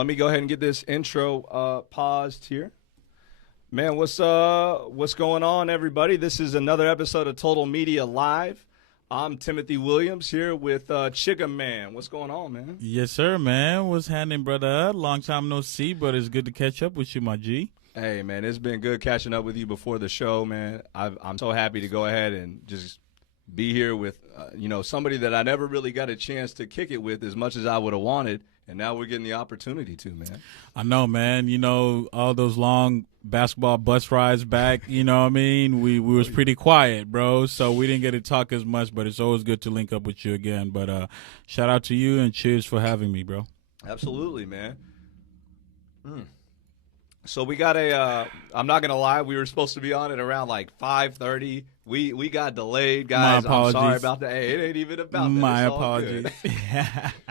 let me go ahead and get this intro paused here. Man, what's going on, everybody? This is another episode of Total Media Live. I'm Timothy Williams here with Chiggaman. What's going on, man? Yes, sir, man. What's happening, brother? Long time no see, but it's good to catch up with you, my G. Hey, man, it's been good catching up with you before the show, man. I'm so happy to go ahead and just be here with, somebody that I never really got a chance to kick it with as much as I would have wanted. And now we're getting the opportunity to, man. I know, man. You know, all those long basketball bus rides back, you know what I mean? We was pretty quiet, bro, so we didn't get to talk as much, but it's always good to link up with you again. But shout out to you and cheers for having me, bro. Absolutely, man. So we got I'm not going to lie, we were supposed to be on it around like 5:30. We got delayed, guys. I'm sorry about that. Hey, it ain't even about that. My apologies.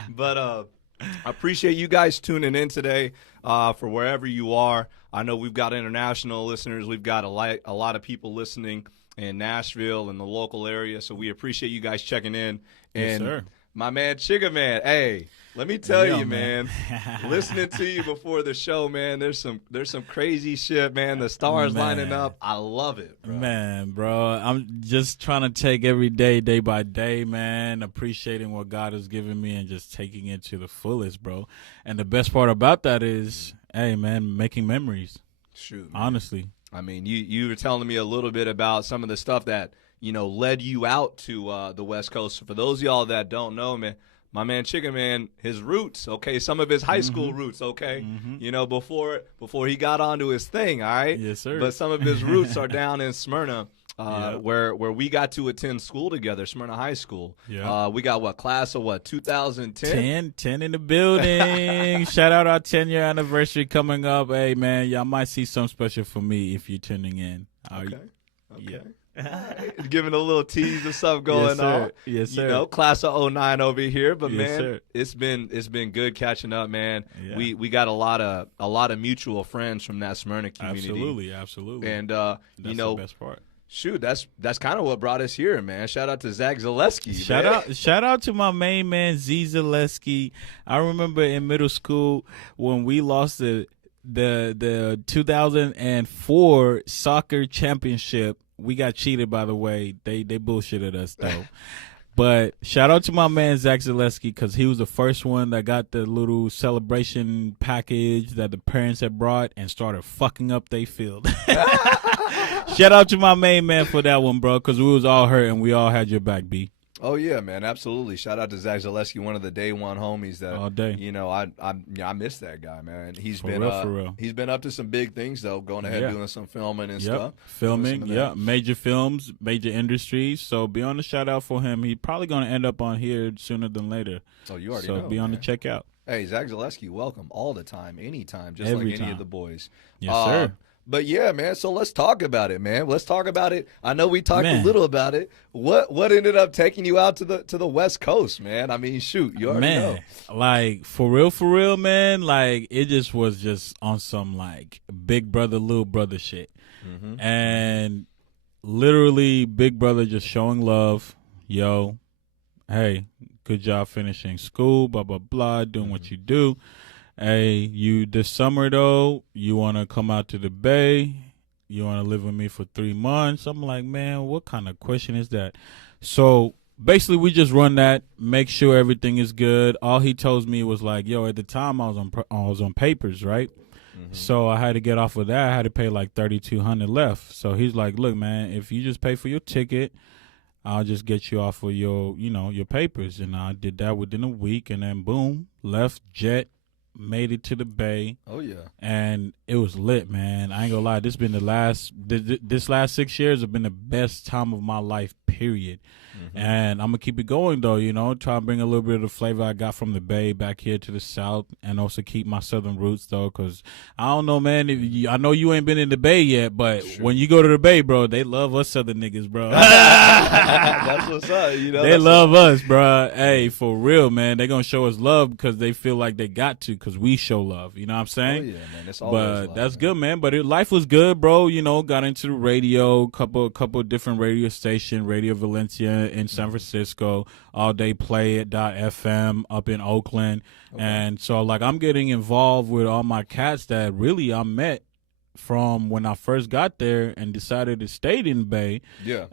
But I appreciate you guys tuning in today for wherever you are. I know we've got international listeners. We've got a lot of people listening in Nashville and the local area, so we appreciate you guys checking in. Yes, And sir. my man Chiggaman, hey, let me tell Yo, you, man, listening to you before the show, man, there's some crazy shit, man. The stars lining up. I love it, bro. Man, bro, I'm just trying to take every day, day by day, man, appreciating what God has given me and just taking it to the fullest, bro. And the best part about that is, hey, man, making memories. Shoot, man. Honestly. I mean, you were telling me a little bit about some of the stuff that, led you out to the West Coast. For those of y'all that don't know, man, my man Chiggaman, his roots, okay, some of his high school roots, okay, before he got onto his thing, all right? Yes, sir. But some of his roots are down in Smyrna, Yeah. where we got to attend school together, Smyrna High School. Yeah. We got, class of 2010? 10 in the building. Shout out our 10-year anniversary coming up. Hey, man, y'all might see something special for me if you're tuning in. Okay. Yeah. Giving a little tease of stuff going on. Yes, sir. Class of 09 over here, but Yes, man, sir. it's been good catching up, man. Yeah. We got a lot of mutual friends from that Smyrna community. Absolutely. And That's the best part. shoot, that's kind of what brought us here, man. Shout out to Zach Zaleski. Shout out to my main man Z Zaleski. I remember in middle school when we lost the 2004 soccer championship. We got cheated, by the way. They bullshitted us though. But shout out to my man Zach Zaleski because he was the first one that got the little celebration package that the parents had brought and started fucking up their field. Shout out to my main man for that one, bro, because we was all hurt and we all had your back, B. Oh yeah, man, absolutely. Shout out to Zach Zaleski, one of the day one homies that All day. I miss that guy, man. He's For been real. He's been up to some big things though, going ahead Yeah. doing some filming and Yep. stuff. Filming, Doing some of yeah, that. major films, major industries. So be on the shout out for him. He's probably going to end up on here sooner than later. Oh, you already So know. be on the man. checkout. Hey, Zach Zaleski, welcome all the time, anytime, just Every like any time. of the boys. Yes, sir. But yeah, man. So let's talk about it, man. Let's talk about it. I know we talked a Man. little about it. What ended up taking you out to the West Coast, man? I mean, shoot, you already know. Like for real, man. Like it just was just on some like big brother, little brother shit, and literally big brother just showing love. Yo, hey, good job finishing school. Blah blah blah. Doing what you do. Hey, you this summer though, you want to come out to the Bay? You want to live with me for 3 months? I'm like, man, what kind of question is that? So basically, we just run that, make sure everything is good. All he tells me was like, yo, at the time I was on papers, right? So I had to get off of that. I had to pay like $3,200 left. So he's like, look, man, if you just pay for your ticket, I'll just get you off of your papers. And I did that within a week, and then boom, left jet. Made it to the Bay. Oh yeah. And it was lit, man. I ain't gonna lie. This last 6 years have been the best time of my life, period. And I'm gonna keep it going though, try to bring a little bit of the flavor I got from the Bay back here to the South, and also keep my Southern roots though, because I don't know, man. I know you ain't been in the Bay yet, but when you go to the Bay, bro, they love us Southern niggas, bro. That's what's up. They love us, bro. Hey, for real, man. They gonna show us love because they feel like they got to, because we show love. You know what I'm saying? Oh yeah, man. It's always But love, that's man. good, man. But life was good, bro. Got into the radio, couple different radio Radio Valencia in San Francisco, All Day Play at .fm up in Oakland. Okay. And so, like, I'm getting involved with all my cats that really I met from when I first got there and decided to stay in Bay. Yeah.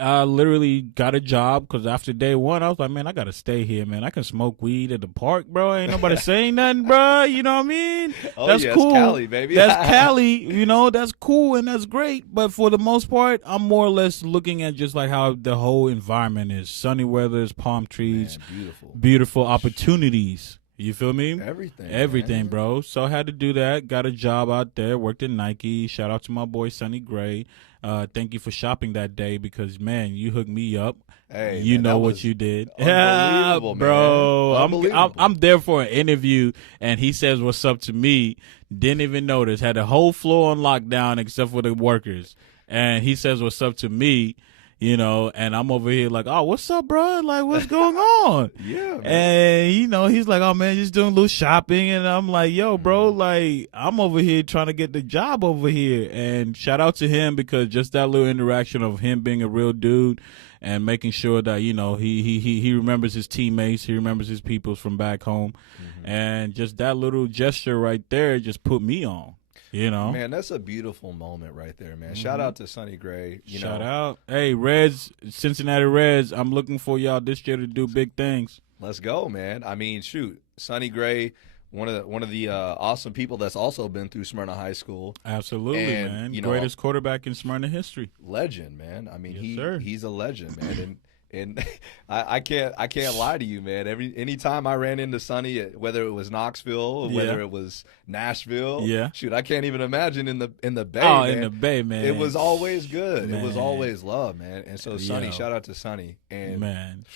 I literally got a job because after day one, I was like, man, I got to stay here, man. I can smoke weed at the park, bro. Ain't nobody saying nothing, bro. You know what I mean? Oh, that's yeah, cool. That's Cali, baby. That's Cali. You know, that's cool and that's great. But for the most part, I'm more or less looking at just like how the whole environment is. Sunny weathers, palm trees, man, beautiful opportunities. You feel me? Everything, man. Bro. So I had to do that. Got a job out there. Worked at Nike. Shout out to my boy Sonny Gray. Thank you for shopping that day because, man, you hooked me up. Hey, you man, know what you did. Unbelievable, bro. Unbelievable. I'm there for an interview, and he says what's up to me. Didn't even notice. Had the whole floor on lockdown except for the workers. And he says what's up to me. You know, and I'm over here like, oh, what's up, bro? Like, what's going on? Yeah, man. And, you know, he's like, oh, man, just doing a little shopping. And I'm like, yo, bro, like, I'm over here trying to get the job over here. And shout out to him because just that little interaction of him being a real dude and making sure that, you know, he remembers his teammates. He remembers his peoples from back home. Mm-hmm. And just that little gesture right there just put me on. You know, man, that's a beautiful moment right there, man. Shout out to Sonny Gray. Shout out. Hey, Reds, Cincinnati Reds, I'm looking for y'all this year to do big things. Let's go, man. I mean, shoot, Sonny Gray, one of the awesome people that's also been through Smyrna High School. Absolutely, and, man. You know, greatest quarterback in Smyrna history. Legend, man. I mean, yes, he's a legend, man. And I can't lie to you, man. Anytime I ran into Sonny, whether it was Knoxville or whether it was Nashville, shoot, I can't even imagine in the Bay. Oh, man. In the Bay, man. It was always good. Man. It was always love, man. And so Sonny, shout out to Sonny. And man,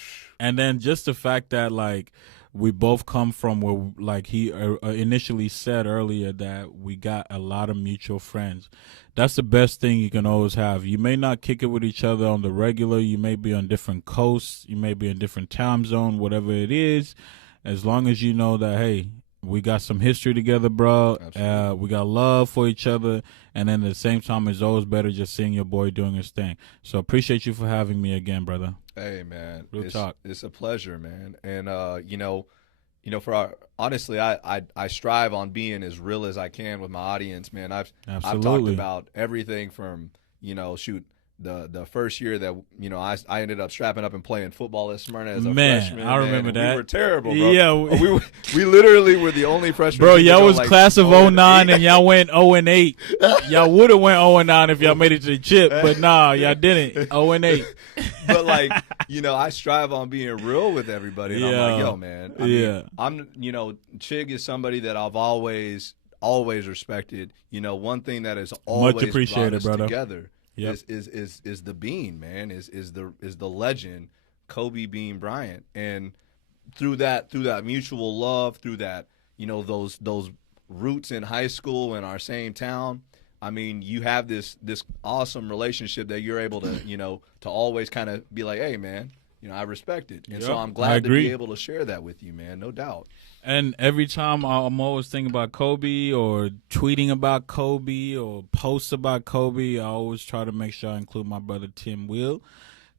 and then just the fact that like we both come from where, like he initially said earlier, that we got a lot of mutual friends. That's the best thing you can always have. You may not kick it with each other on the regular. You may be on different coasts. You may be in different time zone, whatever it is. As long as you know that, hey, we got some history together, bro. We got love for each other. And then at the same time, it's always better just seeing your boy doing his thing. So appreciate you for having me again, brother. Hey, man. Real talk. It's a pleasure, man. And, honestly, I strive on being as real as I can with my audience, man. I've talked about everything from, the first year that, I ended up strapping up and playing football at Smyrna as a freshman. I remember that. We were terrible, bro. Yeah. We literally were the only freshmen. Bro, y'all was class of 09 and y'all went 0-8. Y'all would have went 0-9 if y'all made it to the chip, but nah, y'all didn't. 0-8. But I strive on being real with everybody. And I'm like, yo, man. I mean, Chig is somebody that I've always respected. One thing that is always much appreciated, brought us brother. Together is the Bean, man. Is the legend, Kobe Bean Bryant. And through that mutual love, through that, those roots in high school in our same town. I mean, you have this awesome relationship that you're able to, to always kind of be like, hey, man, I respect it. And so I'm glad to be able to share that with you, man, no doubt. And every time I'm always thinking about Kobe or tweeting about Kobe or posts about Kobe, I always try to make sure I include my brother Tim Will.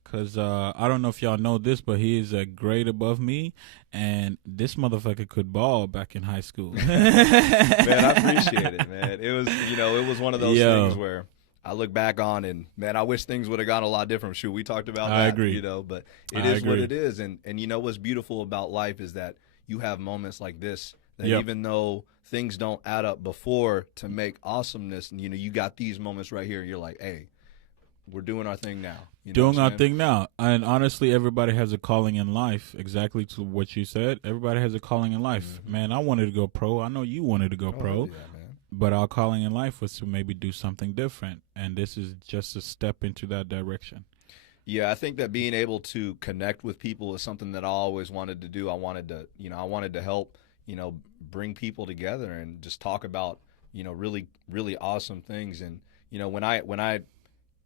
Because I don't know if y'all know this, but he is a grade above me, and this motherfucker could ball back in high school. Man, I appreciate it, man. It was, it was one of those things where I look back on and, man, I wish things would have gone a lot different. Shoot, we talked about that. I agree. But it is what it is. And what's beautiful about life is that you have moments like this that even though things don't add up before to make awesomeness, and, you got these moments right here, and you're like, hey, we're doing our thing now. Doing our thing now. And honestly, everybody has a calling in life. Exactly to what you said. Everybody has a calling in life. Mm-hmm. Man, I wanted to go pro. I know you wanted to go pro. Yeah, man. But our calling in life was to maybe do something different. And this is just a step into that direction. Yeah, I think that being able to connect with people is something that I always wanted to do. I wanted to help, bring people together and just talk about, really, really awesome things. And, when I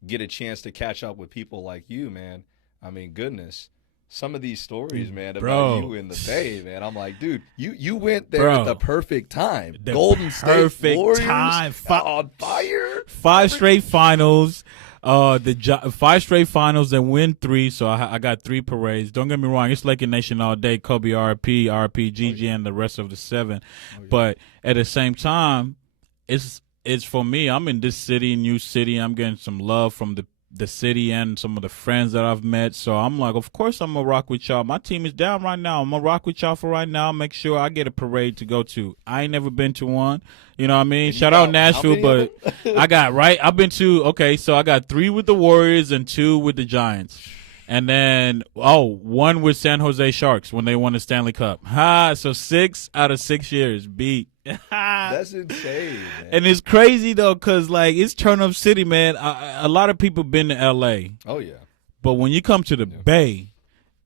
get a chance to catch up with people like you, man, I mean, goodness, some of these stories, man, about you in the Bay, man, I'm like, dude, you went there at the perfect time. The Golden State Warriors time. on fire. 5 straight finals. The 5 straight finals and win 3, so I got 3 parades. Don't get me wrong, it's Laker Nation all day. Kobe, RP, GG, and the rest of the 7. But at the same time, it's for me. I'm in this city, new city. I'm getting some love from the city and some of the friends that I've met. So I'm like, of course I'm going to rock with y'all. My team is down right now. I'm going to rock with y'all for right now. Make sure I get a parade to go to. I ain't never been to one. You know what I mean? Shout out Nashville, but I got 3 with the Warriors and 2 with the Giants. And then, 1 with San Jose Sharks when they won the Stanley Cup. So 6 out of 6 years beat. That's insane, man. And it's crazy, though, because, like, it's turn-up city, man. A lot of people been to L.A. Oh, yeah. But when you come to the Bay,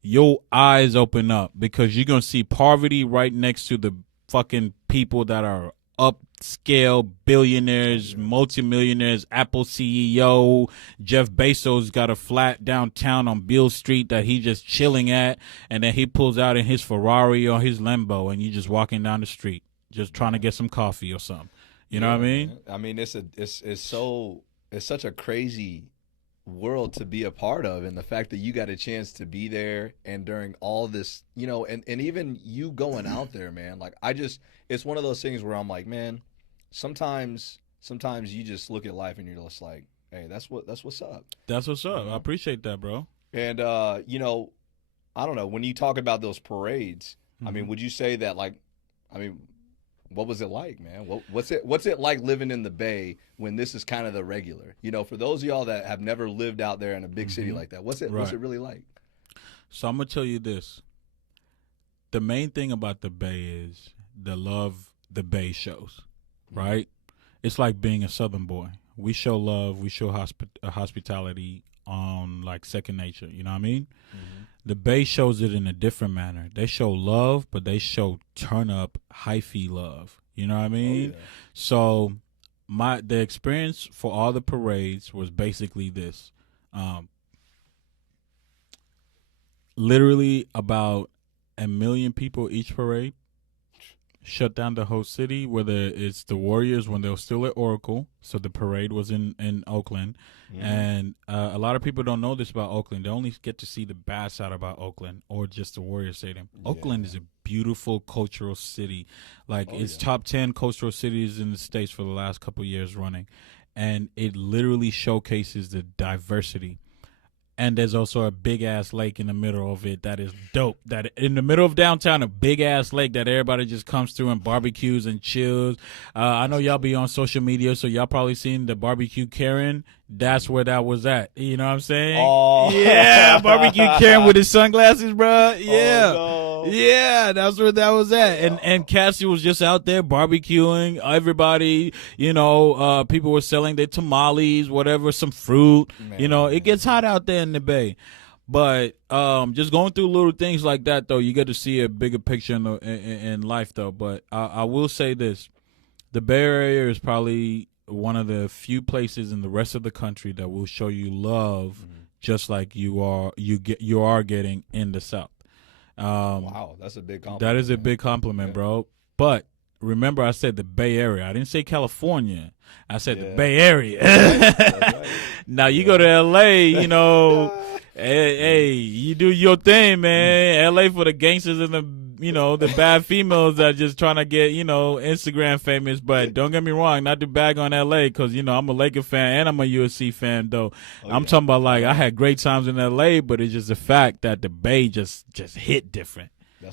your eyes open up because you're going to see poverty right next to the fucking people that are upscale billionaires, multimillionaires. Apple CEO Jeff Bezos got a flat downtown on Beale Street that he just chilling at, and then he pulls out in his Ferrari or his Lambo, and you just walking down the street just trying to get some coffee or something. You know what I mean? Man. I mean, it's such a crazy world to be a part of, and the fact that you got a chance to be there and during all this, you know, and even you going out there, man. Like, it's one of those things where I'm like, man, sometimes you just look at life and you're just like, hey, that's what's up. That's what's up. I appreciate that, bro. And you know, I don't know, when you talk about those parades, I mean, would you say that, like, I mean, what was it like, man? What's it like living in the Bay when this is kind of the regular? You know, for those of y'all that have never lived out there in a big city like that, what's it really like? So I'm gonna tell you this. The main thing about the Bay is the love the Bay shows, right? It's like being a Southern boy. We show love, we show hospitality on like second nature. You know what I mean? The Bay shows it in a different manner. They show love, but they show turn up hyphy love. You know what I mean? Oh, yeah. So the experience for all the parades was basically this. Literally about 1 million people each parade. Shut down the whole city, whether it's the Warriors when they were still at Oracle. So the parade was in Oakland. And a lot of people don't know this about Oakland. They only get to see the bad side about Oakland or just the Warriors Stadium. Oakland is a beautiful cultural city. Like, it's top 10 cultural cities in the States for the last couple of years running. And it literally showcases the diversity. And there's also a big-ass lake in the middle of it that is dope. That in the middle of downtown, a big-ass lake that everybody just comes through and barbecues and chills. I know y'all be on social media, so y'all probably seen the barbecue Karen. That's where that was at. You know what I'm saying? Oh. Yeah, barbecue Karen with his sunglasses, bro. Yeah. Oh, no. Yeah, that's where that was at. And Cassie was just out there barbecuing. Everybody, you know, people were selling their tamales, whatever, some fruit. Man. You know, it gets hot out there in the Bay. But just going through little things like that, though, you get to see a bigger picture in life, though. But I will say this. The Bay Area is probably one of the few places in the rest of the country that will show you love just like you are getting in the South. Wow, that's a big compliment. That is a big compliment, bro. But remember, I said the Bay Area. I didn't say California. I said the Bay Area. Right. Now you go to L.A., you know, hey, you do your thing, man. L.A. for the gangsters and the, you know, the bad females that just trying to get, you know, Instagram famous. But don't get me wrong, not to bag on L.A. because, you know, I'm a Laker fan and I'm a USC fan, though. I'm talking about, like, I had great times in L.A., but it's just the fact that the Bay just hit different.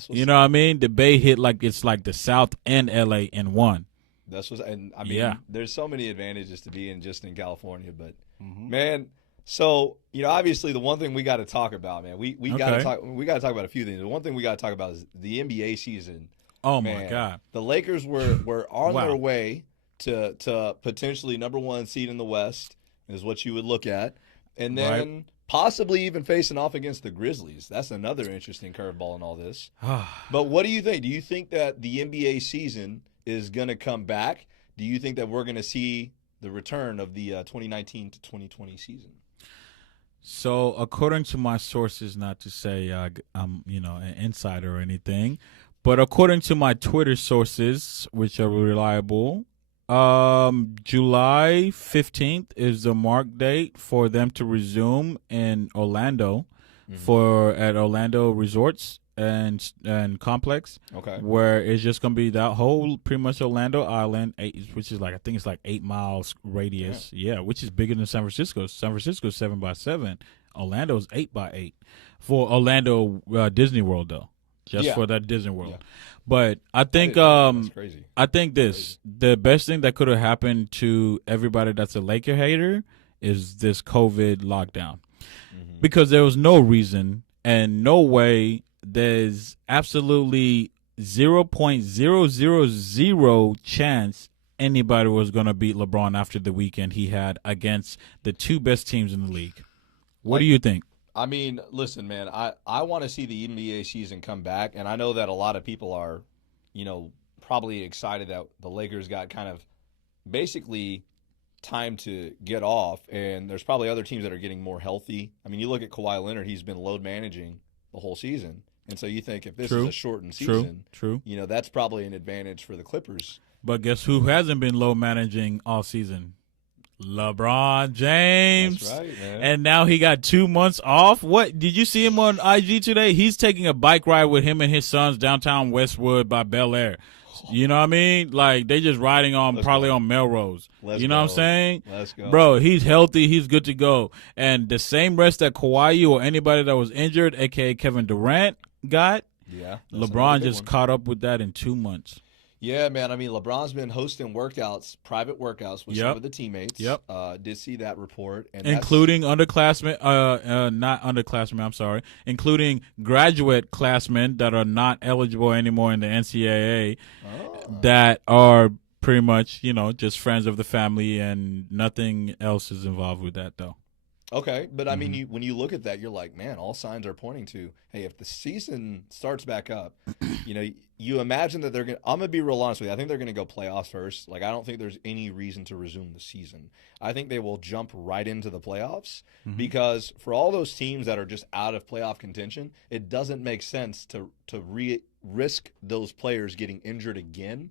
You know what I mean? The Bay hit like it's like the South and L.A. in one. And I mean, there's so many advantages to being just in California, but man, so you know, obviously the one thing we got to talk about, man, we got to talk about a few things. The one thing we got to talk about is the NBA season. Oh man, my God, the Lakers were on their way to potentially number 1 seed in the West is what you would look at, and then possibly even facing off against the Grizzlies. That's another interesting curveball in all this. But what do you think? Do you think that the NBA season is going to come back? Do you think that we're going to see the return of the 2019 to 2020 season? So, according to my sources, not to say I'm, you know, an insider or anything, but according to my Twitter sources, which are reliable, July 15th is the mark date for them to resume in Orlando at Orlando Resorts and Complex. Okay. Where it's just gonna be that whole pretty much Orlando Island, which is like I think it's like 8 miles radius. Yeah, which is bigger than San Francisco. San Francisco is 7x7. Orlando's 8x8 for Orlando Disney World though. Just for that Disney World. Yeah. But I think that's crazy. I think the best thing that could have happened to everybody that's a Laker hater is this COVID lockdown. Because there was no reason and no way, there's absolutely 0.000 chance anybody was going to beat LeBron after the weekend he had against the two best teams in the league. What do you think? I mean, listen, man, I want to see the NBA season come back, and I know that a lot of people are, probably excited that the Lakers got kind of basically time to get off, and there's probably other teams that are getting more healthy. I mean, you look at Kawhi Leonard, he's been load managing the whole season, and so you think if this is a shortened season, that's probably an advantage for the Clippers. But guess who hasn't been load managing all season? LeBron James. That's right, man. And now he got 2 months off. What? Did you see him on IG today? He's taking a bike ride with him and his sons downtown Westwood by Bel Air. You know what I mean? Like, they just riding on on Melrose. You know what I'm saying? Let's go. Bro, he's healthy. He's good to go. And the same rest that Kawhi or anybody that was injured, a.k.a. Kevin Durant, got, LeBron just caught up with that in 2 months. Yeah, man. I mean, LeBron's been hosting workouts, private workouts with some of the teammates. Did see that report. And including underclassmen, not underclassmen, I'm sorry, including graduate classmen that are not eligible anymore in the NCAA that are pretty much, just friends of the family, and nothing else is involved with that, though. Okay, but I mean, when you look at that, you're like, man, all signs are pointing to, hey, if the season starts back up, you imagine that they're going to – I'm going to be real honest with you. I think they're going to go playoffs first. Like, I don't think there's any reason to resume the season. I think they will jump right into the playoffs because for all those teams that are just out of playoff contention, it doesn't make sense to risk those players getting injured again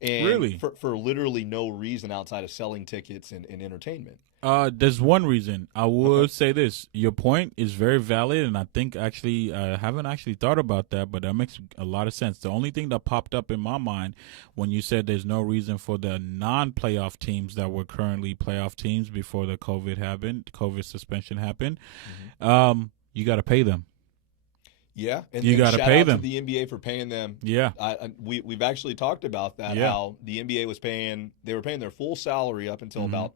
and for literally no reason outside of selling tickets and entertainment. There's one reason. I would say this. Your point is very valid, and I think actually I haven't actually thought about that, but that makes a lot of sense. The only thing that popped up in my mind when you said there's no reason for the non-playoff teams that were currently playoff teams before the COVID suspension happened, you got to pay them. Yeah, and you got to pay them. To the NBA for paying them. Yeah, we've actually talked about that. Yeah. How the NBA was paying their full salary up until about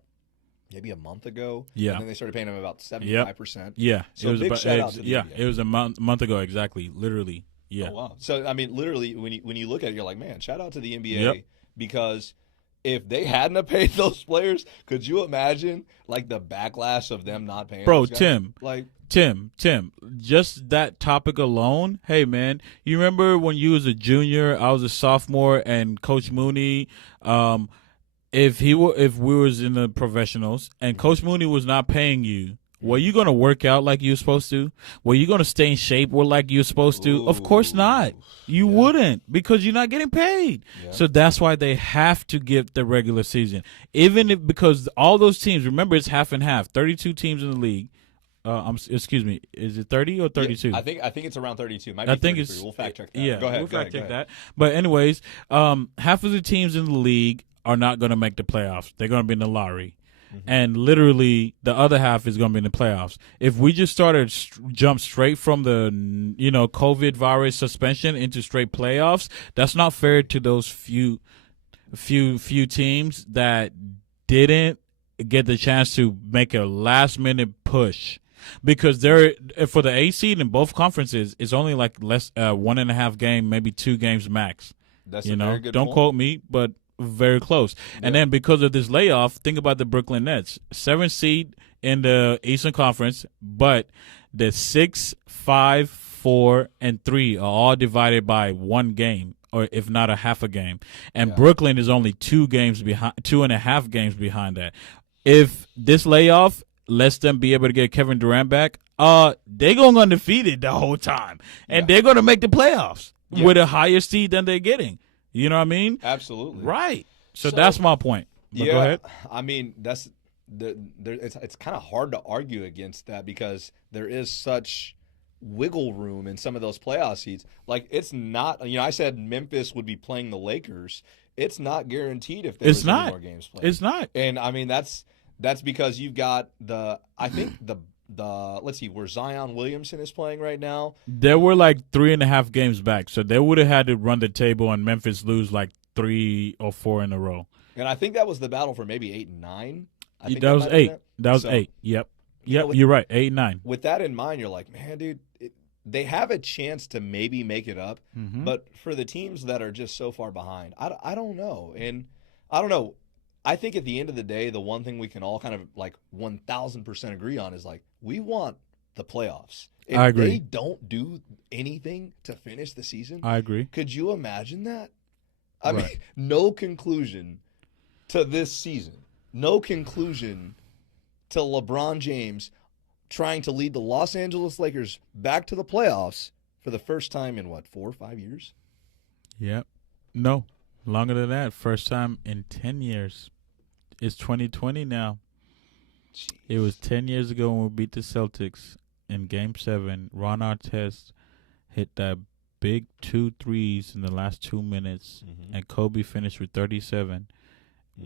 maybe a month ago. Yeah, and then they started paying them about 75%. Yeah, so it was shout out to the NBA. It was a month ago exactly, literally. Yeah. Oh, wow. So I mean, literally, when you look at it, you're like, man, shout out to the NBA because if they hadn't have paid those players, could you imagine like the backlash of them not paying? Bro, those guys? Tim, just that topic alone. Hey, man, you remember when you was a junior, I was a sophomore, and Coach Mooney, if we was in the professionals and Coach Mooney was not paying you, were you going to work out like you were supposed to? Were you going to stay in shape like you were supposed to? Of course not. You wouldn't, because you're not getting paid. Yeah. So that's why they have to give the regular season. Because all those teams, remember, it's half and half. 32 teams in the league. Excuse me, is it 30 or 32? Yeah, I think it's around 32. Might be 33. We'll fact check that. Yeah, go ahead. We'll fact check that. But anyways, half of the teams in the league are not going to make the playoffs. They're going to be in the lottery. And literally the other half is going to be in the playoffs. If we just started jump straight from the COVID virus suspension into straight playoffs, that's not fair to those few teams that didn't get the chance to make a last minute push. Because for the A seed in both conferences, it's only like less 1.5 game, maybe 2 games max. That's a very good Don't point. quote me, but very close. Yeah. And then because of this layoff, think about the Brooklyn Nets. 7th seed in the Eastern Conference, but the 6, 5, 4, and 3 are all divided by 1 game, or if not a half a game. And Brooklyn is only 2.5 games behind that. If this layoff lets them be able to get Kevin Durant back, they're going undefeated the whole time. And they're going to make the playoffs with a higher seed than they're getting. You know what I mean? Absolutely. Right. So that's my point. But go ahead. I mean, it's kind of hard to argue against that because there is such wiggle room in some of those playoff seeds. Like, it's not, I said Memphis would be playing the Lakers. It's not guaranteed if there's any more games played. It's not. And I mean, that's because you've got let's see, where Zion Williamson is playing right now. They were like 3.5 games back, so they would have had to run the table and Memphis lose like 3 or 4 in a row. And I think that was the battle for maybe 8 and 9. That was 8. That was 8. Yep. You're right. 8 and 9. With that in mind, you're like, man, dude, they have a chance to maybe make it up. Mm-hmm. But for the teams that are just so far behind, I don't know. And I don't know. I think at the end of the day, the one thing we can all kind of like 1,000% agree on is like we want the playoffs. If I agree. they don't do anything to finish the season, I agree. Could you imagine that? I Right. mean, no conclusion to this season. No conclusion to LeBron James trying to lead the Los Angeles Lakers back to the playoffs for the first time in, 4 or 5 years? Yep. No. Longer than that. First time in 10 years. It's 2020 now. Jeez. It was 10 years ago when we beat the Celtics in Game 7. Ron Artest hit that big 2 threes in the last 2 minutes, and Kobe finished with 37.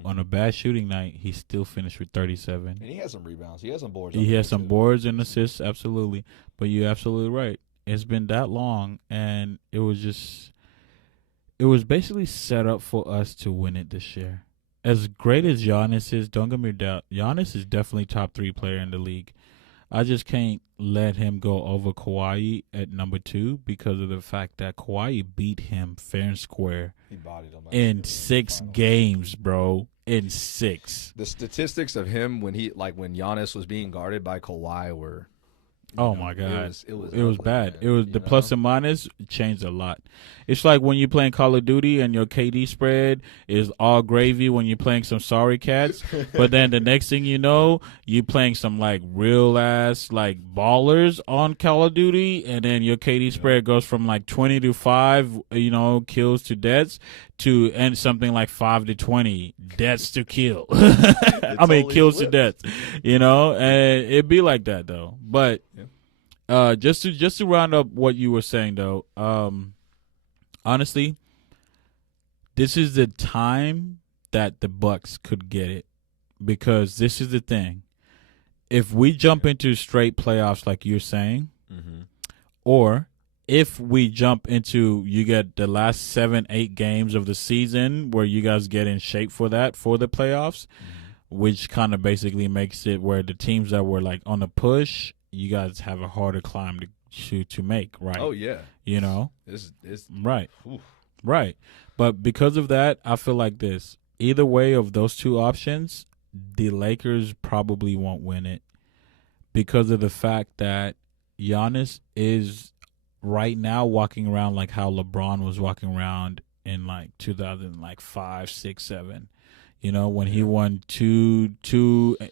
On a bad shooting night, he still finished with 37. And he has some rebounds. He has some boards. He has some boards and assists, absolutely. But you're absolutely right. It's been that long, and it was basically set up for us to win it this year. As great as Giannis is, don't get me wrong, Giannis is definitely top 3 player in the league. I just can't let him go over Kawhi at number 2 because of the fact that Kawhi beat him fair and square in 6 games, bro. In 6. The statistics of him when Giannis was being guarded by Kawhi were, my God, it was ugly, bad. Man. It was the plus and minus changed a lot. It's like when you're playing Call of Duty and your KD spread is all gravy when you're playing some sorry cats, but then the next thing you know, you're playing some like real ass like ballers on Call of Duty, and then your KD spread goes from like 20 to 5, kills to deaths, to end something like 5 to 20 deaths to kill. I mean kills to deaths, and it'd be like that though. But just to round up what you were saying though, honestly, this is the time that the Bucks could get it, because this is the thing. If we jump into straight playoffs like you're saying, or if we jump into, you get the last 7-8 games of the season where you guys get in shape for the playoffs, which kind of basically makes it where the teams that were like on the push, you guys have a harder climb to make, right? Oh yeah, It's right, right. But because of that, I feel like this. Either way of those 2 options, the Lakers probably won't win it because of the fact that Giannis is right now walking around like how LeBron was walking around in like 2005, 6, 7. When he won two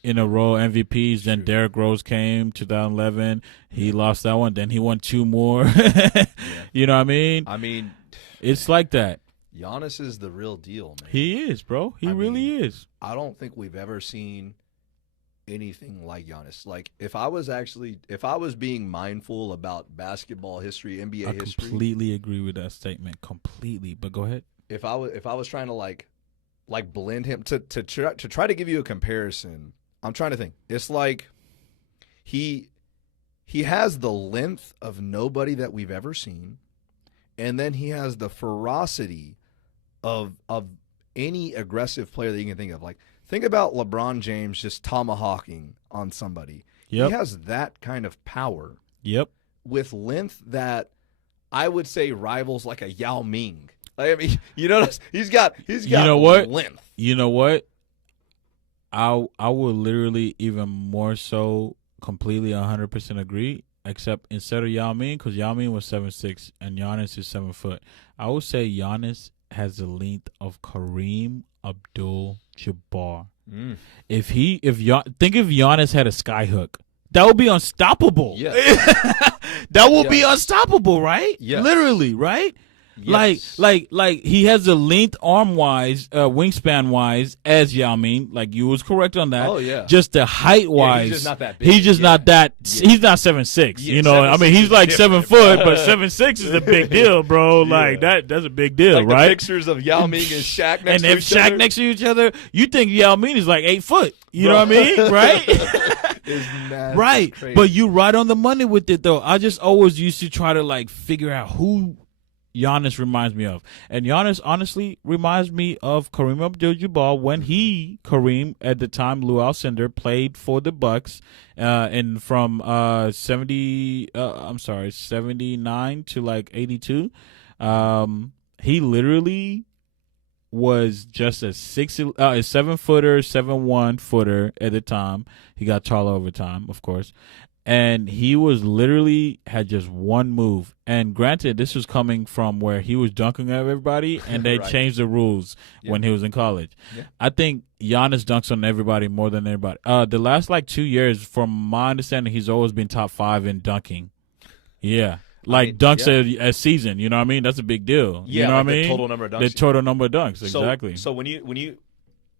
in a row MVPs, then Derrick Rose came 2011. He lost that one. Then he won 2 more. You know what I mean? I mean, it's like that. Giannis is the real deal, man. He is, bro. He really is. I don't think we've ever seen anything like Giannis. Like, if I was being mindful about basketball history, NBA history, I completely agree with that statement. Completely. But go ahead. If I was trying to like blend him to try to give you a comparison, I'm trying to think. It's like he has the length of nobody that we've ever seen, and then he has the ferocity of any aggressive player that you can think of. Like, think about LeBron James just tomahawking on somebody. Yep. He has that kind of power. Yep. With length that I would say rivals like a Yao Ming. I mean, he's got length. You know what? I would literally even more so completely 100% agree, except instead of Yao Ming, because Yao Ming was 7'6" and Giannis is 7 foot. I would say Giannis has the length of Kareem Abdul Jabbar. Think if Giannis had a skyhook, that would be unstoppable. Yeah. That would be unstoppable, right? Yeah. Literally, right? Yes. Like he has the length arm wise, wingspan wise as Yao Ming. Like you was correct on that. Oh, yeah. Just the height wise, he's just not that big. He's just Yeah. not that. Yeah. He's not 7'6". Yeah, You know, I mean, 7'6" he's is like different, 7 foot, but 7'6" is a big deal, bro. Yeah. Like that's a big deal, Like right? the pictures of Yao Ming and Shaq next And to if each Shaq other. next to each other, you think Yao Ming is like 8 foot. You Bro. know what I mean, right? Is mad. Right, Crazy. but you right on the money with it though. I just always used to try to like figure out who Giannis reminds me of, and Giannis honestly reminds me of Kareem Abdul-Jabbar when Kareem at the time Lou Alcindor played for the Bucks, and from 79 to like 82, he literally was just a 7-footer, 7'1" at the time. He got taller over time, of course. And he was literally had just one move. And granted, this was coming from where he was dunking at everybody, and they Right. changed the rules when he was in college. Yeah. I think Giannis dunks on everybody more than everybody. The last like 2 years, from my understanding, he's always been top 5 in dunking. Yeah. Like dunks a season, you know what I mean? That's a big deal. Yeah, you know like what I mean? the total number of dunks. The total number of dunks, exactly. So when you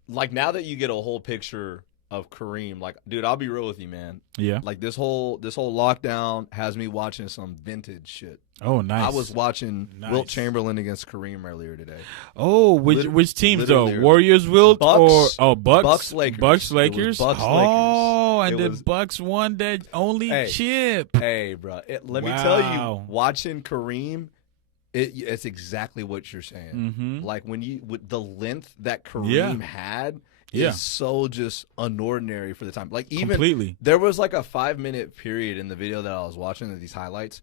like now that you get a whole picture of Kareem, like, dude, I'll be real with you, man. Yeah. Like this whole lockdown has me watching some vintage shit. Oh, nice. I was watching Wilt Chamberlain against Kareem earlier today. Oh, which teams though? literally. Warriors, Wilt, Bucks, or Bucks? Bucks, Lakers. Bucks, It Lakers. was Bucks, oh, Lakers. and It the was- Bucks won that only chip. Hey, bro, let me tell you, watching Kareem, it's exactly what you're saying. Mm-hmm. Like with the length that Kareem had. Is so just unordinary for the time. Like even Completely. There was like a 5-minute period in the video that I was watching of these highlights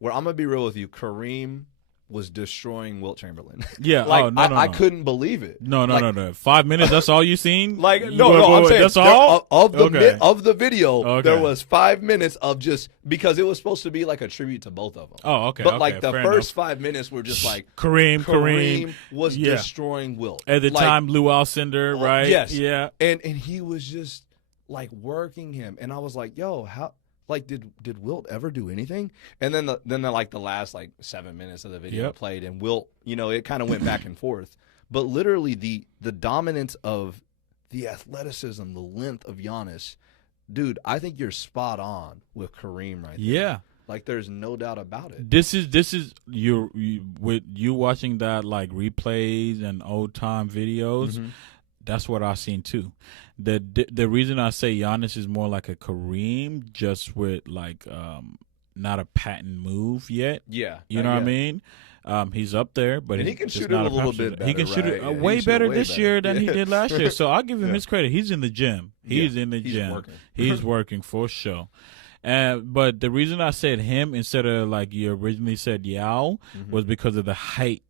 where I'm gonna be real with you. Kareem was destroying Wilt Chamberlain. Yeah, like no. I couldn't believe it. No. 5 minutes. That's all you seen? Like I'm saying that's all of the video. Okay. There was 5 minutes of just because it was supposed to be like a tribute to both of them. Oh, okay. But okay, like the fair first enough. 5 minutes were just like Kareem was destroying Wilt at the like, time. Lou Alcindor, right? Yes. Yeah. And he was just like working him, and I was like, yo, how? Like, did Wilt ever do anything? And then the last like 7 minutes of the video played, and Wilt, it kind of went back and forth. But literally the dominance of the athleticism, the length of Giannis, dude, I think you're spot on with Kareem right there. Yeah. Like there's no doubt about it. This is you with you watching that like replays and old time videos. Mm-hmm. That's what I've seen too. The reason I say Giannis is more like a Kareem, just with like not a patent move yet. Yeah, you know what I mean. He's up there, but and he can shoot it not a little patent bit shooter. He can better, shoot right? it Yeah, he way can better shoot it way this better. year than he Yeah. did last year. So I'll give him his credit. He's in the gym. He's in the he's gym. working. He's working for sure. But the reason I said him instead of like you originally said Yao was because of the height.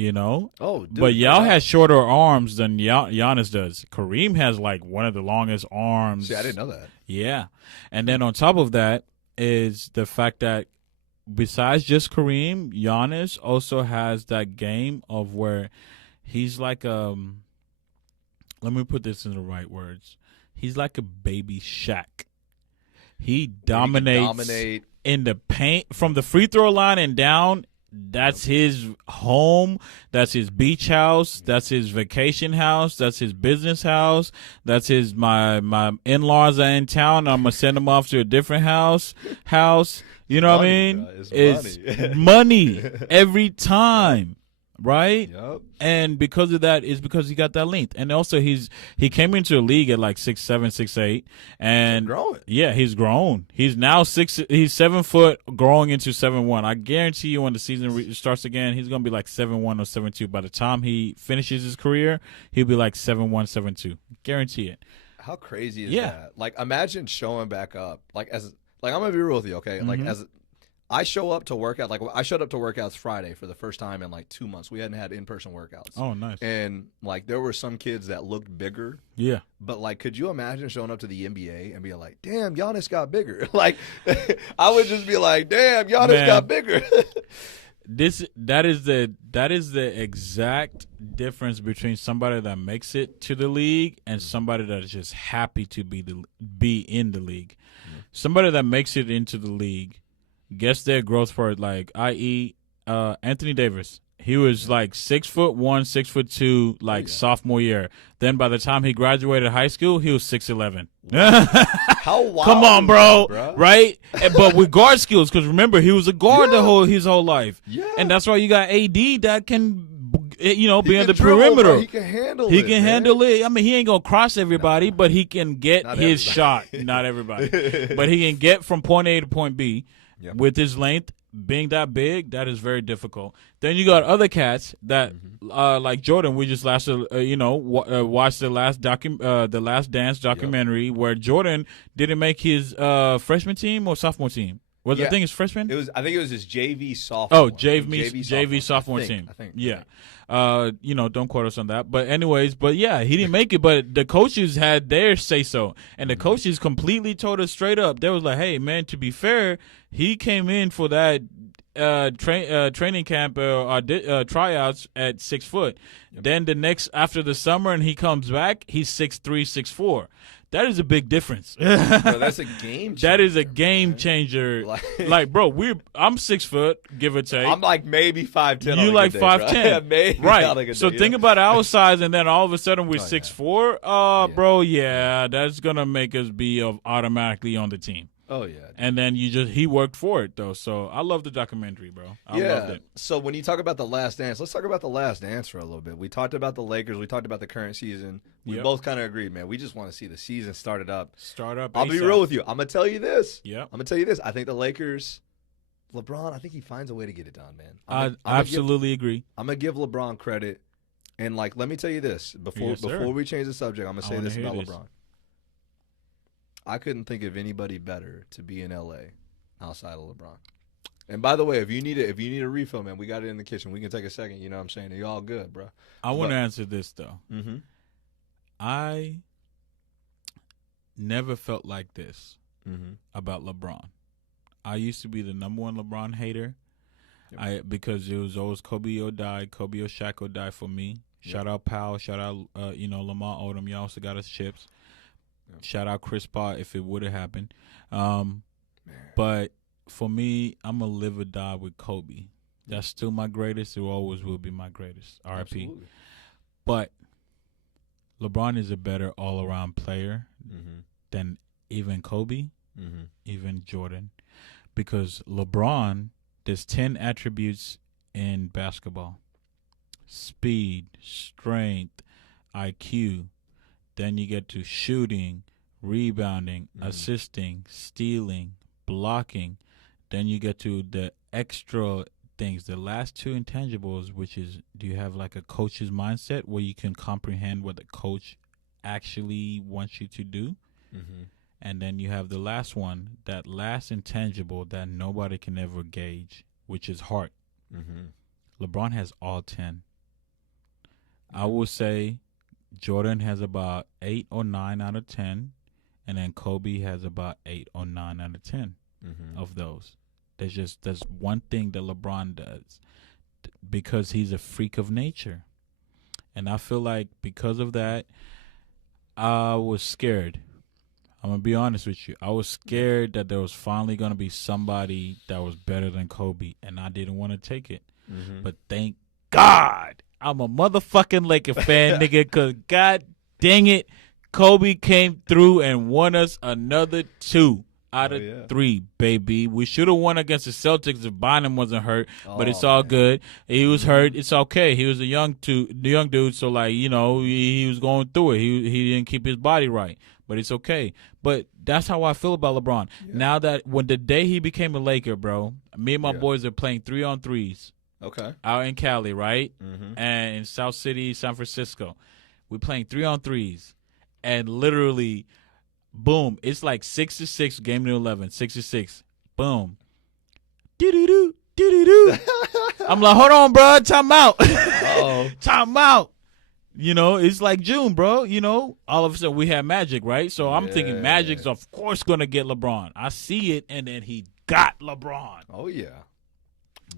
Oh, dude, but Yao has shorter arms than Giannis does. Kareem has like one of the longest arms. See, I didn't know that. Yeah, and then on top of that is the fact that besides just Kareem, Giannis also has that game of where he's like let me put this in the right words. He's like a baby Shaq. He dominates in the paint from the free throw line and down. That's his home. That's his beach house. That's his vacation house. That's his business house. That's his my in-laws are in town. I'm gonna send them off to a different house. You know what I mean? It's money every time, right? Yep. And because of that, is because he got that length, and also he came into the league at like 6'7", 6'8", and growing. Yeah, he's grown. He's now he's 7 foot, growing into 7'1". I guarantee you, when the season starts again, he's gonna be like 7'1" or 7'2". By the time he finishes his career, he'll be like 7'1", 7'2". Guarantee it. How crazy is that? Like, imagine showing back up. Like I'm gonna be real with you, okay? Like I show up to workout. Like I showed up to workouts Friday for the first time in like 2 months. We hadn't had in-person workouts. Oh, nice. And like there were some kids that looked bigger. Yeah. But like, could you imagine showing up to the NBA and being like, "Damn, Giannis got bigger"? Like, I would just be like, "Damn, Giannis got bigger." That is the exact difference between somebody that makes it to the league and somebody that is just happy to be in the league. Somebody that makes it into the league gets their growth spurt, like i.e. Anthony Davis. He was like 6'1", 6'2", like sophomore year. Then by the time he graduated high school, he was 6'11". How wild? Come on, bro. That, bro. Right? But with guard skills, because remember he was a guard his whole life. Yeah. And that's why you got AD that can, be in the dribble, perimeter. bro. He can handle it. He can handle it. I mean, he ain't gonna cross everybody, but he can get his shot. Not everybody, but he can get from point A to point B with his length. Being that big, that is very difficult. Then you got other cats that, like Jordan. We just watched the Last Dance documentary where Jordan didn't make his freshman team or sophomore team. I think it's freshman. I think it was his JV sophomore. Oh, JV sophomore team. I think. Yeah. Don't quote us on that. But anyways, he didn't make it. But the coaches had their say so, and the coaches completely told us straight up. They was like, "Hey, man, to be fair, he came in for that training camp tryouts at 6 foot. Then after the summer, and he comes back, he's 6'3", 6'4". That is a big difference. Bro, that's a game changer. That is a game changer. Like, bro, I'm 6 foot, give or take. I'm like maybe 5'10". You like 5'10". Right. So think about our size, and then all of a sudden we're 6'4". Bro, that's going to make us be automatically on the team. Oh, yeah. And then he worked for it, though. So I love the documentary, bro. I loved it. So when you talk about The Last Dance, let's talk about The Last Dance for a little bit. We talked about the Lakers. We talked about the current season. We both kind of agreed, man. We just want to see the season started up. I'll be real with you. I'm going to tell you this. Yeah. I'm going to tell you this. I think the Lakers, LeBron, I think he finds a way to get it done, man. I absolutely agree. I'm going to give LeBron credit. And, let me tell you this. Before we change the subject, I'm going to say this about LeBron. I couldn't think of anybody better to be in LA outside of LeBron. And by the way, if you need a refill, man, we got it in the kitchen. We can take a second. You know what I'm saying? You're all good, bro. I want to answer this though. Mm-hmm. I never felt like this about LeBron. I used to be the number one LeBron hater. Because it was always Kobe or die, Kobe or Shaq or die for me. Shout out Powell. Shout out Lamar Odom. Y'all also got us chips. Shout out Chris Paul if it would have happened. But for me, I'm going to live or die with Kobe. That's still my greatest. It always will be my greatest. R.I.P. But LeBron is a better all-around player than even Kobe, even Jordan. Because LeBron, there's 10 attributes in basketball. Speed, strength, IQ. Then you get to shooting, rebounding, assisting, stealing, blocking. Then you get to the extra things, the last two intangibles, which is, do you have like a coach's mindset where you can comprehend what the coach actually wants you to do? And then you have the last one, that last intangible that nobody can ever gauge, which is heart. LeBron has all 10. I will say Jordan has about 8 or 9 out of 10, and then Kobe has about 8 or 9 out of 10 of those. There's one thing that LeBron does because he's a freak of nature. And I feel like because of that, I was scared. I'm going to be honest with you. I was scared that there was finally going to be somebody that was better than Kobe, and I didn't want to take it. But thank God I'm a motherfucking Laker fan, nigga, because God dang it, Kobe came through and won us another 2 out of 3, baby. We should have won against the Celtics if Bynum wasn't hurt, but it's all good. He was hurt. It's okay. He was the young dude, so, he was going through it. He didn't keep his body right, but it's okay. But that's how I feel about LeBron. Now that when the day he became a Laker, bro, me and my boys are playing 3-on-3s. Okay. Out in Cali, right? And in South City, San Francisco. We're playing 3-on-3s. And literally, boom, it's like 6-6, game to 11, 6-6. Boom. Do-do-do, do-do-do. I'm like, hold on, bro, time out. Time out. It's like June, bro. All of a sudden we have Magic, right? So I'm thinking Magic's, of course, going to get LeBron. I see it, and then he got LeBron. Oh, yeah.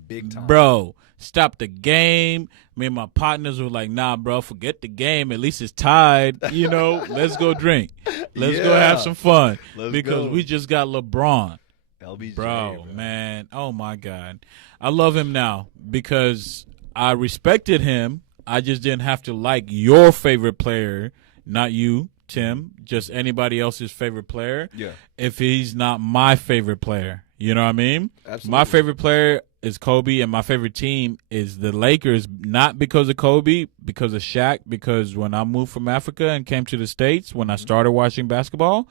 Big time. Bro, stop the game. Me and my partners were like, nah, bro, forget the game. At least it's tied. Let's go drink. Let's go have some fun. We just got LeBron. LBJ, bro, man. Oh my God, I love him now because I respected him. I just didn't have to like your favorite player, not you, Tim, just anybody else's favorite player. Yeah. If he's not my favorite player, you know what I mean? Absolutely. My favorite player is Kobe, and my favorite team is the Lakers, not because of Kobe, because of Shaq, because when I moved from Africa and came to the States, when I started watching basketball,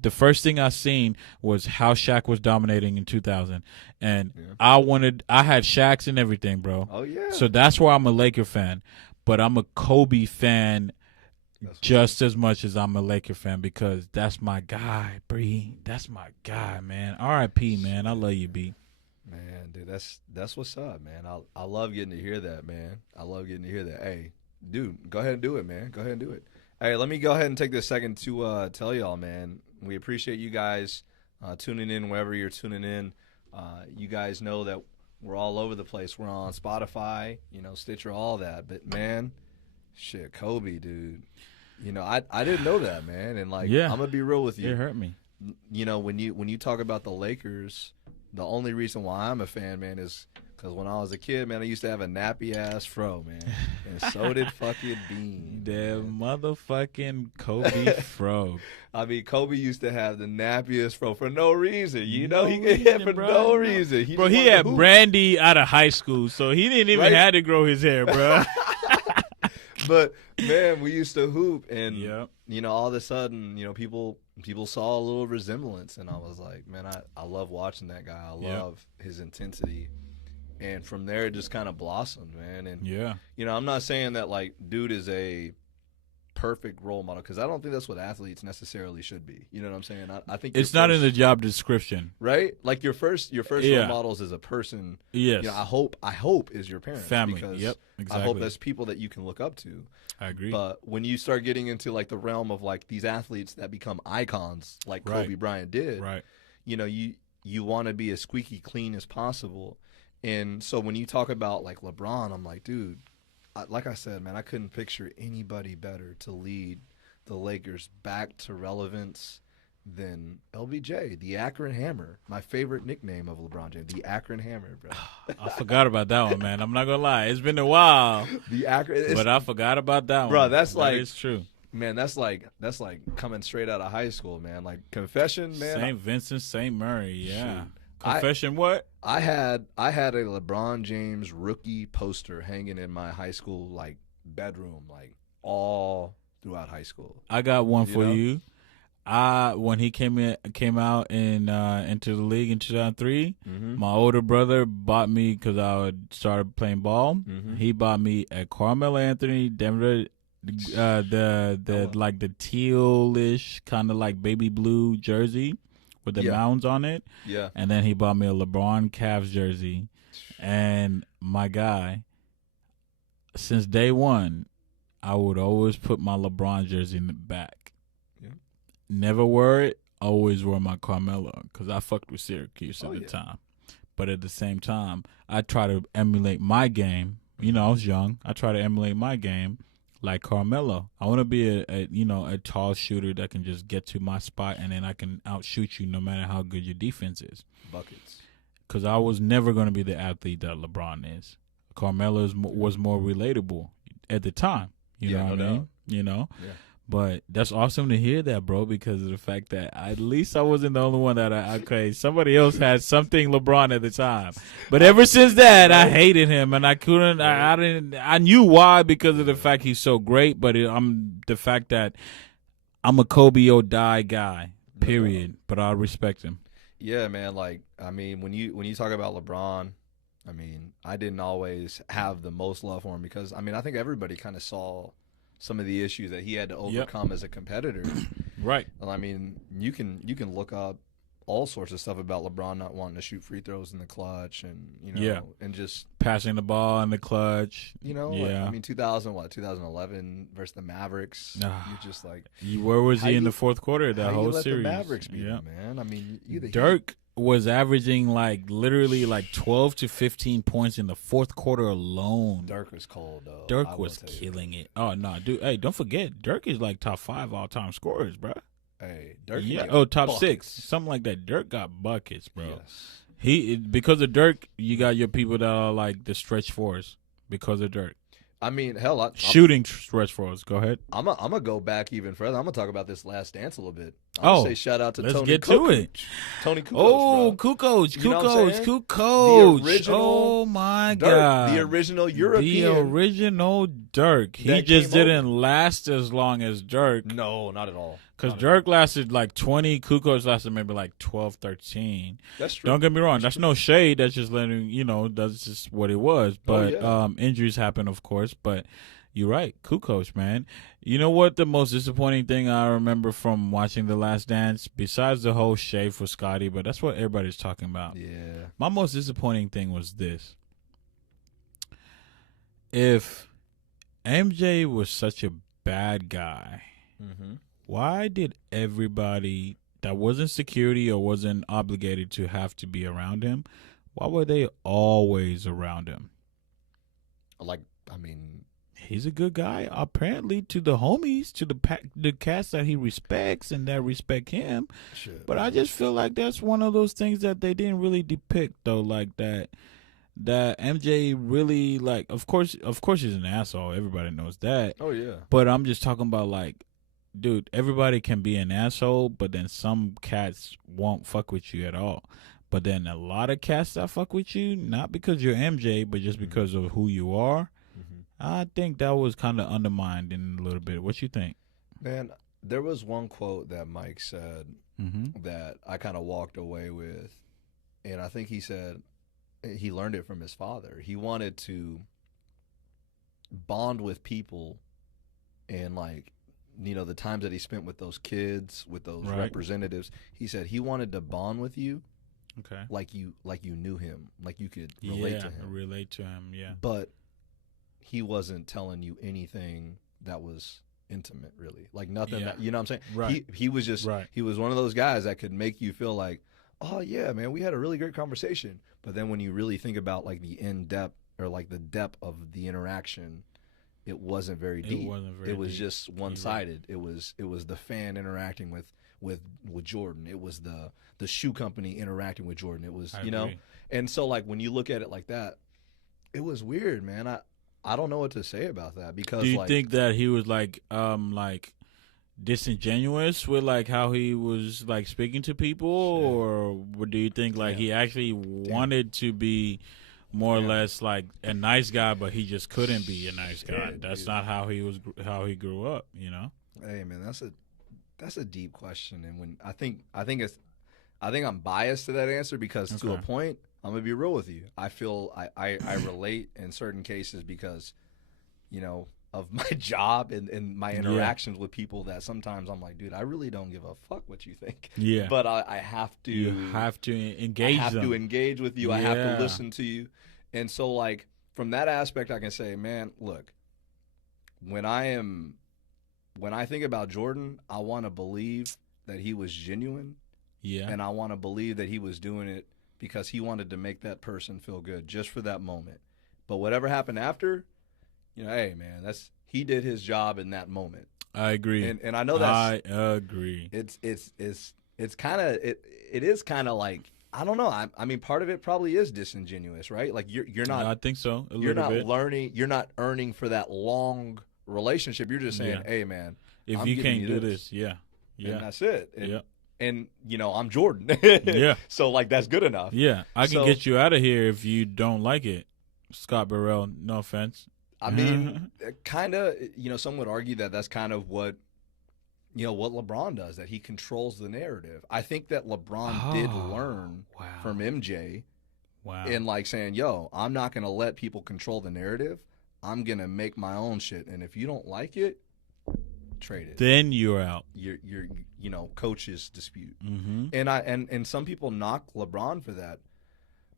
the first thing I seen was how Shaq was dominating in 2000. And I had Shaqs and everything, bro. Oh, yeah. So that's why I'm a Laker fan. But I'm a Kobe fan just as much as I'm a Laker fan because that's my guy, Bree. That's my guy, man. R.I.P., man. I love you, B. Man, dude, that's what's up, man. I love getting to hear that, man. I love getting to hear that. Hey, dude, go ahead and do it, man. Go ahead and do it. Hey, let me go ahead and take this second to tell y'all, man. We appreciate you guys tuning in wherever you're tuning in. You guys know that we're all over the place. We're on Spotify, Stitcher, all that. But, man, shit, Kobe, dude. I didn't know that, man. And, I'm going to be real with you. It hurt me. When you talk about the Lakers, the only reason why I'm a fan, man, is because when I was a kid, man, I used to have a nappy-ass fro, man. And so did fucking Bean. The motherfucking Kobe fro. I mean, Kobe used to have the nappiest fro for no reason. He could hit for no reason. He had Brandy out of high school, so he didn't even have to grow his hair, bro. But, man, we used to hoop, and, all of a sudden, people saw a little resemblance, and I was like, man, I love watching that guy. I love his intensity. And from there, it just kind of blossomed, man. And, I'm not saying that, dude is a perfect role model because I don't think that's what athletes necessarily should be. You know what I'm saying? I think it's not in the job description, right? Like your first role models as a person. Yes, I hope is your parents, family. Because exactly. I hope that's people that you can look up to. I agree. But when you start getting into the realm of these athletes that become icons, like Kobe Bryant did, right? You want to be as squeaky clean as possible. And so when you talk about LeBron, I'm like, dude, like I said, man, I couldn't picture anybody better to lead the Lakers back to relevance than LBJ, the Akron Hammer. My favorite nickname of LeBron James, the Akron Hammer, bro. I forgot about that one, man. I'm not gonna lie, it's been a while. The Akron, but I forgot about that one, bro. That's it's true. Man, that's like coming straight out of high school, man. Confession, man. St. Vincent, St. Mary, yeah. Shoot. Confession, what? I had a LeBron James rookie poster hanging in my high school bedroom, all throughout high school. I got one for you. When he came out into the league in 2003, my older brother bought me because I started playing ball. He bought me a Carmelo Anthony Denver. The tealish kind of baby blue jersey with the mounds on it. Yeah. And then he bought me a LeBron Cavs jersey. And my guy, since day one, I would always put my LeBron jersey in the back. Yeah. Never wear it. Always wear my Carmelo because I fucked with Syracuse at the time. But at the same time, I try to emulate my game. I was young. I try to emulate my game like Carmelo. I want to be a tall shooter that can just get to my spot and then I can outshoot you no matter how good your defense is. Buckets. Because I was never going to be the athlete that LeBron is. Carmelo was more relatable at the time. You know what I mean? Yeah. But that's awesome to hear that, bro, because of the fact that at least I wasn't the only one that somebody else had something LeBron at the time. But ever since that, I hated him, and I couldn't. I knew why because of the fact he's so great, but the fact that I'm a Kobe or die guy, period. But I respect him. Yeah, man. When you talk about LeBron, I didn't always have the most love for him because I think everybody kind of saw some of the issues that he had to overcome as a competitor. Right. And you can look up all sorts of stuff about LeBron not wanting to shoot free throws in the clutch and and just passing the ball in the clutch. 2011 versus the Mavericks. You're just where was he in the fourth quarter of that whole series? The Mavericks beat him, man. Dirk was averaging literally 12 to 15 points in the fourth quarter alone. Dirk was cold, though. Dirk was killing it. Oh, no, dude. Hey, don't forget, Dirk is top 5 all-time scorers, bro. Hey, Dirk. Yeah. Top buckets. 6, something like that. Dirk got buckets, bro. Yes. Because of Dirk, you got your people that are like the stretch fours because of Dirk. I mean, hell, shooting stretch fours. Go ahead. I'm gonna go back even further. I'm gonna talk about this Last Dance a little bit. I'm gonna say shout out to let's Tony get Kukoc. to it. Tony Kukoc. Oh, Kukoc. The original Oh my God. The original European. The original Dirk. He just didn't last as long as Dirk. No, not at all. Because Dirk lasted like 20, Kukoc lasted maybe like 12, 13. That's true. Don't get me wrong. That's no shade. That's just letting, that's just what it was. But injuries happen, of course. But you're right. Kukoc, man. You know what the most disappointing thing I remember from watching The Last Dance, besides the whole shade for Scotty, but that's what everybody's talking about. Yeah. My most disappointing thing was this. If MJ was such a bad guy, why did everybody that wasn't security or wasn't obligated to have to be around him, why were they always around him? He's a good guy, apparently, to the homies, to the cast that he respects and that respect him. Sure. But I just feel like that's one of those things that they didn't really depict, though, like that MJ really, like, of course he's an asshole. Everybody knows that. Oh, yeah. But I'm just talking about, like, dude, everybody can be an asshole, but then some cats won't fuck with you at all. But then a lot of cats that fuck with you, not because you're MJ, but just because of who you are, I think that was kind of undermined in a little bit. What you think? Man, there was one quote that Mike said that I kind of walked away with, and I think he said he learned it from his father. He wanted to bond with people and, like, the times that he spent with those kids, with those representatives. He said he wanted to bond with you, like you knew him, like you could relate to him. Yeah. But he wasn't telling you anything that was intimate, really. Like nothing that, you know what I'm saying? Right. He was just he was one of those guys that could make you feel like, oh yeah, man, we had a really great conversation. But then when you really think about like the in-depth or like the depth of the interaction, it wasn't very deep. It was just one-sided. It was the fan interacting with Jordan. It was the shoe company interacting with Jordan. It was, and so like when you look at it like that, it was weird, man. I don't know what to say about that because do you think that he was like disingenuous with like how he was like speaking to people, or do you think like he actually wanted to be more or less like a nice guy, but he just couldn't be a nice guy? That's not how he grew up, Hey man, that's a deep question, and when I think I'm biased to that answer because to a point, I'm gonna be real with you. I feel I relate in certain cases because, of my job and my interactions with people that sometimes I'm like, dude, I really don't give a fuck what you think. Yeah. But I have to. You have to engage. I have to engage with you. I have to listen to you, and so like from that aspect, I can say, man, look, when I think about Jordan, I want to believe that he was genuine. Yeah. And I want to believe that he was doing it because he wanted to make that person feel good just for that moment. But whatever happened after, hey man, he did his job in that moment. I agree. And I know I agree. It's kind of it is kind of like, I don't know. I mean, part of it probably is disingenuous, right? Like you're not. I think so. You're not learning. You're not earning for that long relationship. You're just saying, hey man, if you can't do this, and that's it. And I'm Jordan. Yeah. So like that's good enough. Yeah, I can get you out of here if you don't like it, Scott Burrell. No offense. I mean, kind of. Some would argue that that's kind of what LeBron does. That he controls the narrative. I think that LeBron did learn from MJ. Wow. In like saying, yo, I'm not gonna let people control the narrative. I'm gonna make my own shit, and if you don't like it, trade it. Then you're out. You're coach's dispute. Mm-hmm. And some people knock LeBron for that,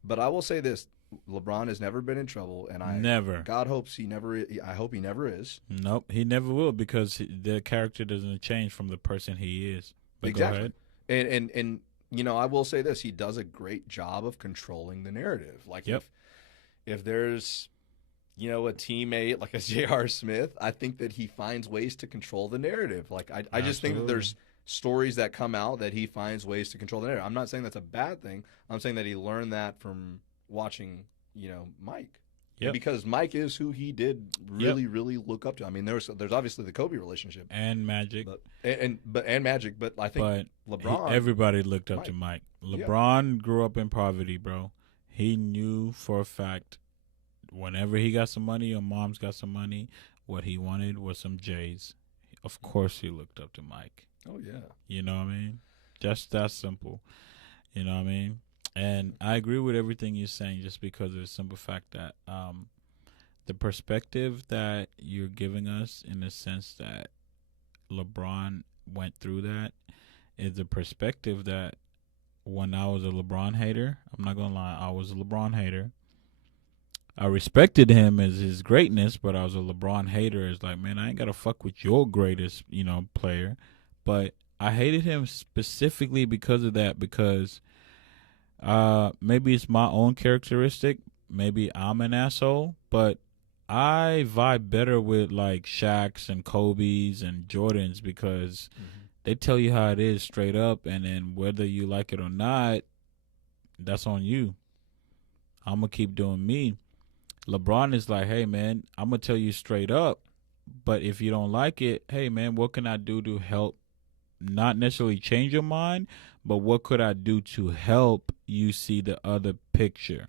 but I will say this: LeBron has never been in trouble, and God hopes he never. I hope he never is. Nope, he never will because the character doesn't change from the person he is. But exactly. Go ahead. And I will say this: he does a great job of controlling the narrative. Like if there's a teammate like a J.R. Smith, I think that he finds ways to control the narrative. Like I just think that there's stories that come out that he finds ways to control the narrative. I'm not saying that's a bad thing. I'm saying that he learned that from watching, Mike. Yep. Because Mike is who he did really look up to. I mean, there's obviously the Kobe relationship and Magic, and Magic, but I think LeBron. Everybody looked up to Mike. LeBron grew up in poverty, bro. He knew for a fact whenever he got some money or mom's got some money, what he wanted was some J's. Of course, he looked up to Mike. Oh yeah. You know what I mean? Just that simple. You know what I mean? And I agree with everything you're saying just because of the simple fact that the perspective that you're giving us in the sense that LeBron went through that is the perspective that when I was a LeBron hater, I'm not going to lie, I was a LeBron hater. I respected him as his greatness, but I was a LeBron hater. It's like, man, I ain't got to fuck with your greatest, player. But I hated him specifically because of that, because maybe it's my own characteristic. Maybe I'm an asshole, but I vibe better with like Shaqs and Kobe's and Jordans because they tell you how it is straight up, and then whether you like it or not, that's on you. I'm going to keep doing me. LeBron is like, hey, man, I'm going to tell you straight up, but if you don't like it, hey, man, what can I do to help not necessarily change your mind, but what could I do to help you see the other picture?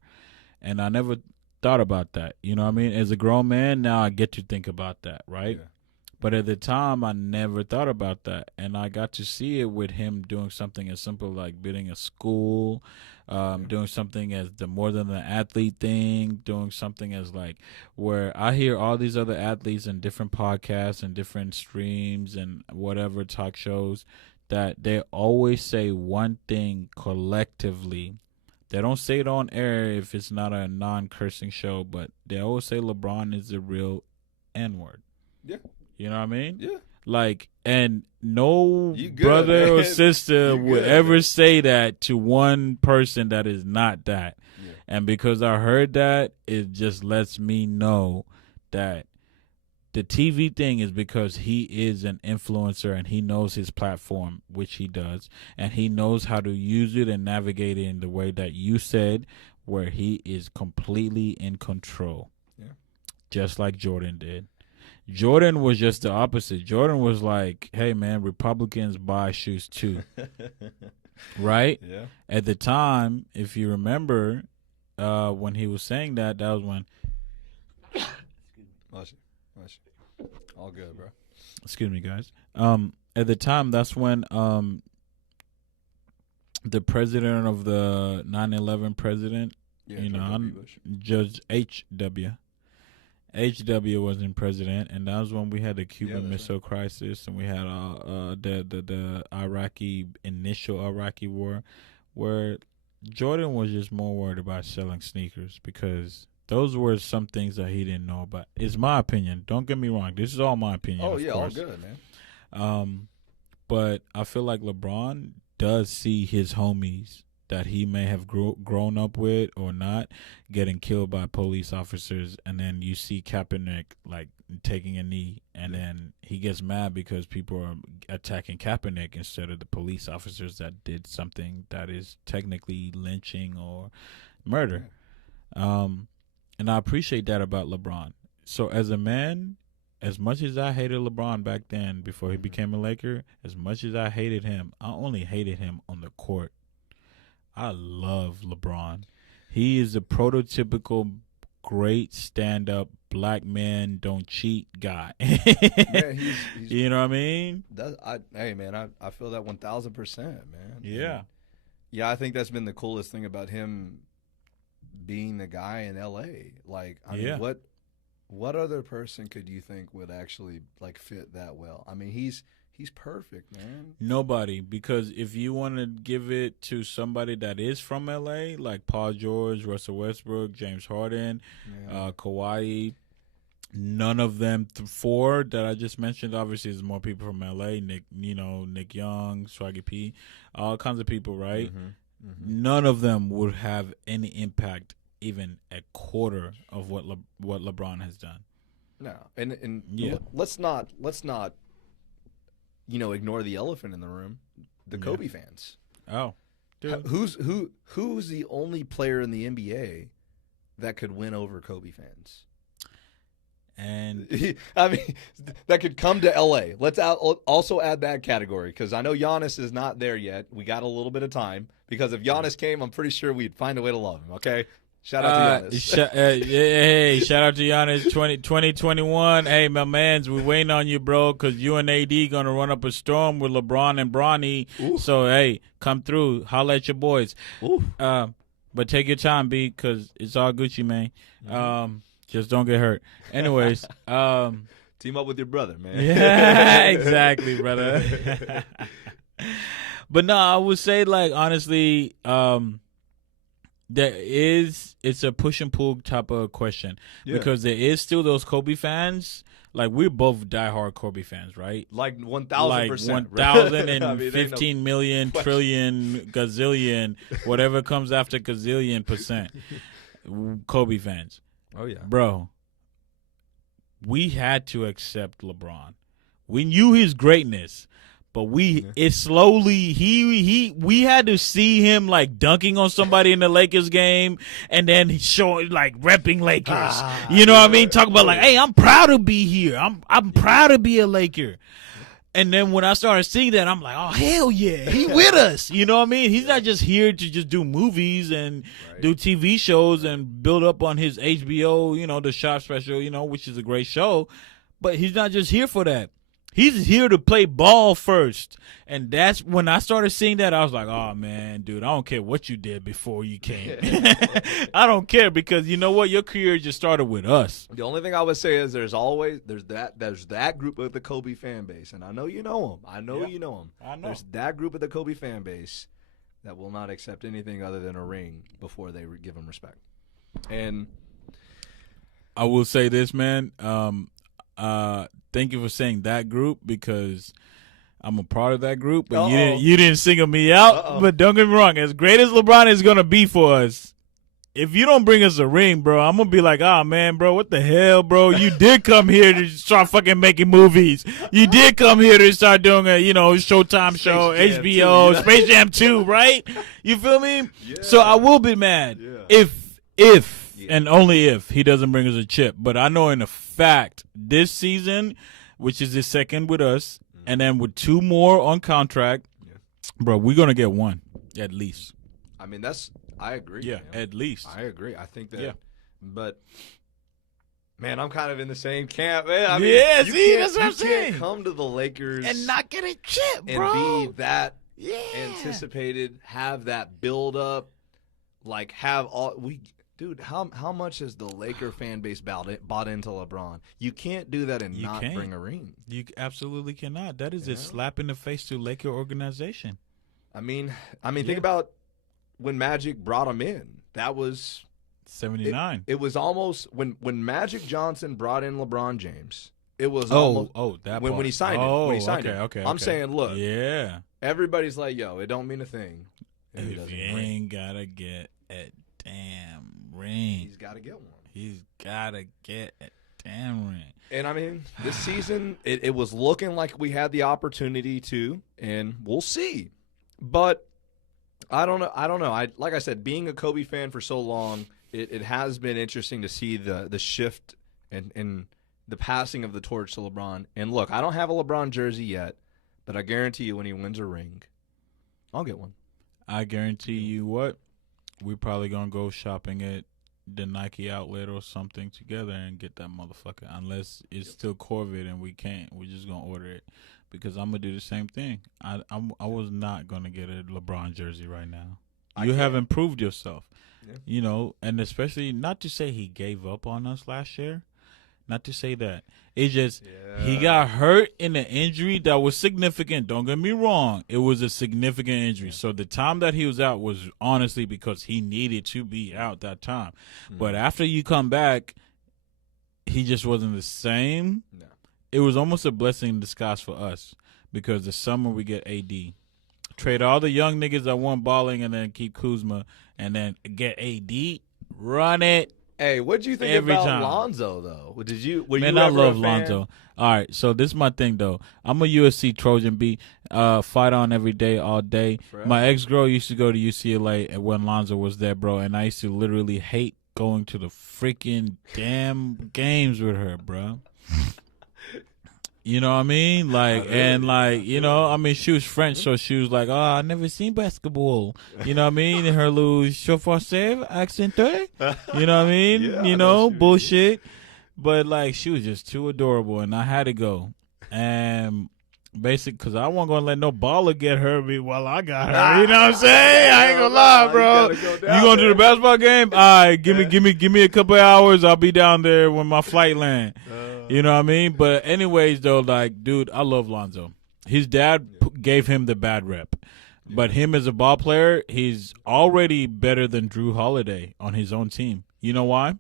And I never thought about that. You know what I mean? As a grown man, now I get to think about that, right? Yeah. But at the time, I never thought about that. And I got to see it with him doing something as simple like building a school, doing something as the more than an athlete thing, doing something as like where I hear all these other athletes in different podcasts and different streams and whatever talk shows that they always say one thing collectively. They don't say it on air if it's not a non-cursing show, but they always say LeBron is the real N-word. Yeah. You know what I mean? Yeah. Like, and no brother or sister would ever say that to one person that is not that. Yeah. And because I heard that, it just lets me know that the TV thing is because he is an influencer and he knows his platform, which he does, and he knows how to use it and navigate it in the way that you said, where he is completely in control. Yeah. Just like Jordan did. Jordan was just the opposite. Jordan was like, hey, man, Republicans buy shoes too. Right? Yeah. At the time, if you remember, when he was saying that, that was when. All good, bro. Excuse me, guys. At the time, that's when the president of the 9/11 president, Judge H.W. H.W. wasn't president, and that was when we had the Cuban Missile Crisis, and we had the initial Iraqi war, where Jordan was just more worried about selling sneakers because those were some things that he didn't know about. It's my opinion. Don't get me wrong. This is all my opinion. Oh, of course. All good, man. But I feel like LeBron does see his homies that he may have grown up with or not getting killed by police officers, and then you see Kaepernick like taking a knee, and then he gets mad because people are attacking Kaepernick instead of the police officers that did something that is technically lynching or murder. And I appreciate that about LeBron. So as a man, as much as I hated LeBron back then before he became a Laker, as much as I hated him, I only hated him on the court. I love LeBron. He is a prototypical great stand-up black man, don't cheat guy. Yeah, he's you know what I mean? Hey, man, I feel that 1,000%, man. Yeah. And yeah, I think that's been the coolest thing about him being the guy in L.A. Like, I mean, what other person could you think would actually like fit that well? I mean, he's perfect, man. Nobody, because if you want to give it to somebody that is from L.A., like Paul George, Russell Westbrook, James Harden, Kawhi, none of them, four that I just mentioned, obviously there's more people from L.A., Nick Young, Swaggy P, all kinds of people, right? None of them would have any impact, even a quarter of what LeBron has done. No, and let's not ignore the elephant in the room, the Kobe fans. Oh, dude. Who's the only player in the NBA that could win over Kobe fans? And I mean, that could come to LA. Let's also add that category because I know Giannis is not there yet. We got a little bit of time because if Giannis came, I'm pretty sure we'd find a way to love him. Okay, shout out to Giannis. Hey, shout out to Giannis 2021. Hey, my mans, we waiting on you, bro, because you and AD gonna run up a storm with LeBron and Bronny. Ooh. So hey, come through, holla at your boys. Ooh. But take your time, B, because it's all Gucci, man. Mm-hmm. Just don't get hurt. Anyways, team up with your brother, man. Yeah, exactly, brother. But no, I would say, like, honestly, it's a push and pull type of question because there is still those Kobe fans. Like, we're both diehard Kobe fans, right? Like 1,000%. Like 1,015 million, trillion, gazillion, whatever comes after gazillion percent. Kobe fans. Oh, yeah. Bro, we had to accept LeBron. We knew his greatness, but we had to see him like dunking on somebody in the Lakers game and then showing like repping Lakers. You know what I mean? Talk about like, hey, I'm proud to be here. I'm proud to be a Laker. And then when I started seeing that, I'm like, oh, hell yeah, he with us. You know what I mean? He's not just here to just do movies and do TV shows and build up on his HBO, the Shop Special, which is a great show. But he's not just here for that. He's here to play ball first. And that's when I started seeing that, I was like, oh, man, dude, I don't care what you did before you came. I don't care because you know what? Your career just started with us. The only thing I would say is there's that group of the Kobe fan base. And I know you know them. I know you know them. I know. There's that group of the Kobe fan base that will not accept anything other than a ring before they give him respect. And I will say this, man. Thank you for saying that group because I'm a part of that group. But you didn't single me out. But don't get me wrong. As great as LeBron is going to be for us, if you don't bring us a ring, bro, I'm going to be like, oh, man, bro, what the hell, bro? You did come here to start fucking making movies. You did come here to start doing a, Showtime show, HBO, Space Jam 2, right? You feel me? Yeah. So I will be mad if and only if he doesn't bring us a chip. But I know in a fact this season, which is his second with us, and then with 2 more on contract, bro, we're going to get 1 at least. I mean, I agree. Yeah, man. at least. I agree. I think that. Yeah. But, man, I'm kind of in the same camp, man. I mean, that's what I'm saying. You can't come to the Lakers and not get a chip, bro. And be that anticipated, have that build up, like have all Dude, how much has the Laker fan base bought into LeBron? You can't do that and bring a ring. You absolutely cannot. That is a slap in the face to Laker organization. I mean, think about when Magic brought him in. That was 79. It was almost when Magic Johnson brought in LeBron James. It was that when he signed him. When he signed him. Okay. I'm saying, look, everybody's like, yo, it don't mean a thing. If you ain't gotta get a damn ring. He's got to get one. He's got to get a damn ring. And, I mean, this season, it was looking like we had the opportunity to, and we'll see. But I don't know. Like I said, being a Kobe fan for so long, it has been interesting to see the shift and the passing of the torch to LeBron. And, look, I don't have a LeBron jersey yet, but I guarantee you when he wins a ring, I'll get one. I guarantee you what? We're probably going to go shopping at the Nike outlet or something together and get that motherfucker. Unless it's still Corvette and we can't. We're just going to order it. Because I'm going to do the same thing. I was not going to get a LeBron jersey right now. You have improved yourself. Yeah. And especially not to say he gave up on us last year. Not to say that. It's just he got hurt in an injury that was significant. Don't get me wrong. It was a significant injury. Yeah. So the time that he was out was honestly because he needed to be out that time. But after you come back, he just wasn't the same. No. It was almost a blessing in disguise for us because the summer we get AD. Trade all the young niggas that want balling and then keep Kuzma and then get AD. Run it. Hey, what did you think Every about time. Lonzo though? Were Man, you I ever love a fan? Lonzo. All right, so this is my thing though. I'm a USC Trojan B. Fight on every day, all day. Forever. My ex girl used to go to UCLA when Lonzo was there, bro, and I used to literally hate going to the freaking damn games with her, bro. You know what I mean? Like, and like, you know, I mean, she was French, so she was like, "Oh, I never seen basketball." You know what I mean? And her little chauffeur Accenteur. You know what I mean? Yeah, you I know know, what you mean. bullshit. But like, she was just too adorable, and I had to go. And basically, because I wasn't gonna let no baller get her me while I got her. You know what I'm saying? I ain't gonna lie, bro. You You gonna do the basketball game? All right, give me a couple of hours. I'll be down there when my flight land. You know what I mean? But anyways, though, like, dude, I love Lonzo. His dad gave him the bad rep. But him as a ball player, he's already better than Drew Holiday on his own team. You know why?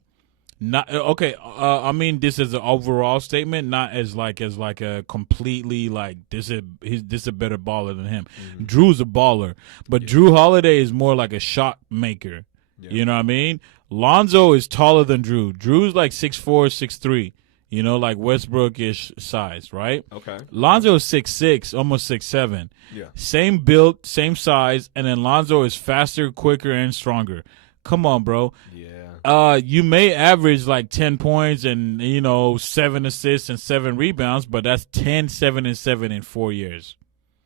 Not okay. I mean, this is an overall statement, not as a completely like this is a better baller than him. Mm-hmm. Drew's a baller, but Drew Holiday is more like a shot maker. Yeah. You know what I mean? Lonzo is taller than Drew. Drew's like 6'4", 6'3". You know, like Westbrook-ish size, right? Okay. Lonzo is 6'6", almost 6'7". Yeah. Same build, same size, and then Lonzo is faster, quicker, and stronger. Come on, bro. Yeah. You may average like 10 points and, 7 assists and 7 rebounds, but that's 10, 7, and 7 in 4 years.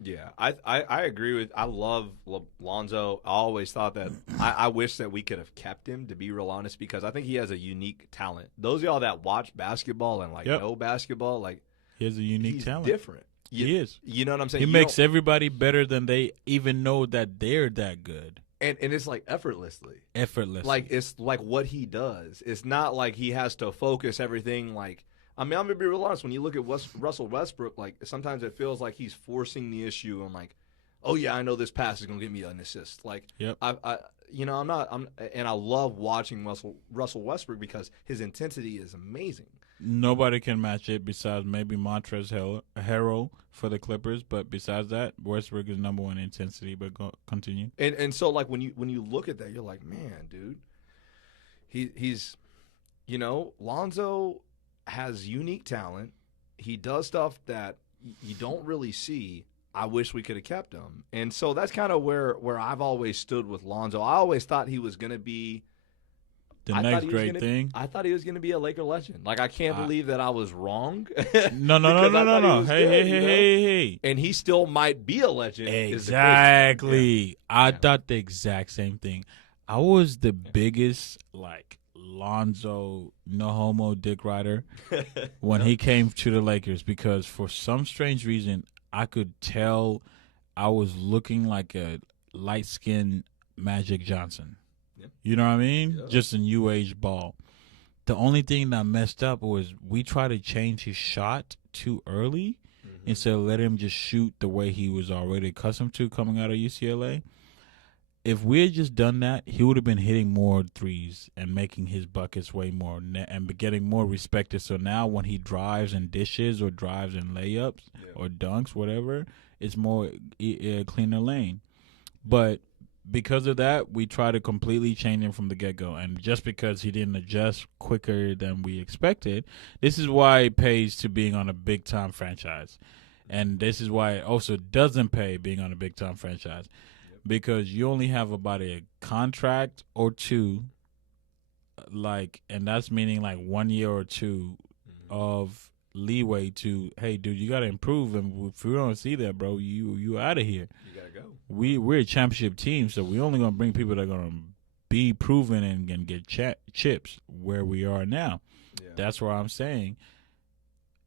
Yeah, I agree with. I love Lonzo. I always thought that. I wish that we could have kept him, to be real honest, because I think he has a unique talent. Those of y'all that watch basketball and know basketball, like he has a unique he's talent. Different. He is. You know what I'm saying? He makes everybody better than they even know that they're that good. And it's like effortlessly. Effortlessly. It's like what he does. It's not like he has to focus everything like. I mean, I'm gonna be real honest. When you look at Russell Westbrook, like sometimes it feels like he's forcing the issue on, like, oh yeah, I know this pass is gonna give me an assist. Like, yep. And I love watching Russell Westbrook because his intensity is amazing. Nobody can match it besides maybe Montrezl Harrell for the Clippers, but besides that, Westbrook is number one intensity. But continue. And so like when you look at that, you're like, man, dude, he's Lonzo has unique talent. He does stuff that you don't really see. I wish we could have kept him. And so that's kind of where I've always stood with Lonzo. I always thought he was going to be the next great thing. I thought he was going to be a Laker legend. Like, I can't believe that I was wrong. No. Hey. And he still might be a legend. Exactly. I thought the exact same thing. I was the biggest, like, Lonzo, no homo, dick rider when he came to the Lakers because for some strange reason I could tell I was looking like a light-skinned Magic Johnson. Yeah. You know what I mean? Yeah. Just a new age ball. The only thing that messed up was we tried to change his shot too early instead of letting him just shoot the way he was already accustomed to coming out of UCLA. If we had just done that, he would have been hitting more threes and making his buckets way more and getting more respected. So now when he drives and dishes or drives and layups or dunks, whatever, it's more cleaner lane. But because of that, we try to completely change him from the get-go. And just because he didn't adjust quicker than we expected, this is why it pays to being on a big-time franchise. And this is why it also doesn't pay being on a big-time franchise. Because you only have about a contract or two, and that's meaning like 1 year or two of leeway to, hey, dude, you got to improve. And if we don't see that, bro, you out of here. You got to go. We're a championship team, so we only going to bring people that are going to be proven and get chips where we are now. Yeah. That's why I'm saying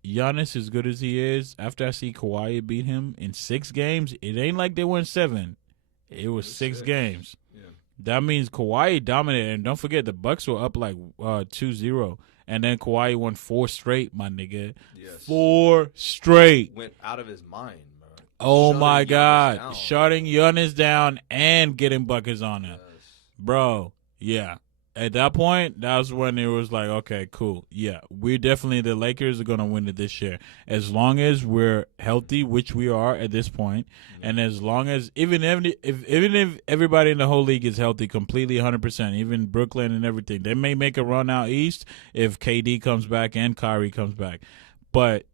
Giannis, as good as he is, after I see Kawhi beat him in 6 games, it ain't like they won 7. It was 6 games. Yeah. That means Kawhi dominated. And don't forget, the Bucks were up like 2-0. And then Kawhi won 4 straight, my nigga. Yes. 4 straight. Went out of his mind, bro. Oh, my God. Shutting Giannis down and getting buckets on him. Yes. Bro, yeah. at that point, that was when it was like, okay, cool. Yeah, we're definitely the Lakers are going to win it this year. As long as we're healthy, which we are at this point, and as long as even if everybody in the whole league is healthy completely 100%, even Brooklyn and everything, they may make a run out east if KD comes back and Kyrie comes back. But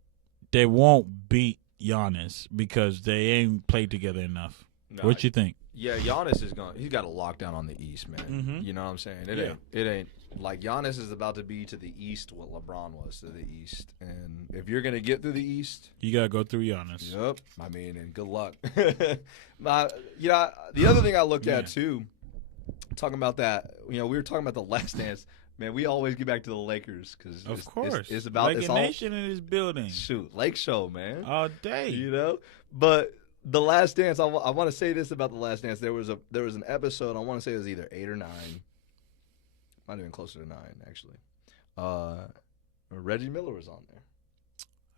they won't beat Giannis because they ain't played together enough. No, what you think? Yeah, Giannis is he's got a lockdown on the East, man. Mm-hmm. You know what I'm saying? It ain't like Giannis is about to be to the East what LeBron was to the East. And if you're gonna get through the East, you gotta go through Giannis. Yep. I mean, and good luck. The other thing I looked at too, talking about that, we were talking about the Last Dance. Man, we always get back to the Lakers because of course it's about Lake Nation in this building. Shoot, Lake Show, man, all day. But the Last Dance, I want to say this about the Last Dance. There was an episode. I want to say it was either 8 or 9. Might have been closer to 9 actually. Reggie Miller was on there.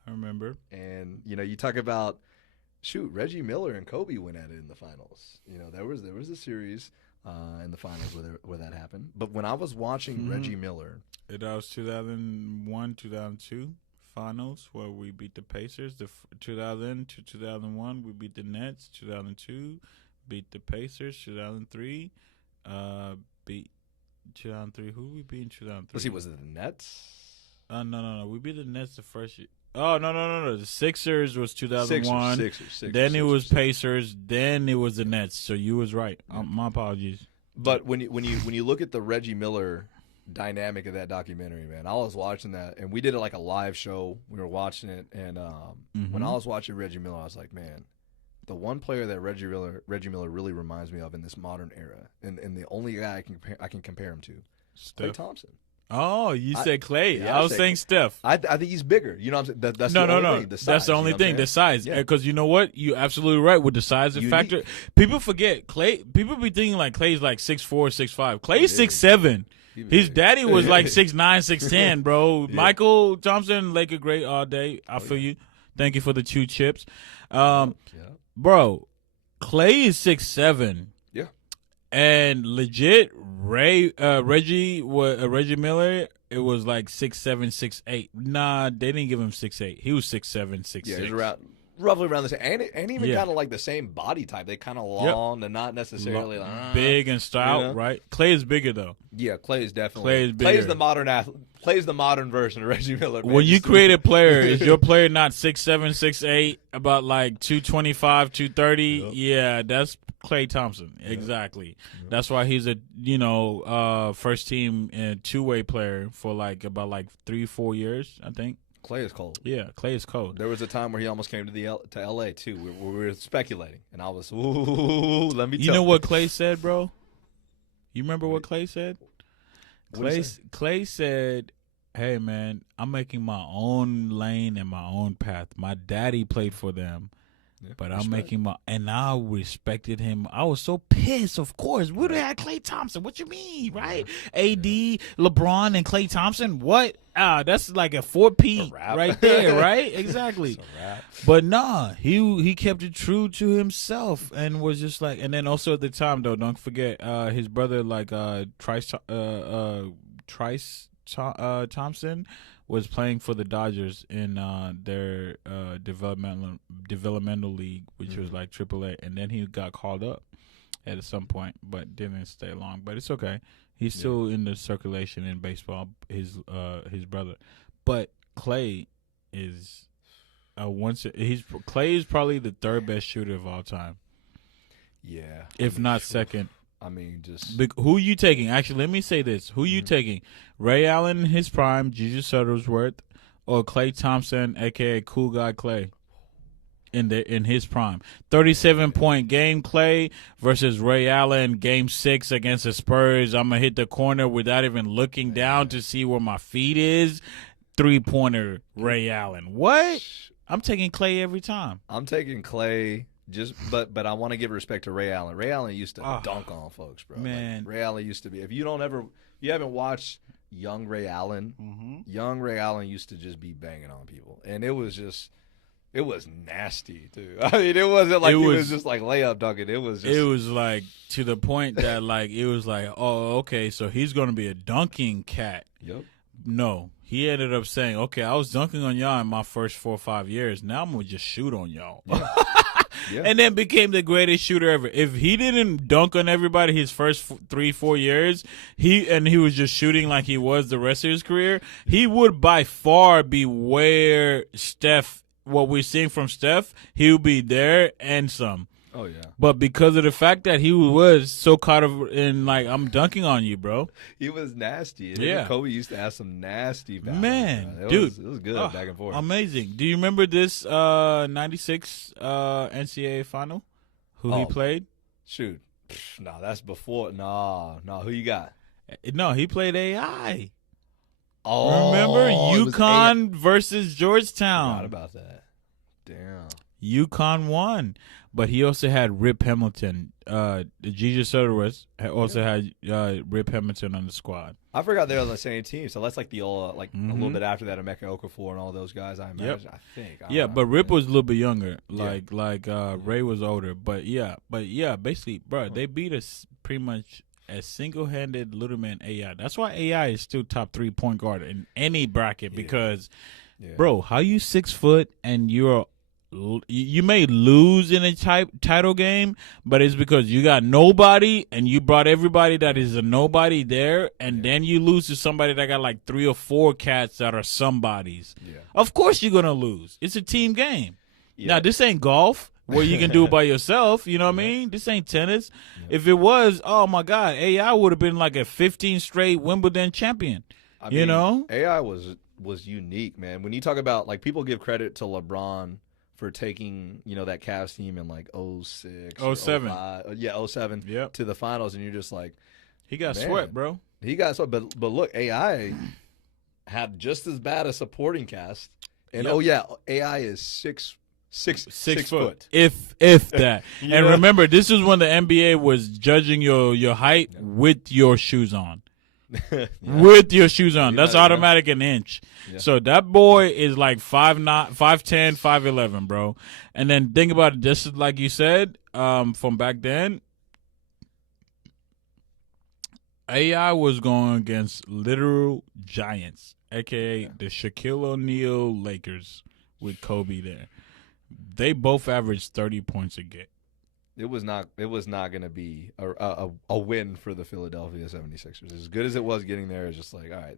I remember. And you talk about Reggie Miller and Kobe went at it in the finals. There was a series. In the finals where that happened. But when I was watching Reggie Miller. It was 2001, 2002 finals where we beat the Pacers. The 2000 to 2001, we beat the Nets. 2002, beat the Pacers. 2003, beat 2003. Who we beat in 2003? Let's see, was it the Nets? No. We beat the Nets the first year. Oh, no. The Sixers was 2001. Sixers. Then it was Pacers. Then it was the Nets. So you was right. My apologies. But when you look at the Reggie Miller dynamic of that documentary, man, I was watching that, and we did it like a live show. We were watching it, and when I was watching Reggie Miller, I was like, man, the one player that Reggie Miller really reminds me of in this modern era, and the only guy I can compare him to, Klay Thompson. Oh, you said Klay. Yeah, I was saying Steph. I think he's bigger. You know what I'm saying? That's no. Thing, the size, that's the only thing, the size. Because you know what? You're absolutely right with the size and factor. People forget Klay. People be thinking like Klay's like 6'4", 6'5". Klay's 6'7". His daddy was like 6'9", 6'10", bro. Yeah. Michael Thompson, Laker great all day. I feel you. Thank you for the 2 chips. Bro, Klay is 6'7". Yeah. And legit, Reggie Miller, it was like 6'7", 6'8". Nah, they didn't give him 6'8". He was 6'7", 6'6". Yeah, he's roughly around the same. And even kind of like the same body type. They kind of long and not necessarily big and stout, right? Klay is bigger though. Yeah, Klay is definitely. Klay's the modern athlete. Klay's the modern version of Reggie Miller. Man. When you create a player, is your player not 6'7", 6'8", about like 225, 230? Yep. Yeah, that's Klay Thompson. Yep. Exactly. Yep. That's why he's a first team two-way player for about 3-4 years, I think. Klay is cold. Yeah, Klay is cold. There was a time where he almost came to L.A. too. We were speculating, and I was, let me tell you. You know what Klay said, bro? You remember what Klay said? Klay said, hey, man, I'm making my own lane and my own path. My daddy played for them. But I'm making and I respected him. I was so pissed, of course. We would have had Klay Thompson. What you mean, right? AD, LeBron, and Klay Thompson. What? That's like a 4P right there, right? Exactly. But nah, he kept it true to himself and was just like. And then also at the time, though, don't forget his brother, Trice Thompson, was playing for the Dodgers in their developmental league, which was like AAA, and then he got called up at some point, but didn't stay long. But it's okay; he's still in the circulation in baseball. His brother, but Klay is Klay is probably the third best shooter of all time. Yeah, if not second. I mean, just who you taking? Actually, let me say this: who you taking? Ray Allen in his prime, Gigi Shuttlesworth, or Klay Thompson, aka Cool Guy Klay, in his prime? 37-point game Klay versus Ray Allen, Game 6 against the Spurs. I'm gonna hit the corner without even looking down to see where my feet is. 3-pointer Ray Allen. What? I'm taking Klay every time. I'm taking Klay. But I want to give respect to Ray Allen. Ray Allen used to dunk on folks, bro. Man, Ray Allen used to be. If you haven't watched young Ray Allen, young Ray Allen used to just be banging on people, and it was just It was nasty, dude. I mean, it wasn't like it was just like layup dunking. It was like to the point that like it was like, oh, okay, so he's gonna be a dunking cat. Yep. No, he ended up saying, okay, I was dunking on y'all in my first 4 or 5 years. Now I'm gonna just shoot on y'all. Yeah. Yeah. And then became the greatest shooter ever. If he didn't dunk on everybody his first 3-4 years, he was just shooting like he was the rest of his career, he would by far be where what we're seeing from Steph, he would be there and some. Oh, yeah. But because of the fact that he was so caught up in, like, I'm dunking on you, bro. He was nasty. And yeah. Kobe used to have some nasty battles. Man, dude. It was good back and forth. Amazing. Do you remember this 96 NCAA final? Who he played? Shoot. No, that's before. No. Who you got? No, he played AI. Oh. Remember? UConn versus Georgetown. Forgot about that. Damn. UConn won. But he also had Rip Hamilton. Jesus Soderwitz also had Rip Hamilton on the squad. I forgot they were on the same team. So that's like the old, a little bit after that, Emeka Okafor and all those guys. I imagine. Yep. I think. But Rip was a little bit younger. Ray was older. But basically, bro, they beat us pretty much as single-handed little man AI. That's why AI is still top 3 point guard in any bracket because, bro, how you 6 foot and you may lose in a title game, but it's because you got nobody and you brought everybody that is a nobody there, and then you lose to somebody that got like 3 or 4 cats that are somebodies. Yeah. Of course you're going to lose. It's a team game. Yeah. Now, this ain't golf where you can do it by yourself. You know what I mean? This ain't tennis. Yeah. If it was, oh, my God, AI would have been like a 15 straight Wimbledon champion. I mean, AI was unique, man. When you talk about, like, people give credit to LeBron for taking, that Cavs team in like 06, 07. 07 to the finals, and you're just like, he got swept, bro. He got swept, but look, AI had just as bad a supporting cast, and AI is six foot, if that. And remember, this is when the NBA was judging your height with your shoes on. With your shoes on. That's automatic an inch. Yeah. So that boy is like 5'9", 5'10", 5'11", bro. And then think about it, just like you said, from back then, AI was going against literal giants, a.k.a. the Shaquille O'Neal Lakers with Kobe there. They both averaged 30 points a game. It was not going to be a win for the Philadelphia 76ers. As good as it was getting there, it's just like, all right,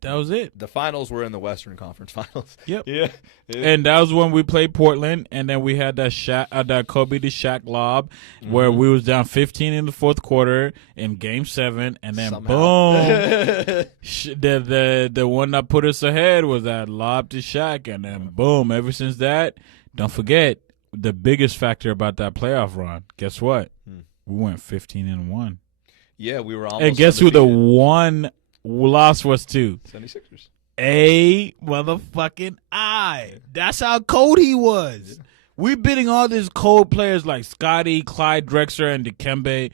that was it. The finals were in the Western Conference Finals. Yep. Yeah. And that was when we played Portland, and then we had that Kobe to Shaq lob where we was down 15 in the fourth quarter in Game 7, and then boom, the one that put us ahead was that lob to Shaq, and then boom. Ever since that, don't forget the biggest factor about that playoff run. Guess what? We went 15-1. Yeah, we were almost. And guess who the one loss was to? 76ers. A motherfucking I. That's how cold he was. Yeah. We beating all these cold players like Scotty, Clyde Drexler, and Dikembe.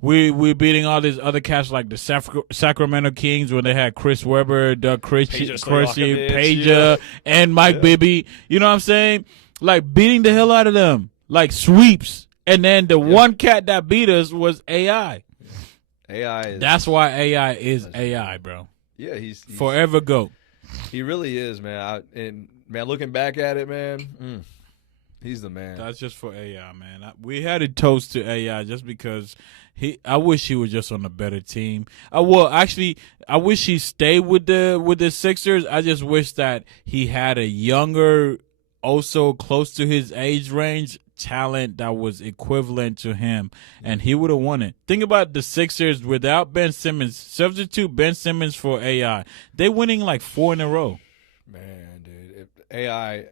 We beating all these other cats like the Sacramento Kings when they had Chris Webber, Doug Christie, Pager, and Mike Bibby. You know what I'm saying? Like beating the hell out of them, like sweeps. And then the one cat that beat us was AI. That's why AI is AI, bro. Yeah, he's forever GOAT. He really is, man. Looking back at it, man, he's the man. That's just for AI, man. We had a toast to AI just because I wish he was just on a better team. I wish he stayed with the Sixers. I just wish that he had a younger, also close to his age range, talent that was equivalent to him, and he would have won it. Think about the Sixers without Ben Simmons. Substitute Ben Simmons for AI. They winning like 4 in a row. Man, dude. AI,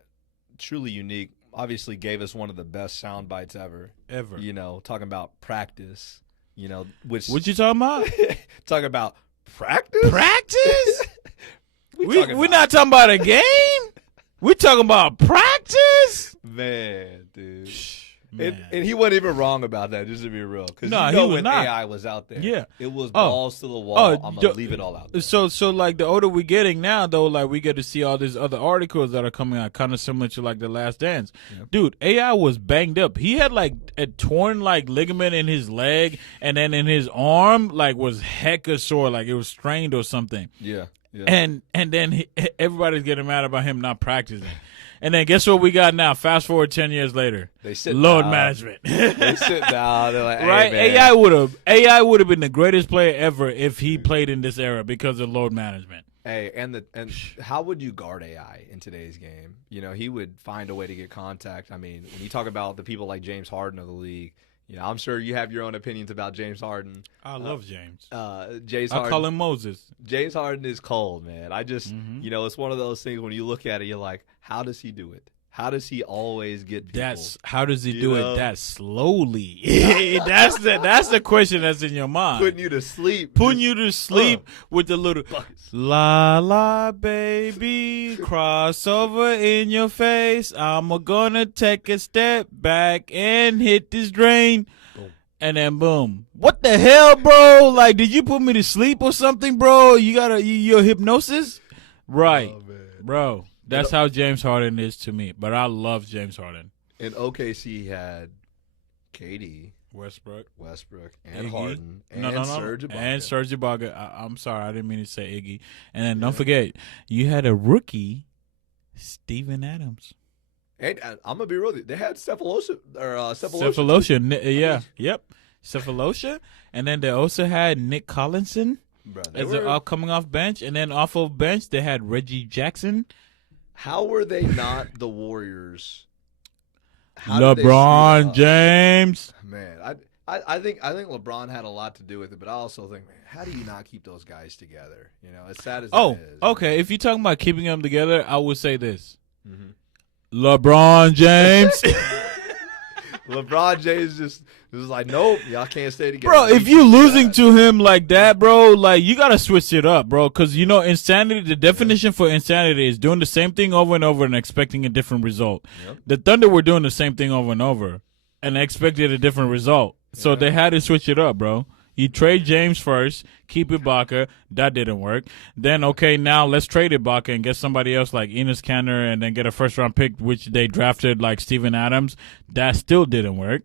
truly unique, obviously gave us one of the best sound bites ever. Talking about practice, which. What you talking about? Talking about practice? Practice? We're not talking about a game? We're talking about practice? Man, dude. And he wasn't even wrong about that, just to be real. Because he was when not. AI was out there, Yeah. it was balls to the wall. I'm going to leave it all out there. So like the older we're getting now, though, like we get to see all these other articles that are coming out, kind of similar to like The Last Dance. Yep. Dude, AI was banged up. He had like a torn like ligament in his leg, and then in his arm like was hecka sore, like it was strained or something. Yeah. And then everybody's getting mad about him not practicing. And then guess what we got now? Fast forward 10 years later. They sit load down. Management. They sit down. They're like, hey, right? man. AI would have been the greatest player ever if he played in this era because of load management. Hey, and how would you guard AI in today's game? He would find a way to get contact. I mean, when you talk about the people like James Harden of the league, I'm sure you have your own opinions about James Harden. I love James. James Harden. I call him Moses. James Harden is cold, man. I just, it's one of those things when you look at it, you're like, how does he do it? How does he always get people? How does he do it that slowly? That's the question that's in your mind. Putting you to sleep. With the little la la baby crossover in your face. I'm gonna take a step back and hit this drain. Boom. And then boom. What the hell, bro? Like, did you put me to sleep or something, bro? You got your hypnosis? Right. Oh, bro. That's how James Harden is to me. But I love James Harden. In OKC, he had KD, Westbrook, and Iggy. Harden, and Serge Ibaka. And Serge Ibaka. I'm sorry, I didn't mean to say Iggy. And then don't forget, you had a rookie, Steven Adams. And I'm gonna be real. They had Cephalosha. Yep. Cephalosha. And then they also had Nick Collinson coming off bench. And then off of bench, they had Reggie Jackson. How were they not the Warriors? LeBron James. Man, I think LeBron had a lot to do with it, but I also think, man, how do you not keep those guys together? As sad as that is. Okay. If you're talking about keeping them together, I would say this. LeBron James. LeBron James just was like, nope, y'all can't stay together. Bro, if you losing to him like that, bro, like you gotta switch it up, bro. Because insanity. The definition for insanity is doing the same thing over and over and expecting a different result. Yep. The Thunder were doing the same thing over and over and expected a different result. So they had to switch it up, bro. You trade James first, keep Ibaka. That didn't work. Then, okay, now let's trade Ibaka and get somebody else like Enes Kanter and then get a first-round pick, which they drafted like Steven Adams. That still didn't work.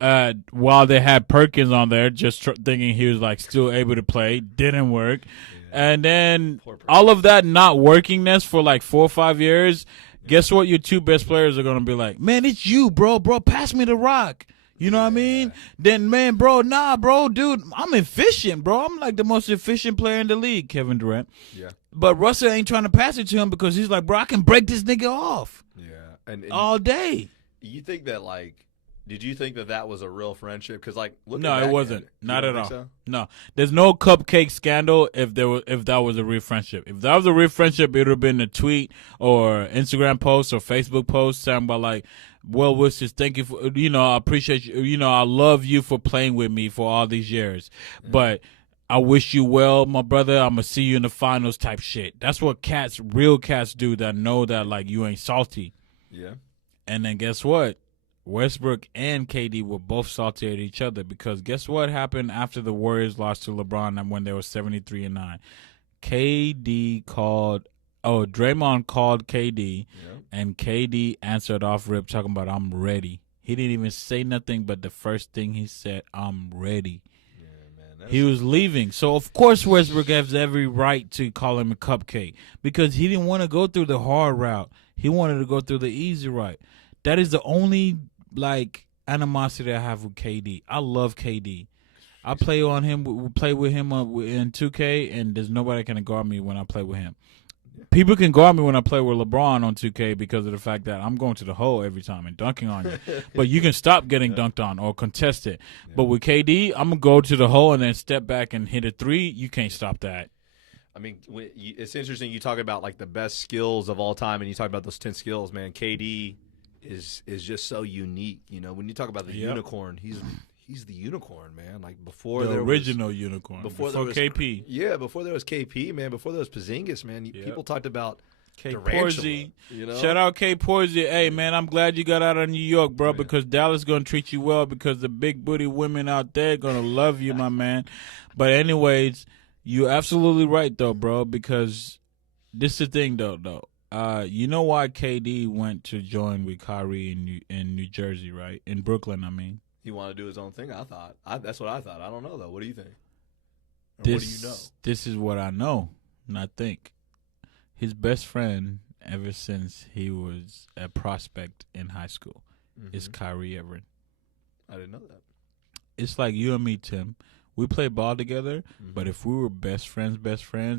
Yeah. While they had Perkins on there, just thinking he was like still able to play, didn't work. Yeah. And then all of that not workingness for like 4 or 5 years, guess what your two best players are going to be like? Man, it's you, bro. Bro, pass me the rock. You know what I mean? Then, man, bro, dude, I'm efficient, bro. I'm like the most efficient player in the league, Kevin Durant. Yeah. But Russell ain't trying to pass it to him because he's like, bro, I can break this nigga off. Yeah. And all day. You think that, like, did you think that was a real friendship? Because, like, no, it wasn't. Not at all. So? No. There's no cupcake scandal if that was a real friendship. If that was a real friendship, it would have been a tweet or Instagram post or Facebook post saying about, like, well wishes, thank you for, I appreciate you, I love you for playing with me for all these years. Yeah. But I wish you well, my brother. I'm going to see you in the finals type shit. That's what real cats do that know that, like, you ain't salty. Yeah. And then guess what? Westbrook and KD were both salty at each other because guess what happened after the Warriors lost to LeBron when they were 73-9? Draymond called KD, and KD answered off rip talking about, I'm ready. He didn't even say nothing, but the first thing he said, I'm ready. Yeah, man, he was leaving. So, of course, Westbrook has every right to call him a cupcake because he didn't want to go through the hard route. He wanted to go through the easy route. That is the only, like, animosity I have with KD. I love KD. I play with him in 2K, and there's nobody that can guard me when I play with him. People can guard me when I play with LeBron on 2K because of the fact that I'm going to the hole every time and dunking on you. But you can stop getting dunked on or contest it. Yeah. But with KD, I'm going to go to the hole and then step back and hit a three. You can't stop that. I mean, it's interesting. You talk about, like, the best skills of all time, and you talk about those 10 skills, man. KD is just so unique. When you talk about the unicorn, he's the unicorn, man. Like, before the original unicorn. Before KP. Yeah, before there was KP, man. Before there was Porzingis, man. People talked about K tarantula, Porzy. you know? Shout out K Porzy. Hey, man, I'm glad you got out of New York, bro, because Dallas going to treat you well because the big booty women out there going to love you, my man. But anyways, you're absolutely right, though, bro, because this is the thing, though. You know why KD went to join with Kyrie in New Jersey, right? In Brooklyn, I mean. He wanted to do his own thing, I thought. That's what I thought. I don't know, though. What do you think? Or what do you know? This is what I know, and I think. His best friend, ever since he was a prospect in high school, is Kyrie Irving. I didn't know that. It's like you and me, Tim. We play ball together, but if we were best friends,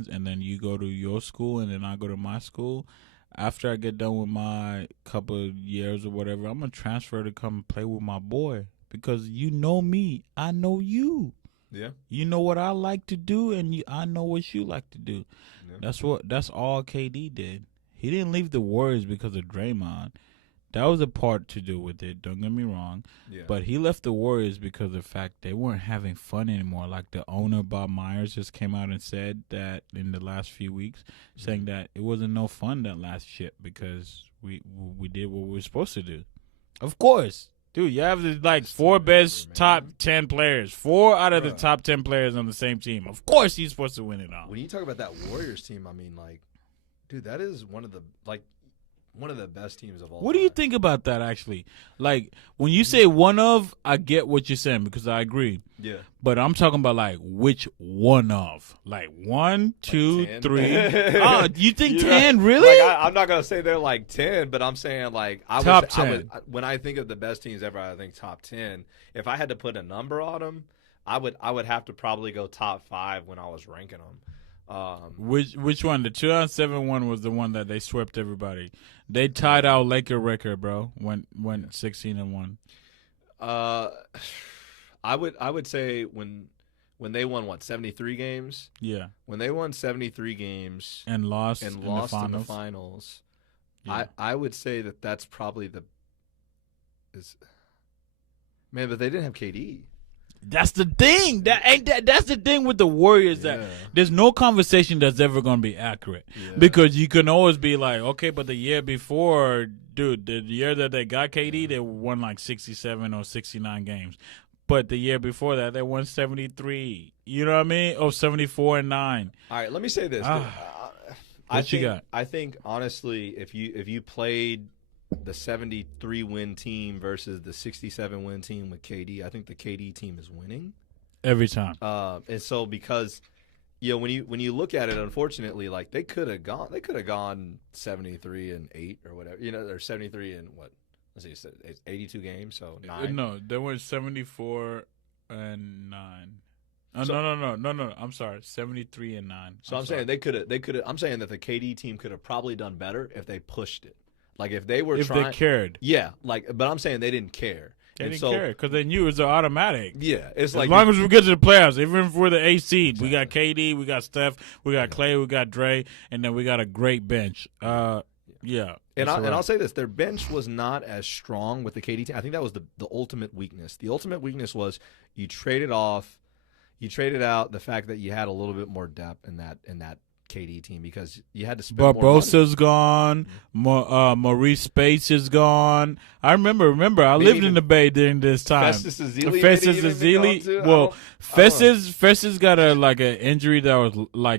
and then you go to your school and then I go to my school, after I get done with my couple of years or whatever, I'm going to transfer to come play with my boy because you know me. I know you. Yeah. You know what I like to do, and I know what you like to do. Yeah. That's all KD did. He didn't leave the Warriors because of Draymond. That was a part to do with it. Don't get me wrong. Yeah. But he left the Warriors because of the fact they weren't having fun anymore. Like the owner, Bob Myers, just came out and said that in the last few weeks, saying that it wasn't no fun that last shit because we did what we were supposed to do. Of course. Dude, you have the four best top 10 players. 4 out of the top 10 players on the same team. Of course he's supposed to win it all. When you talk about that Warriors team, I mean, dude, that is one of the best teams of all time. What do you think about that, actually? Like, when you say one of, I get what you're saying because I agree. Yeah. But I'm talking about, which one of? 1, 2, 10? 3. Oh, you think 10, really? I'm not going to say they're 10, but I'm saying, top 10. When I think of the best teams ever, I think top 10. If I had to put a number on them, I would have to probably go top 5 when I was ranking them. Which one? The 2007 one was the one that they swept everybody. They tied our Laker record, bro. Went 16-1. I would say when they won 73 games. Yeah. When they won 73 games and lost in the finals. Yeah. I would say that's probably man, but they didn't have KD. That's the thing. That's the thing with the Warriors. That there's no conversation that's ever going to be accurate because you can always be like, okay, but the year before, dude, the year that they got KD, they won 67 or 69 games. But the year before that, they won 73. You know what I mean? Oh, 74-9. All right, let me say this. I think honestly, if you played the 73-win team versus the 67-win team with KD, I think the KD team is winning every time. And so because when you look at it, unfortunately, they could have gone 73-8 or whatever, or 73 and what? Let's see, 82 games, so 9. No, they were 74-9. No. I'm sorry, 73-9. So I'm saying they could have. I'm saying that the KD team could have probably done better if they pushed it. If they were they cared. Yeah, but I'm saying they didn't care. They didn't care because they knew it was automatic. Yeah, it's as long as we get to the playoffs, even if we're the 8th seed, we got KD, we got Steph, we got Clay, we got Dre, and then we got a great bench. Yeah. And I'll say this, their bench was not as strong with the KD team. I think that was the ultimate weakness. The ultimate weakness was you traded out the fact that you had a little bit more depth in that KD team because you had to spend more money. Barbosa's gone. Maurice Space is gone. I remember. I lived in the Bay during this time. Festus Ezeli. Well, Festus got an injury that was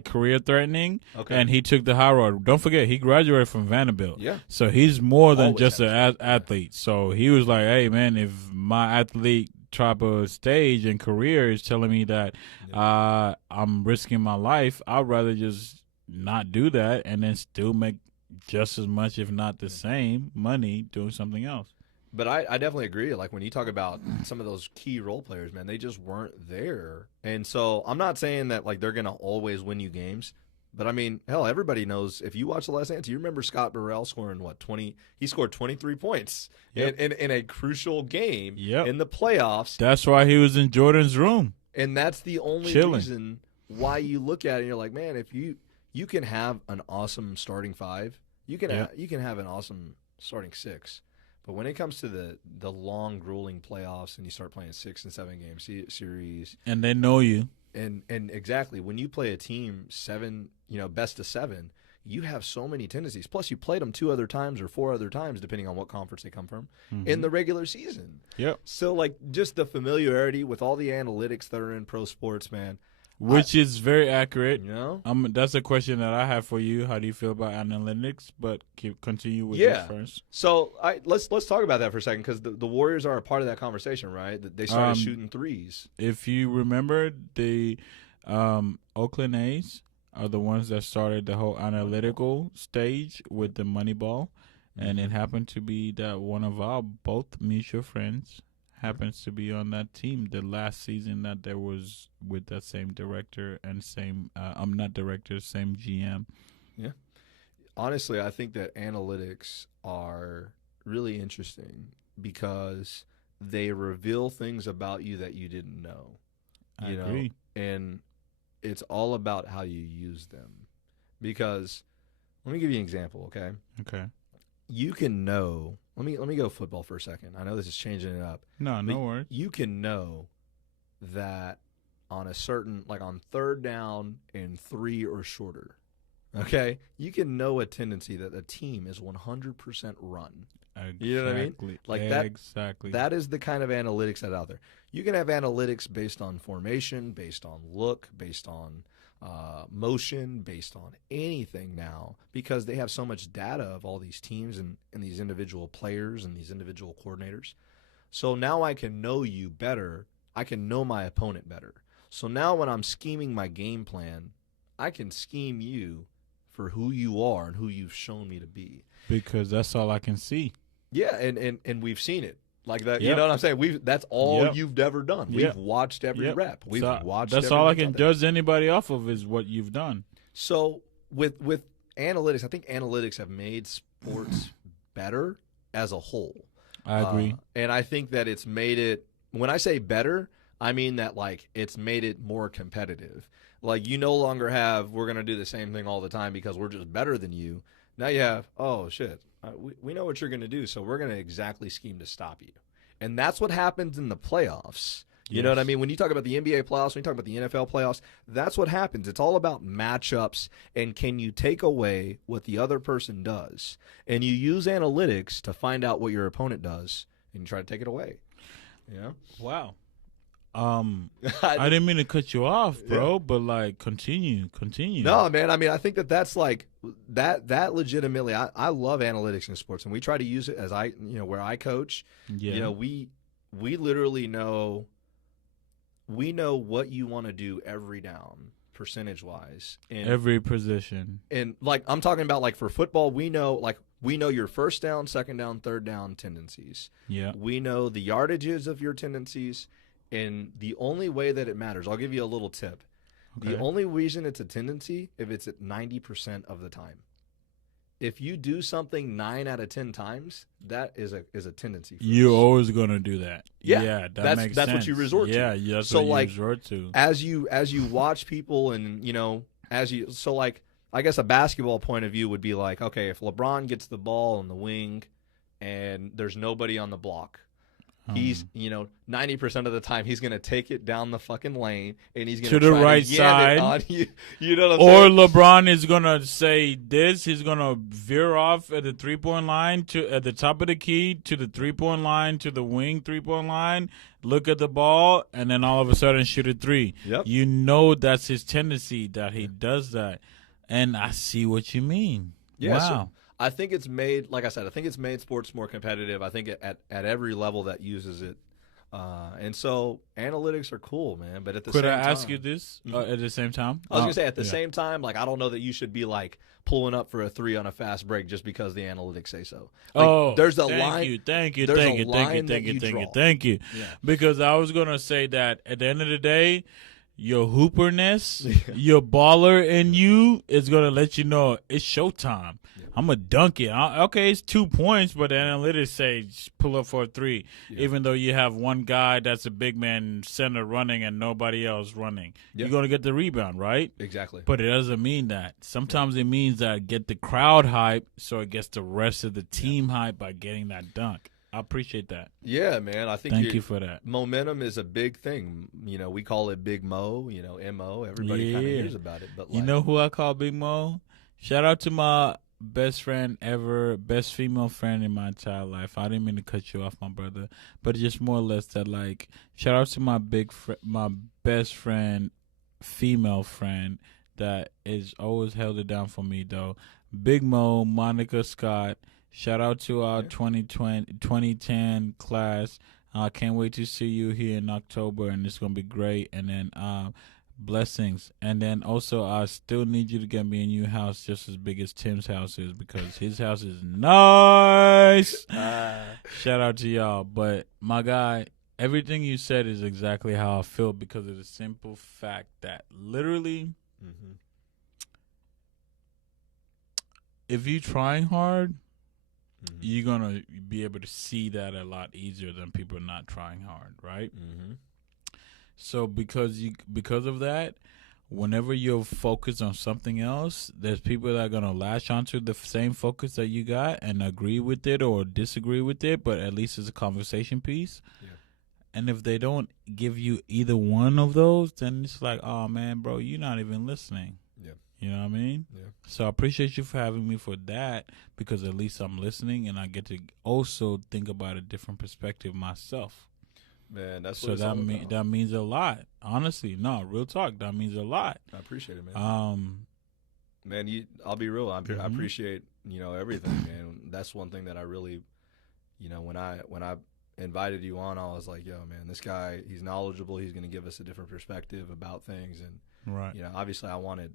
career threatening, and he took the high road. Don't forget, he graduated from Vanderbilt. Yeah. So he's more than just an athlete. So he was like, hey man, if my athlete type of stage and career is telling me that I'm risking my life, I'd rather just not do that and then still make just as much, if not the same, money doing something else. But I definitely agree. When you talk about some of those key role players, man, they just weren't there. And so I'm not saying that they're going to always win you games. But, I mean, hell, everybody knows. If you watch The Last Dance, you remember Scott Burrell scoring, 20? He scored 23 points in a crucial game in the playoffs. That's why he was in Jordan's room. And that's the only reason why you look at it and you're like, man, if you can have an awesome starting 5, you can have an awesome starting 6. But when it comes to the long, grueling playoffs and you start playing 6 and 7 game series. And they know you. And exactly, when you play a team 7, best of 7, you have so many tendencies. Plus, you played them 2 other times or 4 other times, depending on what conference they come from, in the regular season. Yep. So, like, just the familiarity with all the analytics that are in pro sports, man. Which is very accurate. You know? That's a question that I have for you. How do you feel about analytics? But continue with this first. So let's talk about that for a second, because the Warriors are a part of that conversation, right? They started shooting threes. If you remember, the Oakland A's are the ones that started the whole analytical stage with the Moneyball, and it happened to be that one of our both mutual friends happens to be on that team the last season that there was with that same director and same not director, same GM. Yeah. Honestly, I think that analytics are really interesting because they reveal things about you that you didn't know. I agree. And it's all about how you use them. Because let me give you an example, okay? Okay. You can know. Let me go football for a second. I know this is changing it up. No worries. You can know that on a certain, like on 3rd down and 3 or shorter, okay, you can know a tendency that a team is 100% run. Exactly. You know what I mean? Like that. Exactly. That is the kind of analytics that's out there. You can have analytics based on formation, based on look, based on motion, based on anything now, because they have so much data of all these teams and these individual players and these individual coordinators. So now I can know you better. I can know my opponent better. So now when I'm scheming my game plan, I can scheme you for who you are and who you've shown me to be. Because that's all I can see. Yeah, and we've seen it. Like that, you know what I'm saying? That's all you've ever done. We've watched every rep. We've watched. That's all I can judge anybody off of is what you've done. So with analytics, I think analytics have made sports better as a whole. I agree, and I think that it's made it. When I say better, I mean that like it's made it more competitive. Like you no longer have we're gonna do the same thing all the time because we're just better than you. Now you have shit. We know what you're going to do, so we're going to exactly scheme to stop you. And that's what happens in the playoffs. You know what I mean? When you talk about the NBA playoffs, when you talk about the NFL playoffs, that's what happens. It's all about matchups and can you take away what the other person does. And you use analytics to find out what your opponent does, and you try to take it away. You know? Wow. I didn't mean to cut you off, bro, but like continue. No, man. I mean, I think that's like that legitimately. I love analytics in sports, and we try to use it as where I coach. Yeah. You know, we literally know. We know what you want to do every down, percentage wise, in every position. And like I'm talking about, like for football, we know your 1st down, 2nd down, 3rd down tendencies. Yeah. We know the yardages of your tendencies. And the only way that it matters, I'll give you a little tip. Okay. The only reason it's a tendency if it's at 90% of the time. If you do something 9 out of 10 times, that is a tendency. You're always gonna do that. Yeah, that makes sense. That's what you resort to. Yeah, that's what you resort to. As you watch people, and I guess a basketball point of view would be like, okay, if LeBron gets the ball on the wing, and there's nobody on the block. He's, 90% of the time he's going to take it down the fucking lane and he's going to the try right to yam side. It on you. You know what I'm saying? Or LeBron is going to say this. He's going to veer off at the 3-point line at the top of the key to the 3-point line to the wing 3-point line. Look at the ball and then all of a sudden shoot a 3. Yep. You know that's his tendency that he does that. And I see what you mean. Yeah, wow. So I think it's made, like I said, I think it's made sports more competitive. I think at every level that uses it. And so analytics are cool, man. But at the same time. Could I ask you this at the same time? I was going to say at the same time, like, I don't know that you should be like pulling up for a 3 on a fast break just because the analytics say so. Like, there's a line. Thank you. Yeah. Because I was going to say that at the end of the day, your hooperness, your baller in you is going to let you know it's showtime. I'm going to dunk it. Okay, it's 2 points, but the analytics say pull up for a 3, even though you have one guy that's a big man center running and nobody else running. You're going to get the rebound, right? Exactly. But it doesn't mean that. Sometimes it means that get the crowd hype so it gets the rest of the team hype by getting that dunk. I appreciate that. Yeah, man. I think Thank you for that. Momentum is a big thing. We call it Big Mo, MO. Everybody kind of hears about it. But you know who I call Big Mo? Shout out to my best friend ever, best female friend in my entire life. I didn't mean to cut you off, my brother, but just more or less that, like, shout out to my my best friend, female friend that is always held it down for me though. Big Mo, Monica Scott. Shout out to our 2010 class. I can't wait to see you here in October, and it's gonna be great. And then blessings. And then also, I still need you to get me a new house just as big as Tim's house is, because his house is nice. Shout out to y'all. But my guy, everything you said is exactly how I feel, because of the simple fact that literally, if you're trying hard, you're going to be able to see that a lot easier than people not trying hard, right? So because of that, whenever you're focused on something else, there's people that are going to latch onto the same focus that you got and agree with it or disagree with it, but at least it's a conversation piece. Yeah. And if they don't give you either one of those, then it's like, oh, man, bro, you're not even listening. Yeah. You know what I mean? Yeah. So I appreciate you for having me for that, because at least I'm listening and I get to also think about a different perspective myself. Man, that's so what that means a lot. Honestly, no, real talk. That means a lot. I appreciate it, man. Man, I'll be real. I appreciate everything, man. That's one thing that I really, when I invited you on, I was like, yo, man, this guy, he's knowledgeable. He's going to give us a different perspective about things, and obviously, I wanted,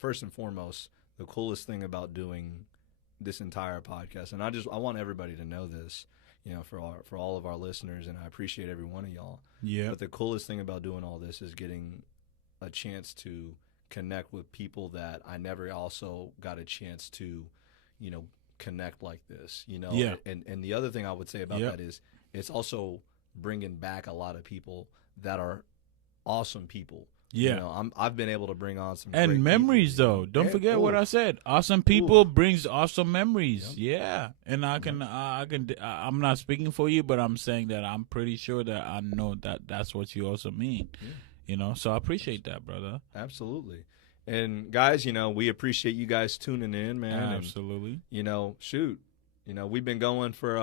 first and foremost, the coolest thing about doing this entire podcast, and I want everybody to know this. For all of our listeners, and I appreciate every one of y'all. Yeah. But the coolest thing about doing all this is getting a chance to connect with people that I never also got a chance to, connect like this. Yeah. And the other thing I would say about that is it's also bringing back a lot of people that are awesome people. Yeah, I've been able to bring on some and great memories people, though. Don't forget what I said. Awesome people brings awesome memories. Yep. Yeah, and I'm not speaking for you, but I'm saying that I'm pretty sure that I know that that's what you also mean. Yeah. So I appreciate that, brother. Absolutely. And guys, we appreciate you guys tuning in, man. Absolutely. And, shoot. We've been going for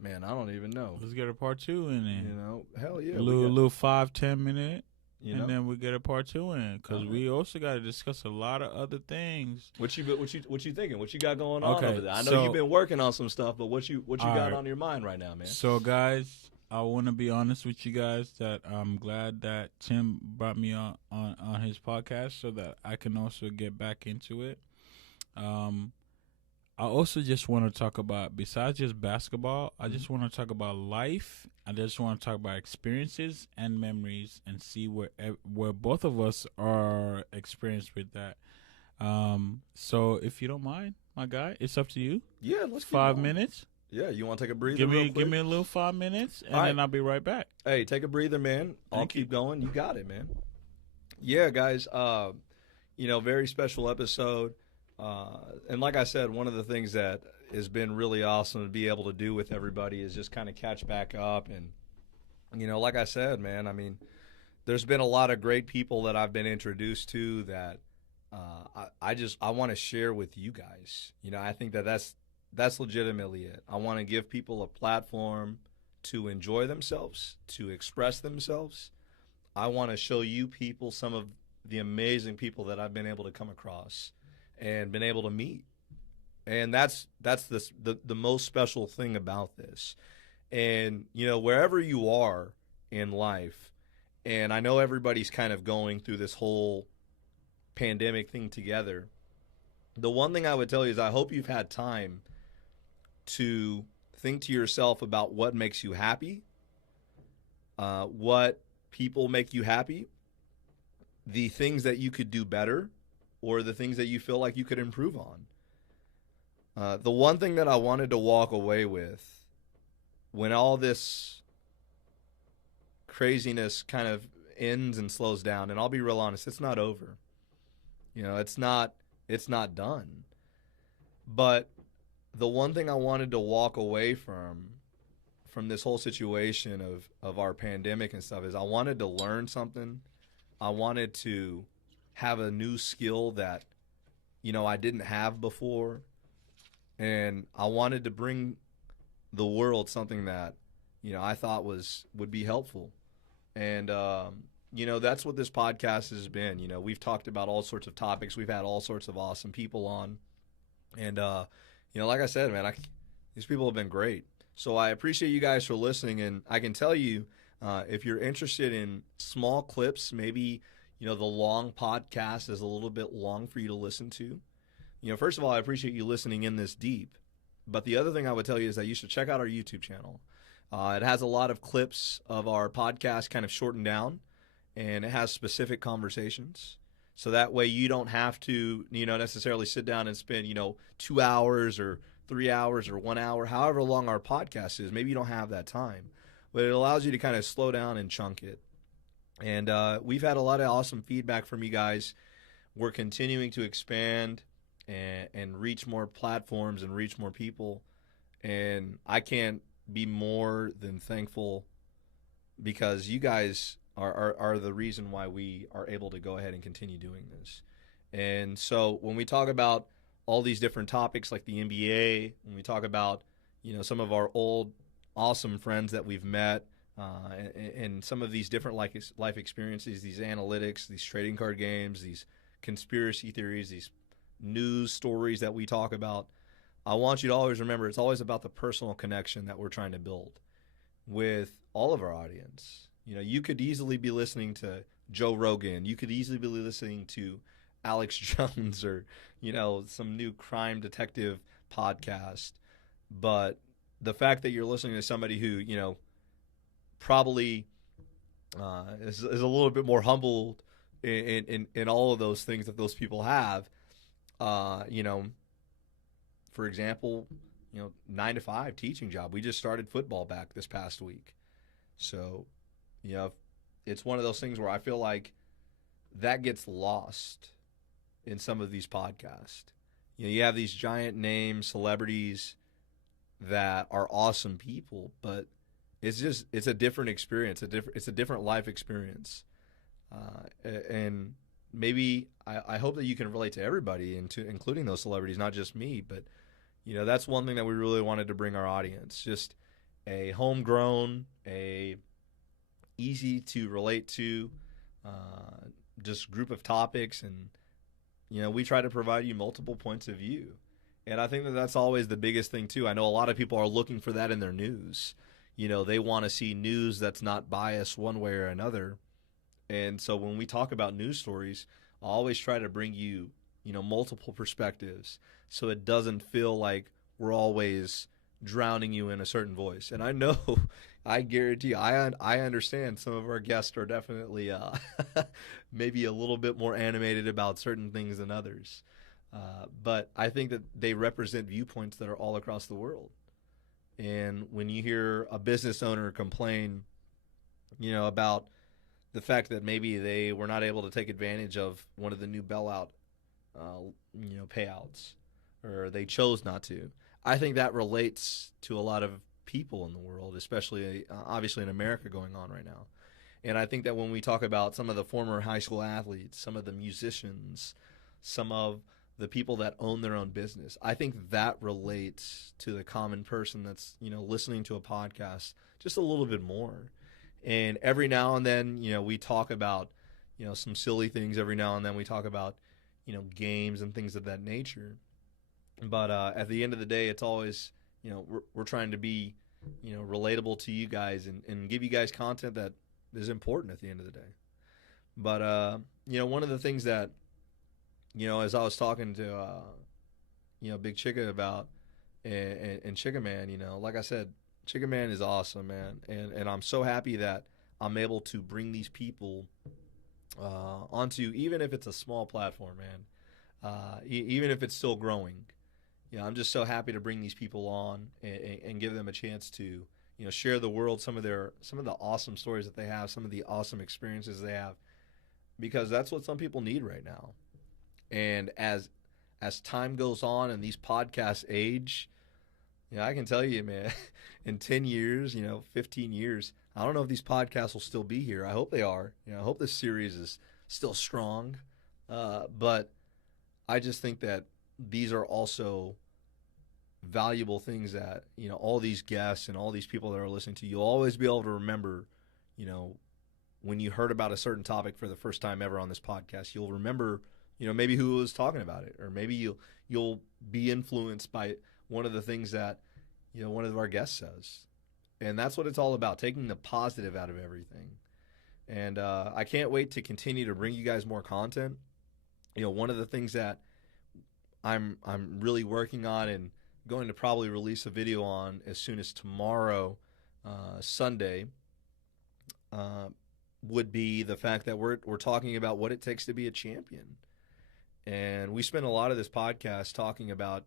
man, I don't even know. Let's get a part 2 in there. Hell yeah. A little 5-10 minute. And then we get a part 2 in, because we also got to discuss a lot of other things. What you thinking? What you got going on over there? I know you've been working on some stuff, but what you got on your mind right now, man? So guys, I want to be honest with you guys that I'm glad that Tim brought me on his podcast so that I can also get back into it. I also just want to talk about, besides just basketball, I just want to talk about life. I just want to talk about experiences and memories and see where both of us are experienced with that. So if you don't mind, my guy, it's up to you. Yeah, let's 5 minutes. Yeah, you want to take a breather? Give me a little 5 minutes, and then I'll be right back. Hey, take a breather, man. I'll keep going. You got it, man. Yeah, guys. Very special episode. And like I said, one of the things that has been really awesome to be able to do with everybody is just kind of catch back up. And, like I said, man, I mean, there's been a lot of great people that I've been introduced to that I want to share with you guys. I think that's legitimately it. I want to give people a platform to enjoy themselves, to express themselves. I want to show you people some of the amazing people that I've been able to come across and been able to meet. And that's the most special thing about this. And, wherever you are in life, and I know everybody's kind of going through this whole pandemic thing together, the one thing I would tell you is I hope you've had time to think to yourself about what makes you happy, what people make you happy, the things that you could do better, or the things that you feel like you could improve on. The one thing that I wanted to walk away with when all this craziness kind of ends and slows down, and I'll be real honest, it's not over. It's not done. But the one thing I wanted to walk away from this whole situation of our pandemic and stuff is I wanted to learn something. I wanted to have a new skill that I didn't have before. And I wanted to bring the world something that, I thought would be helpful. And, that's what this podcast has been. We've talked about all sorts of topics. We've had all sorts of awesome people on. And, like I said, man, these people have been great. So I appreciate you guys for listening. And I can tell you, if you're interested in small clips, maybe, the long podcast is a little bit long for you to listen to. First of all, I appreciate you listening in this deep. But the other thing I would tell you is that you should check out our YouTube channel. It has a lot of clips of our podcast kind of shortened down, and it has specific conversations. So that way you don't have to, necessarily sit down and spend, 2 hours or 3 hours or 1 hour, however long our podcast is. Maybe you don't have that time. But it allows you to kind of slow down and chunk it. And we've had a lot of awesome feedback from you guys. We're continuing to expand and reach more platforms and reach more people. And I can't be more than thankful because you guys are the reason why we are able to go ahead and continue doing this. And so when we talk about all these different topics like the NBA, when we talk about, some of our old awesome friends that we've met, and some of these different life experiences, these analytics, these trading card games, these conspiracy theories, these news stories that we talk about, I want you to always remember it's always about the personal connection that we're trying to build with all of our audience. You could easily be listening to Joe Rogan. You could easily be listening to Alex Jones or, some new crime detective podcast. But the fact that you're listening to somebody who, probably is a little bit more humbled in all of those things that those people have, for example, 9 to 5 teaching job. We just started football back this past week. So, it's one of those things where I feel like that gets lost in some of these podcasts. You have these giant name celebrities that are awesome people, but it's a different experience. It's a different life experience. And maybe I hope that you can relate to everybody, including those celebrities, not just me. But, that's one thing that we really wanted to bring our audience. Just a homegrown, a easy to relate to, just group of topics. And, we try to provide you multiple points of view. And I think that that's always the biggest thing, too. I know a lot of people are looking for that in their news. They want to see news that's not biased one way or another. And so when we talk about news stories, I always try to bring you, multiple perspectives so it doesn't feel like we're always drowning you in a certain voice. And I know, I guarantee, I understand some of our guests are definitely maybe a little bit more animated about certain things than others. But I think that they represent viewpoints that are all across the world. And when you hear a business owner complain, about the fact that maybe they were not able to take advantage of one of the new bailout, payouts, or they chose not to, I think that relates to a lot of people in the world, especially obviously in America going on right now. And I think that when we talk about some of the former high school athletes, some of the musicians, some of the people that own their own business, I think that relates to the common person that's, listening to a podcast just a little bit more. And every now and then, we talk about, some silly things. Every now and then we talk about, games and things of that nature. But at the end of the day, it's always, we're trying to be, relatable to you guys and give you guys content that is important at the end of the day. But, one of the things that, as I was talking to, BigChigga about and Chiggaman, like I said, Chiggaman is awesome, man. And I'm so happy that I'm able to bring these people onto, even if it's a small platform, man, even if it's still growing. I'm just so happy to bring these people on and give them a chance to, share the world some of the awesome stories that they have, some of the awesome experiences they have, because that's what some people need right now. And as time goes on and these podcasts age, I can tell you, man, in 10 years, 15 years, I don't know if these podcasts will still be here. I hope they are. I hope this series is still strong. But I just think that these are also valuable things that, all these guests and all these people that are listening to, you'll always be able to remember, when you heard about a certain topic for the first time ever on this podcast, you'll remember, maybe who was talking about it, or maybe you'll be influenced by one of the things that, one of our guests says. And that's what it's all about, taking the positive out of everything. And I can't wait to continue to bring you guys more content. One of the things that I'm really working on and going to probably release a video on as soon as tomorrow, Sunday, would be the fact that we're talking about what it takes to be a champion. And we spent a lot of this podcast talking about,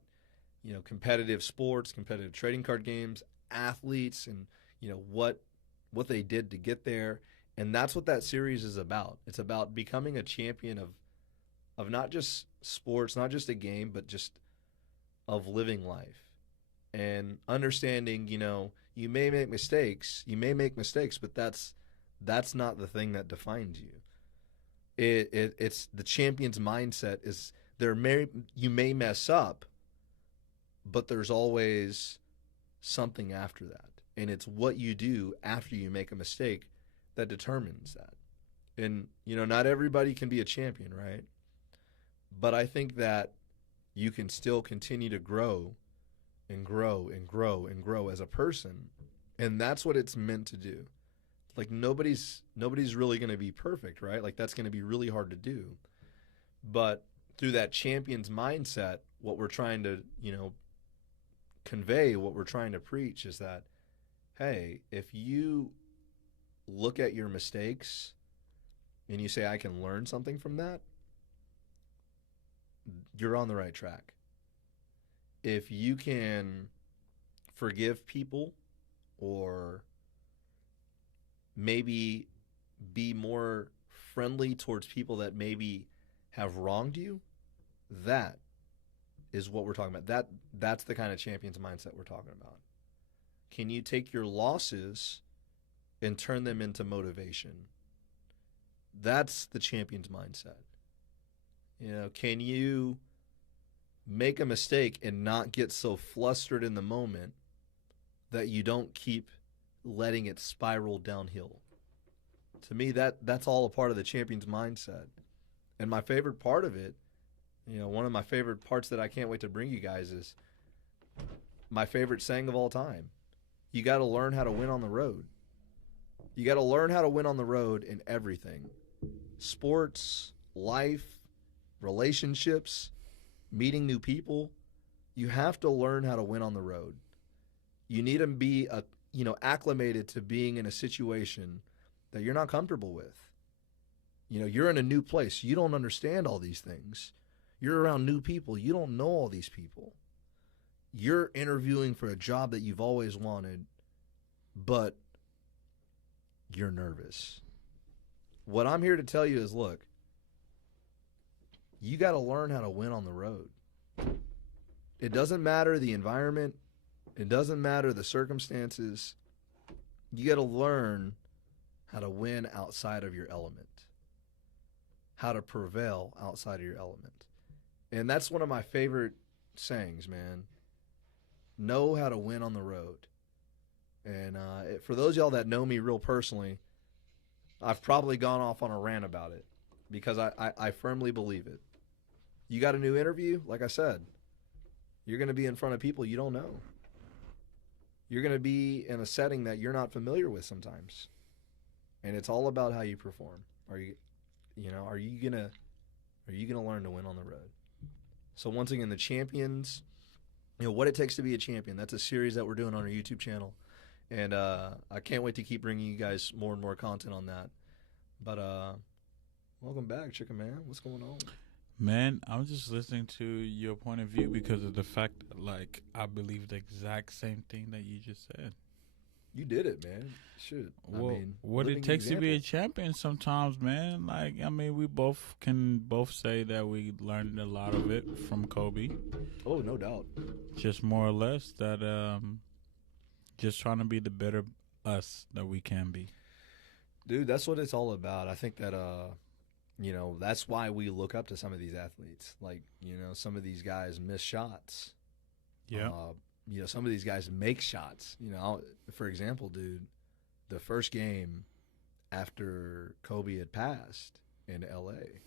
competitive sports, competitive trading card games, athletes, and, what they did to get there. And that's what that series is about. It's about becoming a champion of not just sports, not just a game, but just of living life. And understanding, you may make mistakes, but that's not the thing that defines you. It's the champion's mindset is you may mess up, but there's always something after that. And it's what you do after you make a mistake that determines that. And, not everybody can be a champion, right? But I think that you can still continue to grow and grow and grow and grow as a person. And that's what it's meant to do. Like nobody's really going to be perfect, right? Like that's going to be really hard to do. But through that champion's mindset, what we're trying to, convey, what we're trying to preach is that, hey, if you look at your mistakes and you say, I can learn something from that, you're on the right track. If you can forgive people or maybe be more friendly towards people that maybe have wronged you, that is what we're talking about. That's the kind of champion's mindset we're talking about. Can you take your losses and turn them into motivation? That's the champion's mindset. Can you make a mistake and not get so flustered in the moment that you don't keep letting it spiral downhill? To me, that's all a part of the champion's mindset. And my favorite part of it, one of my favorite parts that I can't wait to bring you guys is my favorite saying of all time. You got to learn how to win on the road. You got to learn how to win on the road in everything. Sports, life, relationships, meeting new people. You have to learn how to win on the road. You need to be acclimated to being in a situation that you're not comfortable with. You're in a new place. You don't understand all these things. You're around new people. You don't know all these people. You're interviewing for a job that you've always wanted, but you're nervous. What I'm here to tell you is, look, you got to learn how to win on the road. It doesn't matter the environment. It doesn't matter the circumstances. You got to learn how to win outside of your element, how to prevail outside of your element. And that's one of my favorite sayings, man. Know how to win on the road. And for those of y'all that know me real personally, I've probably gone off on a rant about it because I firmly believe it. You got a new interview, like I said, you're going to be in front of people you don't know. You're going to be in a setting that you're not familiar with sometimes. And it's all about how you perform. Are you going to learn to win on the road? So once again, the champions, what it takes to be a champion. That's a series that we're doing on our YouTube channel. And I can't wait to keep bringing you guys more and more content on that. But welcome back, Chiggaman. What's going on? Man, I'm just listening to your point of view because of the fact, I believe the exact same thing that you just said. You did it, man. Shoot. Well, what it takes to be a champion sometimes, man. We both can say that we learned a lot of it from Kobe. Oh, no doubt. Just more or less that just trying to be the better us that we can be. Dude, that's what it's all about. I think that that's why we look up to some of these athletes. Like, some of these guys miss shots. Yeah. Some of these guys make shots. For example, dude, the first game after Kobe had passed in L.A.,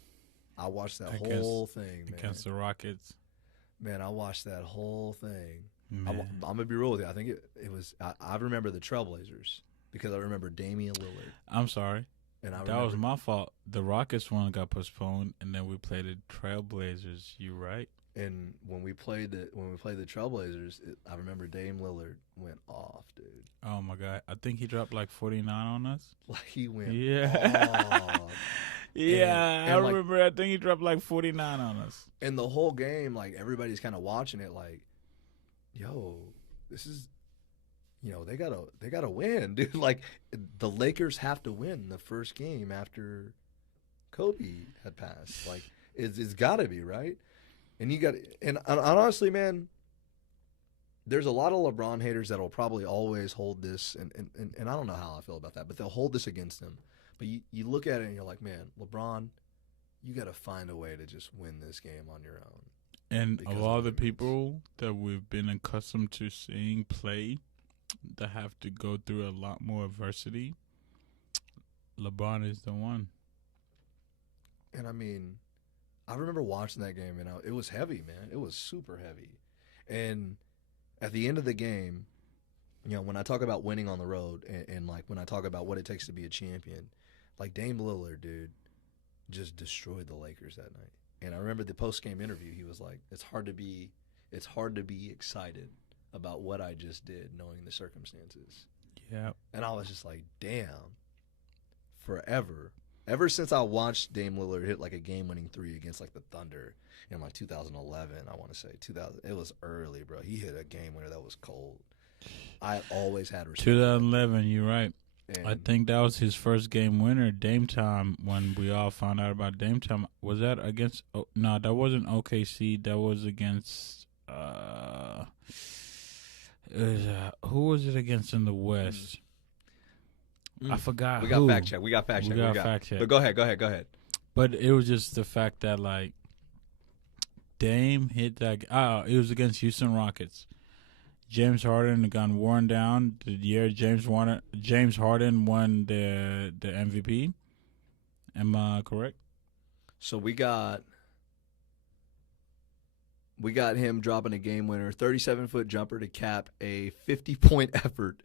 I watched that whole thing, man. Against the Rockets. Man, I watched that whole thing. Man. I'm going to be real with you. I think it was – I remember the Trailblazers because I remember Damian Lillard. I'm sorry. And that was my fault. The Rockets one got postponed, and then we played the Trailblazers. You right? And when we played the Trailblazers, I remember Dame Lillard went off, dude. Oh my God! I think he dropped like 49 on us. Like he went off. Yeah, I remember. I think he dropped like 49 on us. And the whole game, like everybody's kind of watching it, like, yo, this is, they gotta win, dude. Like the Lakers have to win the first game after Kobe had passed. Like it's got to be right. And and honestly, man, there's a lot of LeBron haters that will probably always hold this, and I don't know how I feel about that, but they'll hold this against him. But you look at it and you're like, man, LeBron, you got to find a way to just win this game on your own. And a lot of the people that we've been accustomed to seeing play that have to go through a lot more adversity, LeBron is the one. And I mean, I remember watching that game, and it was heavy, man. It was super heavy. And at the end of the game, when I talk about winning on the road and like when I talk about what it takes to be a champion, like Dame Lillard, dude, just destroyed the Lakers that night. And I remember the post-game interview, he was like, it's hard to be excited about what I just did knowing the circumstances. Yeah. And I was just like, damn, forever. Ever since I watched Dame Lillard hit like a game-winning three against like the Thunder in like 2011, I want to say 2000. It was early, bro. He hit a game winner that was cold. I always had respect. 2011, you're right. And I think that was his first game winner, Dame Time, when we all found out about Dame Time. Was that against no, that wasn't OKC. That was against who was it against in the West? I forgot. We got fact check. We got fact check. But go ahead. But it was just the fact that like Dame hit that. It was against Houston Rockets. James Harden got worn down the year James Harden won the MVP. Am I correct? So we got him dropping a game winner, 37-foot jumper to cap a 50-point effort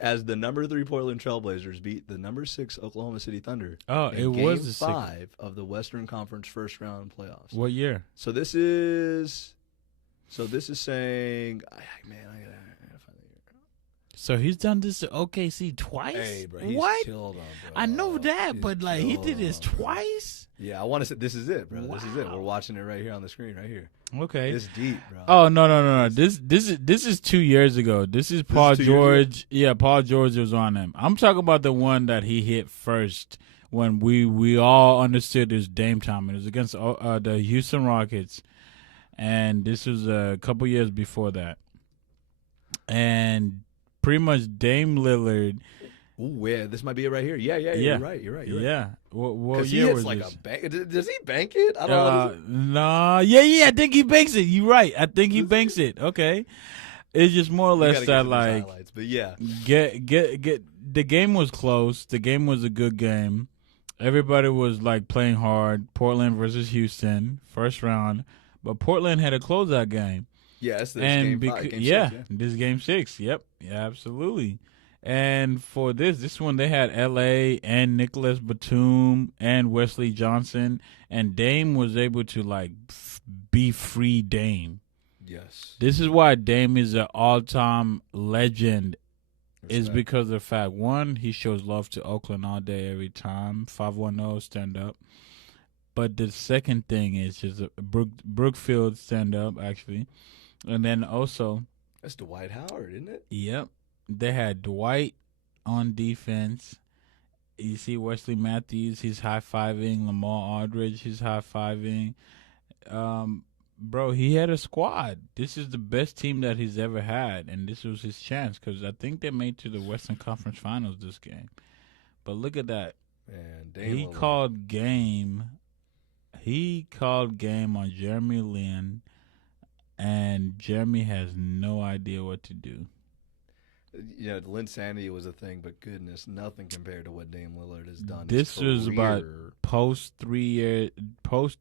as the number 3 Portland Trailblazers beat the number 6 Oklahoma City Thunder. Oh, in it was Game 5 of the Western Conference first round playoffs. What year? So this is saying, man, I gotta find the year. So he's done this to OKC twice. Hey, bro, he's what? killed him, bro. I know that, but like he did this twice. Yeah, I want to say this is it, bro. Wow. This is it. We're watching it right here on the screen, right here. Okay, it's deep, bro. Oh no. This is 2 years ago. This is Paul George. Yeah, Paul George was on him. I'm talking about the one that he hit first when we all understood his Dame time. It was against the Houston Rockets, and this was a couple years before that. And pretty much Dame Lillard. Ooh, yeah, this might be it right here. Yeah. You're right. Yeah. What he year hits was like this? a bank. Does he bank it? I don't know. No. Yeah. I think he banks it. You're right. I think he banks it. Okay. It's just more or less that like. But yeah. Get. The game was close. The game was a good game. Everybody was like playing hard. Portland versus Houston, first round, but Portland had a closeout game. Yeah, this game 5. This game 6. Yep. Yeah, absolutely. And for this one, they had L.A. and Nicholas Batum and Wesley Johnson, and Dame was able to like be free Dame. Yes. This is why Dame is an all-time legend. Is because of the fact, one, he shows love to Oakland all day, every time. 510 stand up. But the second thing is just Brookfield stand up, actually. And then also, that's Dwight Howard, isn't it? Yep. They had Dwight on defense. You see Wesley Matthews, he's high-fiving. Lamar Aldridge, he's high-fiving. Bro, he had a squad. This is the best team that he's ever had, and this was his chance because I think they made to the Western Conference Finals this game. But look at that. And Dame He Lillard. called game. He called game on Jeremy Lin, and Jeremy has no idea what to do. You know, Linsanity was a thing, but goodness, nothing compared to what Dame Lillard has done. This his was about career. post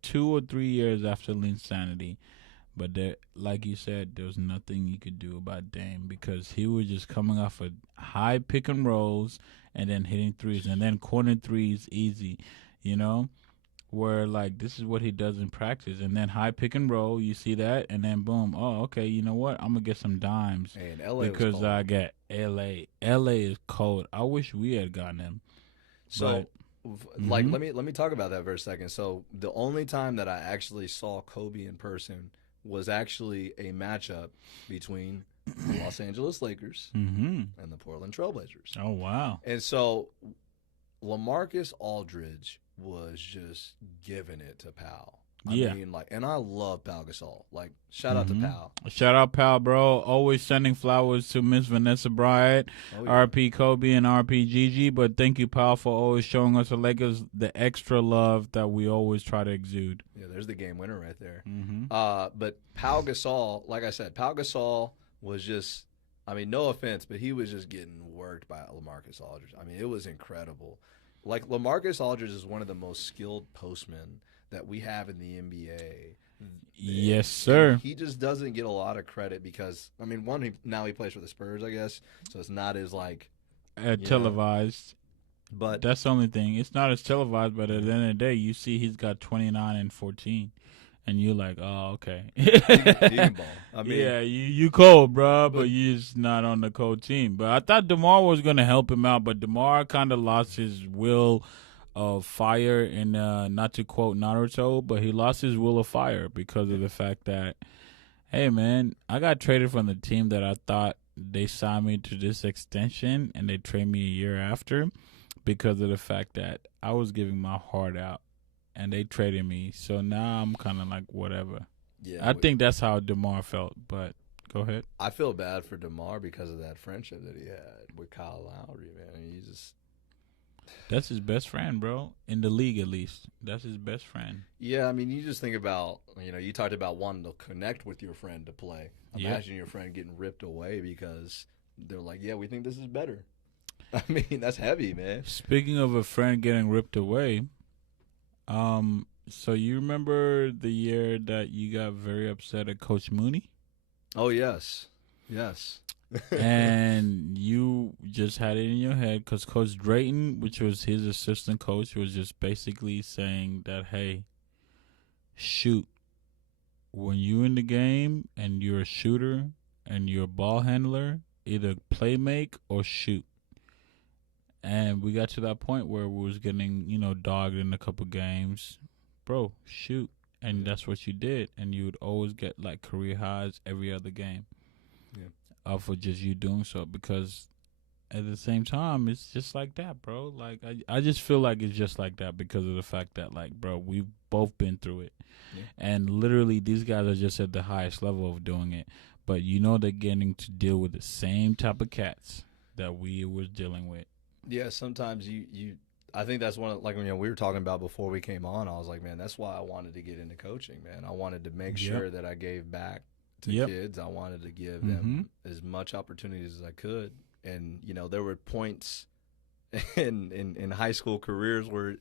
2 or 3 years after Linsanity. But there, like you said, there was nothing you could do about Dame because he was just coming off of high pick and rolls and then hitting threes and then corner threes easy, you know, where like this is what he does in practice. And then high pick and roll, you see that, and then boom, oh, okay, you know what? I'm going to get some dimes And LA because was cold. I got LA. LA is cold. I wish we had gotten him. So, But, like, let me talk about that for a second. So, the only time that I actually saw Kobe in person was actually a matchup between the Los Angeles Lakers and the Portland Trailblazers. Oh, wow. And so, LaMarcus Aldridge was just giving it to Powell. I mean, like, and I love Pau Gasol. Like, shout out to Powell. Shout out, Pal, bro. Always sending flowers to Miss Vanessa Bryant, RP Kobe, and RP Gigi. But thank you, Pal, for always showing us the Lakers the extra love that we always try to exude. Yeah, there's the game winner right there. But Pau Gasol, like I said, Pau Gasol was just, I mean, no offense, but he was just getting worked by LaMarcus Aldridge. I mean, it was incredible. Like, LaMarcus Aldridge is one of the most skilled postmen that we have in the NBA. Yes, sir. And he just doesn't get a lot of credit because, I mean, now he plays for the Spurs, I guess, so it's not as, like, televised. But that's the only thing. It's not as televised, but at the end of the day, you see he's got 29 and 14. And you're like, oh, okay. he can ball. I mean, yeah, you cold, bro, but you're just not on the cold team. But I thought DeMar was going to help him out, but DeMar kind of lost his will of fire in, not to quote Naruto, but he lost his will of fire because of the fact that, hey, man, I got traded from the team that I thought they signed me to this extension, and they traded me a year after because of the fact that I was giving my heart out. And they traded me, so now I'm kind of like whatever. Yeah, I think that's how DeMar felt. But go ahead. I feel bad for DeMar because of that friendship that he had with Kyle Lowry, man. That's his best friend, bro. In the league, at least, that's his best friend. Yeah, I mean, you just think about, you talked about wanting to connect with your friend to play. Imagine your friend getting ripped away because they're like, yeah, we think this is better. I mean, that's heavy, man. Speaking of a friend getting ripped away. So you remember the year that you got very upset at Coach Mooney? Oh, yes. And you just had it in your head because Coach Drayton, which was his assistant coach, was just basically saying that, hey, shoot. When you're in the game and you're a shooter and you're a ball handler, either play make or shoot. And we got to that point where we was getting, dogged in a couple games. Bro, shoot. And that's what you did. And you would always get, like, career highs every other game. Yeah. For just you doing so. Because at the same time, it's just like that, bro. Like, I just feel like it's just like that because of the fact that, like, bro, we've both been through it. Yeah. And literally, these guys are just at the highest level of doing it. But they're getting to deal with the same type of cats that we was dealing with. Yeah, sometimes I think that's one of, like, we were talking about before we came on, I was like, man, that's why I wanted to get into coaching, man. I wanted to make sure that I gave back to kids. I wanted to give them as much opportunities as I could. And, there were points in high school careers where,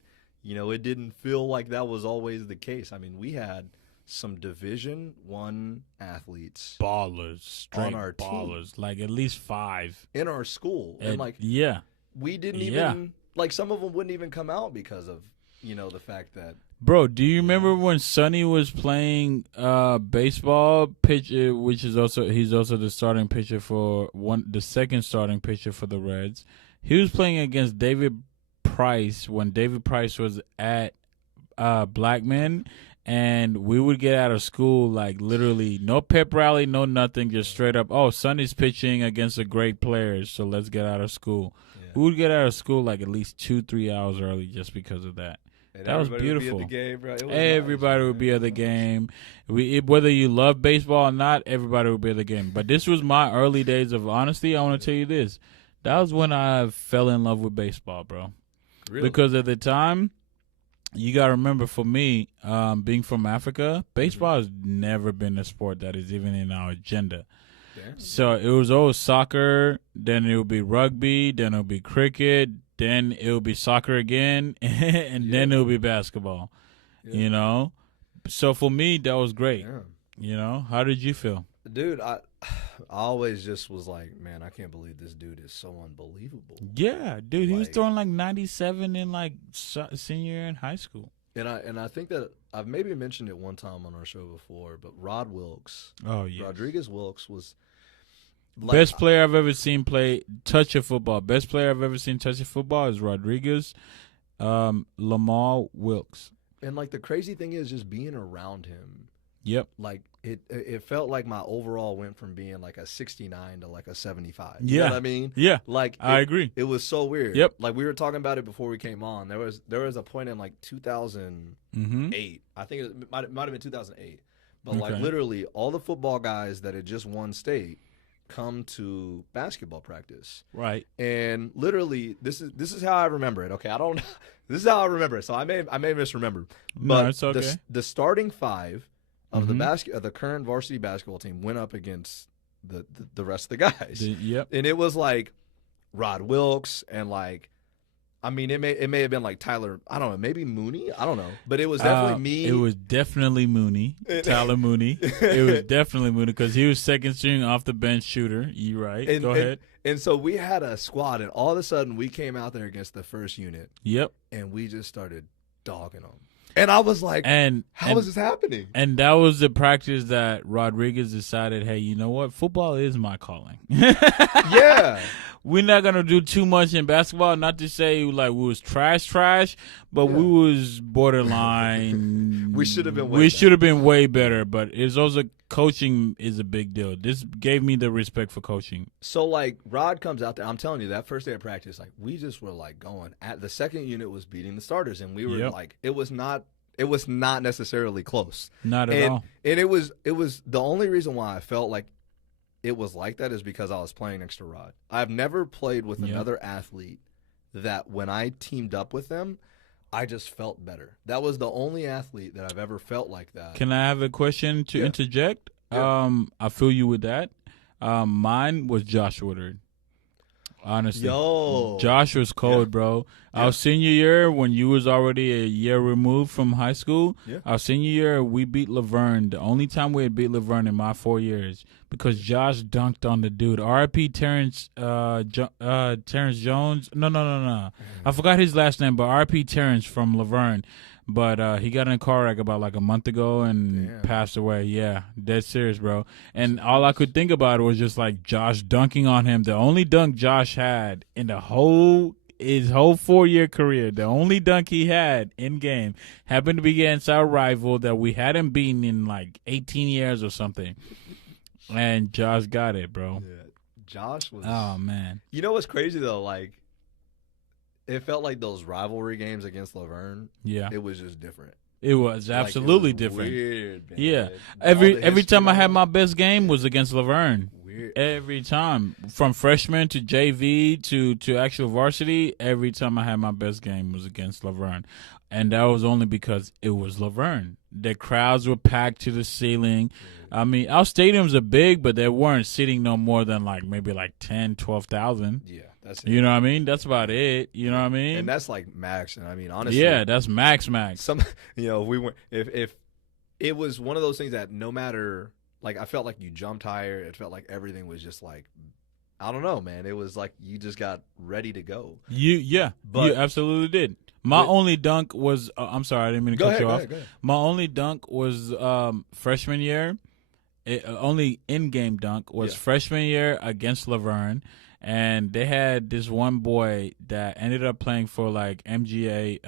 it didn't feel like that was always the case. I mean, we had some Division I athletes. Ballers. Straight on our ballers. team. Like at least 5. In our school. And like, yeah. We didn't even, like, some of them wouldn't even come out because of, the fact that. Bro, do you remember when Sonny was playing baseball pitcher, which is he's also the starting pitcher the second starting pitcher for the Reds. He was playing against David Price when David Price was at Blackman, and we would get out of school like literally no pep rally, no nothing, just straight up, oh, Sonny's pitching against a great player, so let's get out of school. We would get out of school like at least 2-3 hours early just because of that. And that was beautiful. Would be at the game, bro. Everybody would be at the game. Whether you love baseball or not, everybody would be at the game. But this was my early days of honesty. I want to tell you this. That was when I fell in love with baseball, bro. Really? Because at the time, you got to remember, for me, being from Africa, baseball has never been a sport that is even in our agenda. Damn. So it was always soccer, then it would be rugby, then it would be cricket, then it would be soccer again, and then it would be basketball. Yeah. You know? So for me, that was great. Yeah. You know? How did you feel? Dude, I always just was like, man, I can't believe this dude is so unbelievable. Yeah, dude, he was Like- throwing like 97 in like senior year in high school. And I think that I've maybe mentioned it one time on our show before, but Rod Wilkes, Oh, yeah. Rodriguez Wilkes was like, Best player I've ever seen play touch of football. Best player I've ever seen touch of football is Rodriguez, Lamar Wilkes. And like the crazy thing is just being around him. Yep. Like it felt like my overall went from being like a 69 to like a 75. Yeah. You know what I mean? Yeah. Like I agree. It was so weird. Yep. Like we were talking about it before we came on. There was a point in like 2008. Mm-hmm. I think it might have been 2008. But like Okay. literally all the football guys that had just won state come to basketball practice. Right. And literally this is how I remember it. Okay, this is how I remember it. So I may misremember. No, But it's okay. the starting five of Mhm. the current varsity basketball team went up against the rest of the guys. Yep. And it was like Rod Wilkes and like, I mean, it may have been like Tyler, I don't know, maybe Mooney, I don't know, but it was definitely me. It was definitely Mooney, Tyler Mooney. It was definitely Mooney because he was second string off the bench shooter. You right? Go ahead. And so we had a squad, and all of a sudden we came out there against the first unit, Yep. and we just started dogging them. And I was like, how is this happening? And that was the practice that Rodriguez decided, hey, you know what? Football is my calling. Yeah. We're not going to do too much in basketball. Not to say like we was trash, but we was borderline. We should have been way We better. should have been way better, but it's also coaching is a big deal. This gave me the respect for coaching. So, like, Rod comes out there. I'm telling you, that first day of practice, like, we just were, like, going. At the second unit was beating the starters, and we were, Yep. like, it was not necessarily close. Not at all. And it was the only reason why I felt like it was like that is because I was playing next to Rod. I've never played with Yep. another athlete that when I teamed up with them, I just felt better. That was the only athlete that I've ever felt like that. Can I have a question to Yeah. interject? Yeah. I feel you with that. Mine was Josh Woodard. Honestly, Yo. Josh was cold, Yeah. bro. Yeah. Our senior year, when you was already a year removed from high school, Yeah. our senior year we beat Laverne. The only time we had beat Laverne in my 4 years because Josh dunked on the dude. R.I.P. Terrence Jones. No. I forgot his last name, but R.I.P. Terrence from Laverne. But he got in a car wreck about like a month ago and Damn. passed away. Yeah, dead serious, bro. And all I could think about was just like Josh dunking on him. The only dunk Josh had in his whole 4-year career, the only dunk he had in game happened to be against our rival that we hadn't beaten in like 18 years or something. And Josh got it, bro. Yeah. Josh was. Oh, man. You know what's crazy though? Like, it felt like those rivalry games against Laverne. Yeah. It was just different. It was Like, it absolutely was different. Weird, man. Yeah. All Every the history time I had on my best game was against Laverne. it. Weird. Every time, from freshman to JV to actual varsity, every time I had my best game was against Laverne. And that was only because it was Laverne. The crowds were packed to the ceiling. I mean, our stadiums are big, but they weren't sitting no more than like maybe like 10, 12,000. Yeah, that's it. You know what I mean? That's about it. You know what I mean? And that's like max. And I mean, honestly, Yeah, that's max. Some, we went if it was one of those things that no matter, like, I felt like you jumped higher. It felt like everything was just like, I don't know, man. It was like you just got ready to go. You But- absolutely did. My only dunk was I'm sorry, I didn't mean to cut you off. Go ahead. My only dunk was freshman year. Only in-game dunk was Yeah. freshman year against Laverne, and they had this one boy that ended up playing for like MBA,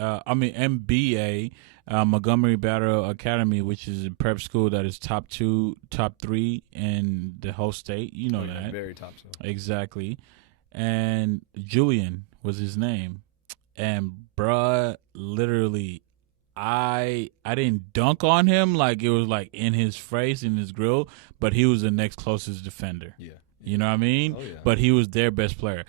Montgomery Battle Academy, which is a prep school that is top 2, top 3 in the whole state. You know that. Very top so. Exactly. And Julian was his name. And bruh, literally, I didn't dunk on him like it was like in his face, in his grill, but he was the next closest defender. Yeah. You know what I mean? Oh, yeah. But he was their best player.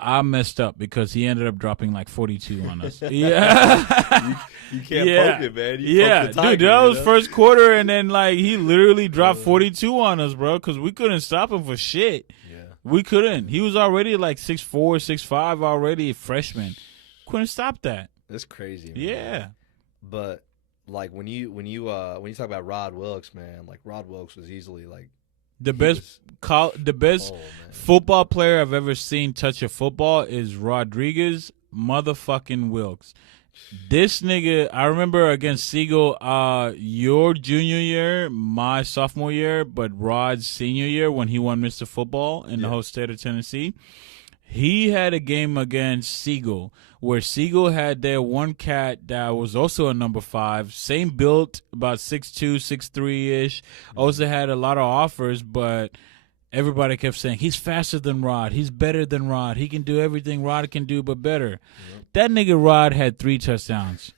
I messed up because he ended up dropping like 42 on us. Yeah. You can't poke it, man. You yeah, poke the tiger, dude, that was know? first quarter, and then like he literally dropped 42 on us, bro, because we couldn't stop him for shit. Yeah. We couldn't. He was already like 6'4", 6'5", already a freshman. Couldn't stop that. That's crazy, man. Yeah. But like when you talk about Rod Wilkes, man, like Rod Wilkes was easily like the best football player I've ever seen touch a football is Rodriguez motherfucking Wilkes. This nigga, I remember against Siegel, your junior year, my sophomore year, but Rod's senior year when he won Mr. Football in the whole state of Tennessee. He had a game against Siegel where Siegel had their one cat that was also a number 5, same build, about 6'2", 6'3"-ish. Also had a lot of offers, but everybody kept saying, he's faster than Rod. He's better than Rod. He can do everything Rod can do, but better. Yep. That nigga Rod had 3 touchdowns.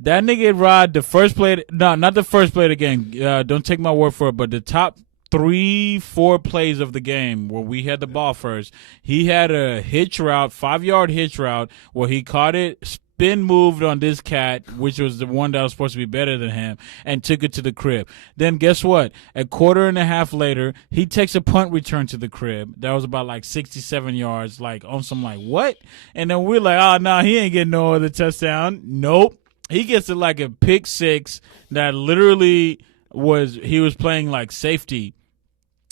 That nigga Rod, the first play, no, not the first play of the game. Don't take my word for it, but the top 3-4 plays of the game where we had the ball first, he had a hitch route, 5-yard hitch route, where he caught it, spin moved on this cat, which was the one that was supposed to be better than him, and took it to the crib. Then guess what? A quarter and a half later, he takes a punt return to the crib. That was about like 67 yards, like on some like, what? And then we're like, oh, no, he ain't getting no other touchdown. Nope. He gets it like a pick 6 that literally he was playing like safety.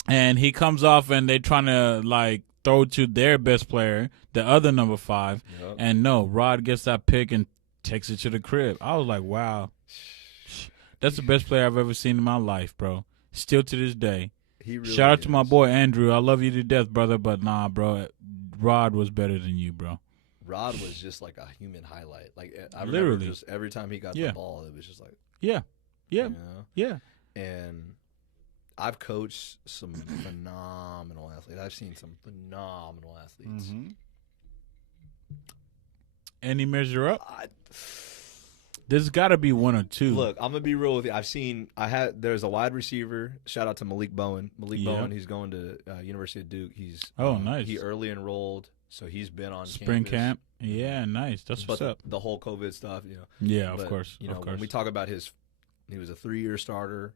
And he comes off, and they trying to like throw to their best player, the other number 5, and no, Rod gets that pick and takes it to the crib. I was like, wow, that's the best player I've ever seen in my life, bro. Still to this day. Really Shout out to my boy Andrew. I love you to death, brother, but nah, bro, Rod was better than you, bro. Rod was just like a human highlight. Like I remember just every time he got the ball, it was just like yeah. And I've coached some phenomenal athletes. I've seen some phenomenal athletes. Mm-hmm. Any measure up? There's got to be one or two. Look, I'm gonna be real with you. There's a wide receiver. Shout out to Malik Bowen. Bowen. He's going to University of Duke. He's nice. He early enrolled, so he's been on spring campus. Camp. Yeah, nice. That's what's up. The whole COVID stuff, Yeah, of course. When we talk about he was a 3-year starter.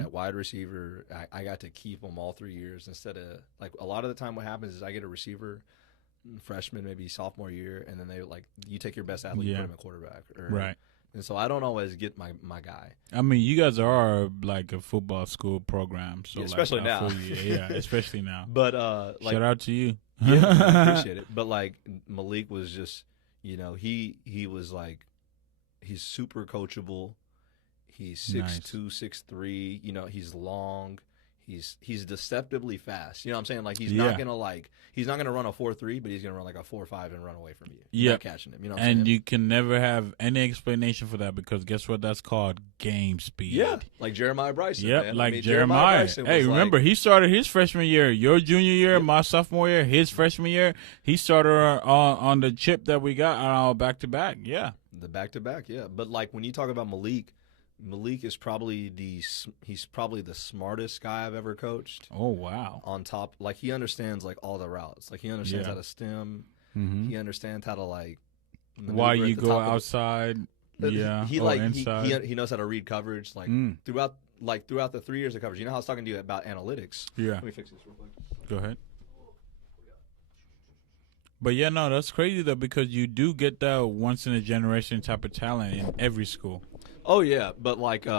At wide receiver, I got to keep him all 3 years instead of like a lot of the time. What happens is I get a receiver, freshman, maybe sophomore year, and then you take your best athlete, and put him at quarterback, right? And so I don't always get my guy. I mean, you guys are like a football school program, so especially now, especially now. But shout out to you. Yeah, I appreciate it. But like Malik was just, he was like, he's super coachable. He's 6'2", 6'3". He's long. He's deceptively fast. You know what I'm saying? Like he's not gonna run a 4.3, but he's gonna run like a 4.5 and run away from you. You're not catching him. You know what I'm saying? And you can never have any explanation for that because guess what? That's called game speed. Yeah, like Jeremiah Bryson. Yep, man. like Jeremiah. Hey, remember he started his freshman year, your junior year, my sophomore year, his freshman year. He started on the chip that we got back to back. Yeah, the back to back. Yeah, but like when you talk about Malik is probably the smartest guy I've ever coached. Oh wow! On top, like he understands like all the routes. Like he understands how to stem. Mm-hmm. He understands how to like why you go outside. Inside. He knows how to read coverage. Like throughout the 3 years of coverage. You know how I was talking to you about analytics. Yeah. Let me fix this real quick. Go ahead. But yeah, no, that's crazy though because you do get that once in a generation type of talent in every school. Oh yeah, but like we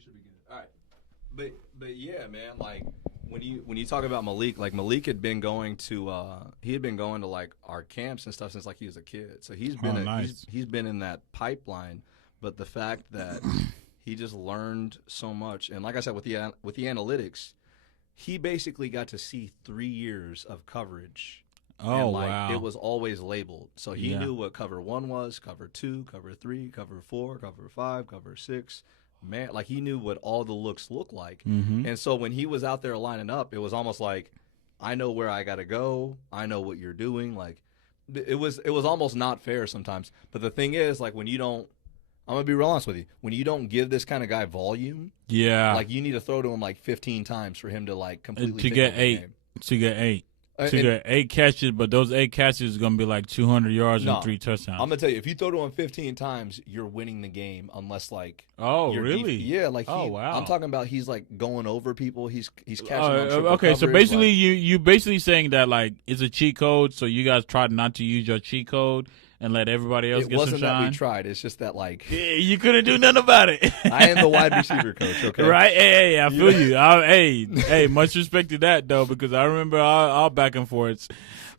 should be good. All right. But yeah, man, like when you talk about Malik, like Malik had been going to like our camps and stuff since like he was a kid. So he's been he's been in that pipeline, but the fact that he just learned so much and like I said with the analytics, he basically got to see 3 years of coverage. Oh, wow. It was always labeled. So he knew what cover 1 was, cover 2, cover 3, cover 4, cover 5, cover 6. Man, like he knew what all the looks looked like. Mm-hmm. And so when he was out there lining up, it was almost like, I know where I got to go. I know what you're doing. Like it was almost not fair sometimes. But the thing is, like when you don't, I'm gonna be real honest with you. When you don't give this kind of guy volume, like you need to throw to him like 15 times for him to like completely to get 8. Game. To get 8. To get 8 catches, but those 8 catches is gonna be like 200 yards and 3 touchdowns. I'm gonna tell you, if you throw to him 15 times, you're winning the game, unless like. Oh, really? Yeah, like. Wow. I'm talking about he's like going over people. He's catching. On triple okay, coverage, so basically like, you basically saying that like it's a cheat code, so you guys tried not to use your cheat code and let everybody else get some shine. It wasn't that we tried. It's just that like. Yeah, you couldn't do nothing about it. I am the wide receiver coach. Okay. Right? Hey, I feel you. Hey, much respect to that though, because I remember our back and forths.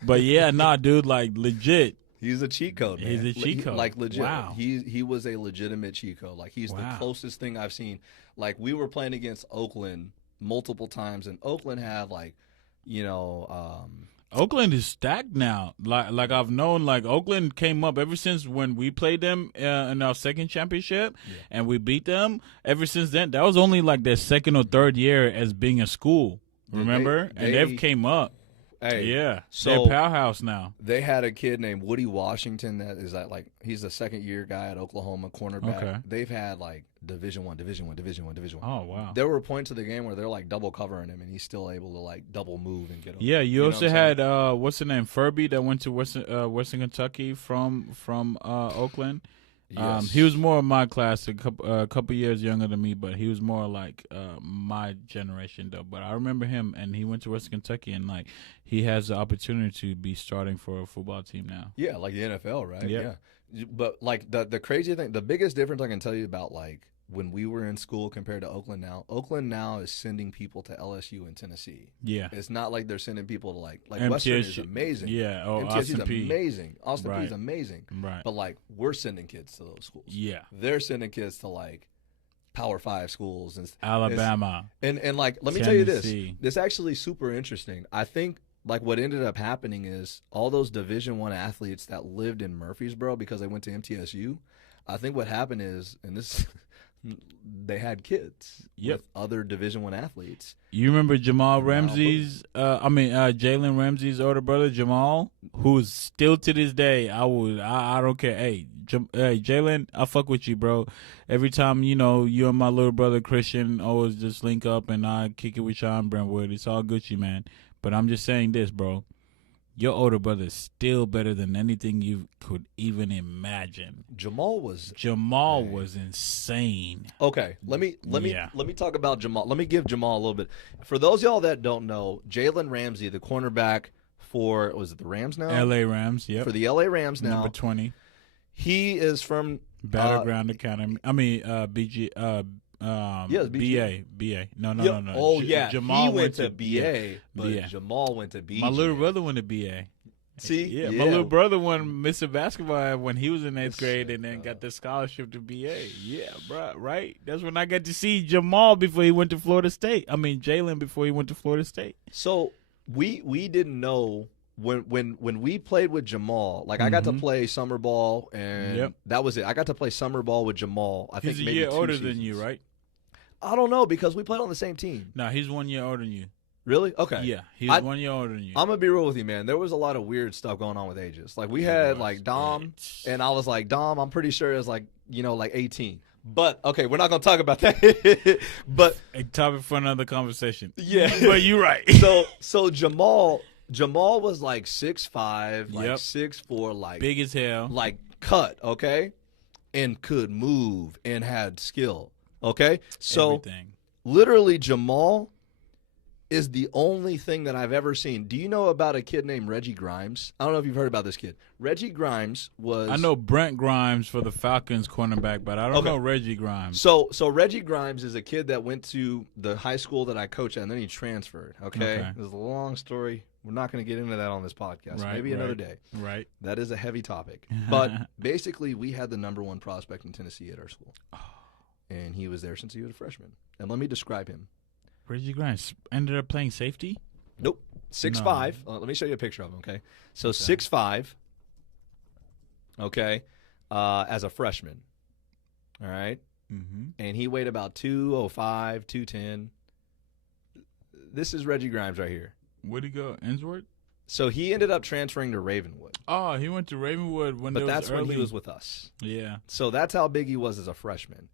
But yeah, nah, dude, like legit. He's a cheat code, man. He's a cheat code. Like legit. Wow. He was a legitimate cheat code. Like he's the closest thing I've seen. Like we were playing against Oakland multiple times, and Oakland had like, Oakland is stacked now. Like I've known, like Oakland came up ever since when we played them in our second championship, and we beat them. Ever since then, that was only like their second or third year as being a school. Remember, and they've came up. Hey, yeah, so they're powerhouse now. They had a kid named Woody Washington that is like he's a second year guy at Oklahoma, cornerback. Okay. They've had like Division I. Oh wow! There were points of the game where they're like double covering him, and he's still able to like double move and get over. Yeah, you also had what's the name, Furby, that went to Western Kentucky from Oakland. Yes. He was more of my class, a couple years younger than me, but he was more like my generation though. But I remember him, and he went to Western Kentucky, and like he has the opportunity to be starting for a football team now. Yeah, like the NFL, right? Yeah. But like the crazy thing, the biggest difference I can tell you about like when we were in school compared to Oakland now is sending people to LSU and Tennessee. Yeah. It's not like they're sending people to like MTSU, Western is amazing. Yeah. Oh, MTSU is amazing. Austin P is amazing. Right. But like we're sending kids to those schools. Yeah. They're sending kids to like Power 5 schools and Alabama. And like let me tell you this. This actually super interesting. I think like what ended up happening is all those Division I athletes that lived in Murfreesboro because they went to MTSU. I think what happened is, and this they had kids with other Division I athletes. You remember Jalen Ramsey's older brother, Jamal, who's still to this day, I don't care. Hey, Jalen, I fuck with you, bro. Every time, you and my little brother Christian always just link up and I kick it with Sean Brentwood. It's all Gucci, man. But I'm just saying this, bro. Your older brother is still better than anything you could even imagine. Jamal was insane. Okay, let me talk about Jamal. Let me give Jamal a little bit. For those y'all that don't know, Jalen Ramsey, the cornerback for was it the Rams now? L.A. Rams, yep. For the L.A. Rams now, number 20. He is from Battleground Academy. I mean, BG. Yes, BA. No. Oh, yeah. Jamal he went to BA, but BA. Jamal went to BG. My little brother went to BA. See? Yeah, my little brother won Mr. Basketball when he was in 8th grade and then got the scholarship to BA. Yeah, bro, right? That's when I got to see Jamal before he went to Florida State. I mean, Jalen before he went to Florida State. So we didn't know when we played with Jamal, like I got to play summer ball, and that was it. I got to play summer ball with Jamal. I think he's a maybe year 2 older seasons. than you, right? I don't know because we played on the same team. No, he's 1 year older than you. Really? Okay. Yeah, he's 1 year older than you. I'm gonna be real with you, man. There was a lot of weird stuff going on with ages. Like we had like Dom, and I was like Dom. I'm pretty sure it's like like 18. But okay, we're not gonna talk about that. But a topic for another conversation. Yeah, but you're right. So Jamal was like 6'5", like 6'4", like big as hell, like cut, okay, and could move and had skill, okay. So everything. Literally, Jamal is the only thing that I've ever seen. Do you know about a kid named Reggie Grimes? I don't know if you've heard about this kid. Reggie Grimes was... I know Brent Grimes for the Falcons cornerback, but I don't know Reggie Grimes. So Reggie Grimes is a kid that went to the high school that I coached at, and then he transferred, okay? It's a long story. We're not going to get into that on this podcast. Maybe another day. Right. That is a heavy topic. But basically, we had the number 1 prospect in Tennessee at our school. And he was there since he was a freshman. And let me describe him. Reggie Grimes ended up playing safety? Nope. 6'5". Let me show you a picture of him, okay? So 6'5", okay, as a freshman. All right? Mm-hmm. And he weighed about 205, 210. This is Reggie Grimes right here. Where'd he go? Innsworth? So he ended up transferring to Ravenwood. Oh, he went to Ravenwood when when he was with us. Yeah. So that's how big he was as a freshman.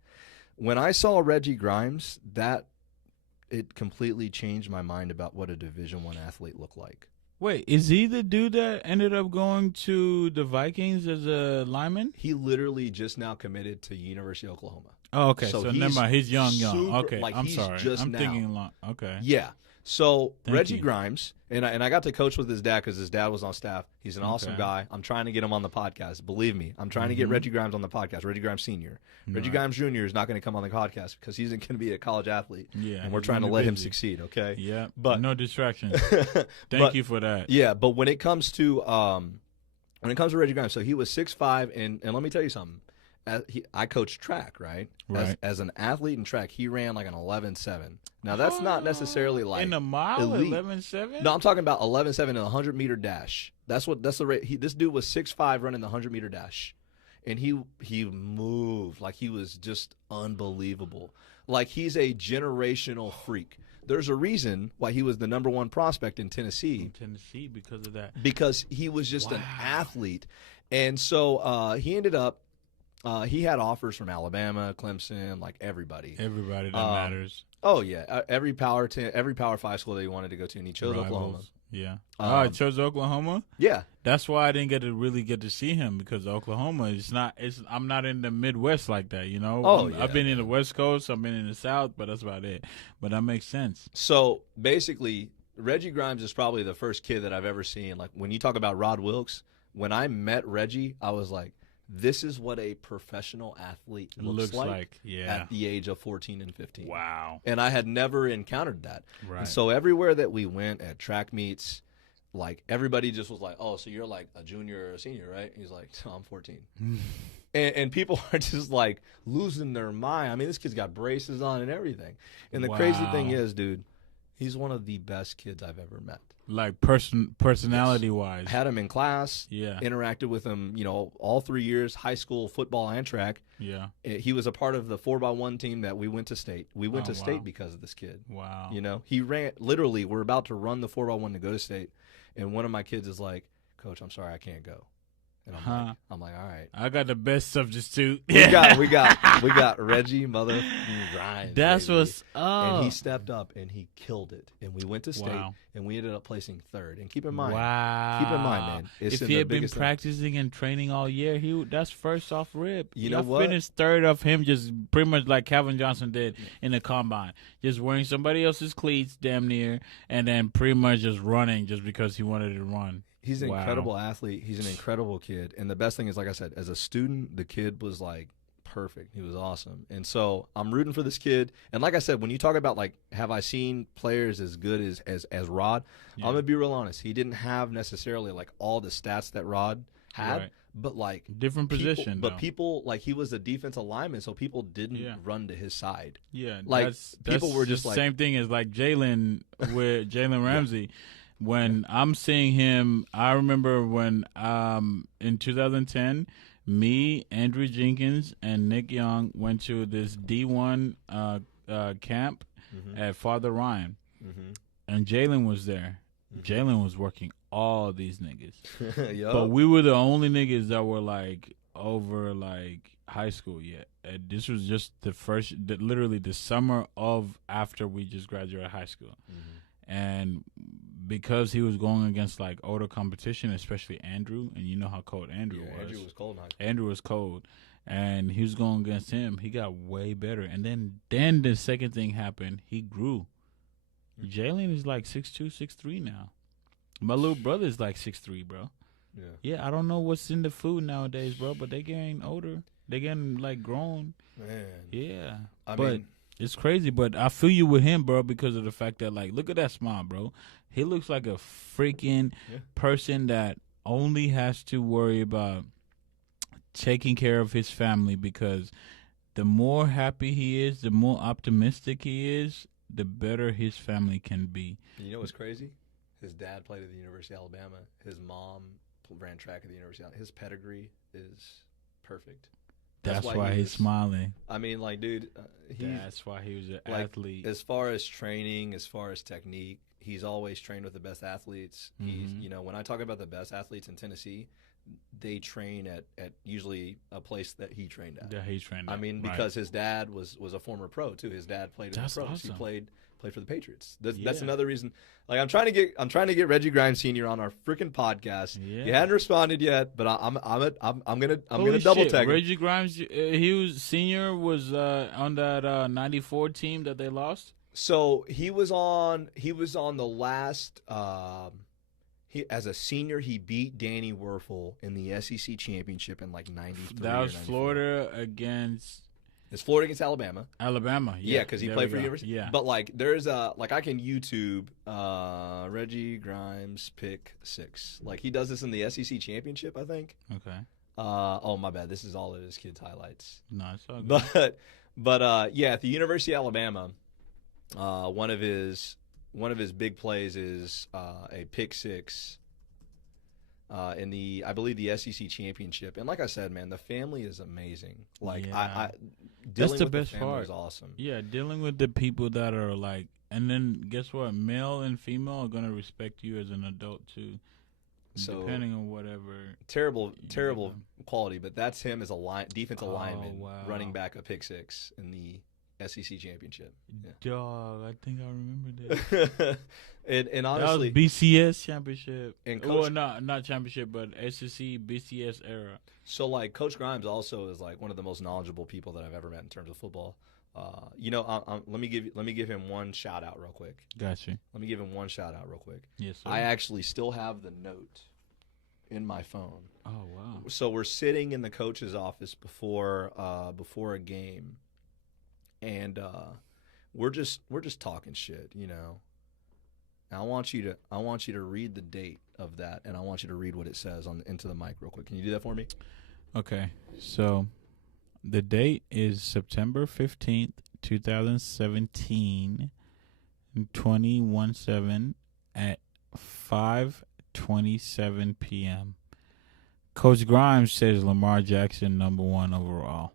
When I saw Reggie Grimes, it completely changed my mind about what a Division I athlete looked like. Wait, is he the dude that ended up going to the Vikings as a lineman? He literally just now committed to University of Oklahoma. Oh, okay. So never mind. He's young. Okay, like, I'm sorry. I'm thinking long. Okay. Yeah. So Reggie you. Grimes, and I got to coach with his dad because his dad was on staff. He's an awesome guy. I'm trying to get him on the podcast. Believe me, I'm trying to get Reggie Grimes on the podcast. Reggie Grimes Sr. Reggie Grimes Jr. is not going to come on the podcast because he's going to be a college athlete. Yeah, and we're trying to let him succeed. Okay. Yeah, but no distractions. Thank you for that. Yeah, but when it comes to Reggie Grimes, so he was 6'5", and let me tell you something. I coached track, right? As an athlete in track, he ran like an 11.7. Now that's not necessarily like in a mile, 11.7. No, I'm talking about 11.7 in a 100-meter dash. That's the rate. This dude was 6'5", running the 100-meter dash, and he moved like he was just unbelievable. Like he's a generational freak. There's a reason why he was the number 1 prospect in Tennessee. Because of that. Because he was just an athlete, and so he ended up. He had offers from Alabama, Clemson, like everybody. Everybody that matters. Oh yeah, every Power 5 school that he wanted to go to, and he chose Oklahoma. Yeah. I chose Oklahoma. Yeah. That's why I didn't really get to see him because Oklahoma is not. I'm not in the Midwest like that, you know. Oh, I've been in the West Coast. I've been in the South, but that's about it. But that makes sense. So basically, Reggie Grimes is probably the first kid that I've ever seen. Like when you talk about Rod Wilkes, when I met Reggie, I was like, this is what a professional athlete looks like at the age of 14 and 15. Wow. And I had never encountered that. Right. And so everywhere that we went at track meets, like everybody just was like, oh, so you're like a junior or a senior, right? And he's like, no, I'm 14. and people are just like losing their mind. I mean, this kid's got braces on and everything. And the crazy thing is, dude, he's one of the best kids I've ever met. Like personality-wise. Had him in class. Yeah. Interacted with him, all 3 years, high school, football, and track. Yeah. He was a part of the 4x1 team that we went to state. We went to state because of this kid. Wow. He ran, literally, we're about to run the 4x1 to go to state. And one of my kids is like, Coach, I'm sorry, I can't go. And I'm like, all right. I got the best substitute. We got Reggie Grimes. That's baby. What's up. And he stepped up and he killed it. And we went to state and we ended up placing 3rd. And keep in mind, man, if he had been practicing and training all year, that's first off rip. You know what? Finished 3rd of him, just pretty much like Calvin Johnson did in the combine, just wearing somebody else's cleats, damn near, and then pretty much just running just because he wanted to run. He's an incredible athlete. He's an incredible kid. And the best thing is, like I said, as a student, the kid was like perfect. He was awesome. And so I'm rooting for this kid. And like I said, when you talk about like, have I seen players as good as Rod? I'm going to be real honest. He didn't have necessarily like all the stats that Rod had, but like different position. But people, like, he was a defensive lineman, so people didn't run to his side. Yeah. Like people were just like, same thing as like Jalen with Jalen Ramsey. When I'm seeing him, I remember when in 2010, me, Andrew Jenkins, and Nick Young went to this D1 camp at Father Ryan, and Jalen was there. Jalen was working all these niggas, but we were the only niggas that were like over like high school yet. And this was just literally the summer of after we just graduated high school, and because he was going against like older competition, especially Andrew, and you know how cold Andrew was. Andrew was cold. Andrew was cold, and he was going against him. He got way better, and then the second thing happened. He grew. Jalen is like 6'2", 6'3" now. My little brother is like 6'3", bro. Yeah. I don't know what's in the food nowadays, bro, but they getting older. They getting like grown. Man. Yeah. I mean, it's crazy, but I feel you with him, bro, because of the fact that, like, look at that smile, bro. He looks like a freaking person that only has to worry about taking care of his family, because the more happy he is, the more optimistic he is, the better his family can be. You know what's crazy? His dad played at the University of Alabama. His mom ran track at the University of Alabama. His pedigree is perfect. That's why he's smiling. I mean, like, dude, that's why he was an like, athlete. As far as training, as far as technique, He's always trained with the best athletes. He's, when I talk about the best athletes in Tennessee, they train at usually a place that he trained at. Yeah, he trained at. I mean, because his dad was a former pro too. His dad played in the pros. Awesome. He played for the Patriots. That's another reason. Like I'm trying to get Reggie Grimes Sr. on our freaking podcast. Yeah. He hadn't responded yet, but I'm gonna double tag him. Reggie Grimes, he was senior, was on that '94 team that they lost. So he was on the last. As a senior, he beat Danny Werfel in the SEC championship in like '93. That was Florida against. It's Florida against Alabama. Alabama, yeah, because he played for the university. Yeah, but like there's I can YouTube Reggie Grimes pick 6. Like he does this in the SEC championship, I think. Okay. Oh my bad. This is all of his kids' highlights. No, it's all good. But yeah, at the University of Alabama, one of his big plays is a pick 6 in I believe the SEC championship. And like I said, man, the family is amazing. Like that's the with best the family part. is awesome. Yeah, dealing with the people that are like, and then guess what? Male and female are gonna respect you as an adult too. So depending on whatever. Terrible quality, but that's him as a defensive lineman running back a pick 6 in the SEC championship. Yeah. Dog, I think I remember that. and honestly, that was BCS championship. And not championship, but SEC BCS era. So like Coach Grimes also is like one of the most knowledgeable people that I've ever met in terms of football. Let me give him one shout out real quick. Got you. Let me give him one shout out real quick. Yes, sir. I actually still have the note in my phone. Oh wow. So we're sitting in the coach's office before a game. And we're just talking shit, And I want you to read the date of that, and I want you to read what it says into the mic real quick. Can you do that for me? Okay. So the date is September 15th, 2017, 21/7 at 5:27 p.m. Coach Grimes says Lamar Jackson #1 overall.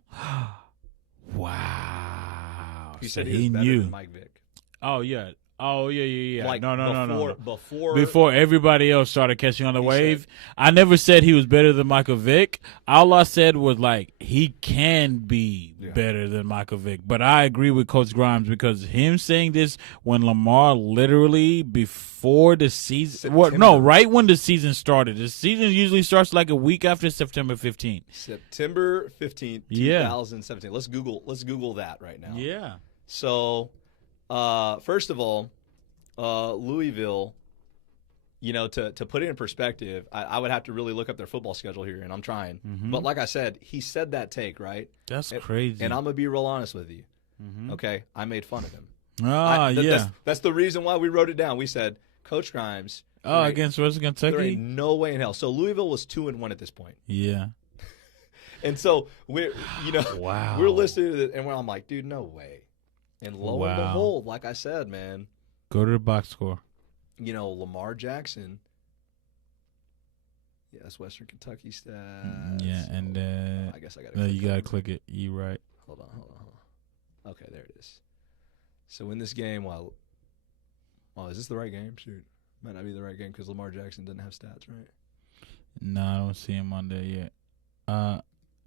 Wow. He said he was better than Mike Vick. Oh yeah. Like no. Before everybody else started catching on the wave, I never said he was better than Michael Vick. All I said was like he can be better than Michael Vick. But I agree with Coach Grimes because him saying this when Lamar literally before the season, right when the season started. The season usually starts like a week after September 15th. September 15th, 2017. Let's Google that right now. Yeah. So. First of all, Louisville, to put it in perspective, I would have to really look up their football schedule here, and I'm trying. Mm-hmm. But like I said, he said that take, right? That's crazy. And I'm going to be real honest with you. Mm-hmm. Okay? I made fun of him. That's the reason why we wrote it down. We said, Coach Grimes. Against Western Kentucky? There ain't no way in hell. So Louisville was 2-1 at this point. Yeah. And so we're listening to it, and I'm like, dude, no way. And lo and behold, like I said, man. Go to the box score. Lamar Jackson. Yeah, that's Western Kentucky stats. Yeah, and I guess I got to you got to click it. You right. Hold on. Okay, there it is. So in this game, is this the right game? Shoot. Might not be the right game because Lamar Jackson doesn't have stats, right? No, I don't see him on there yet.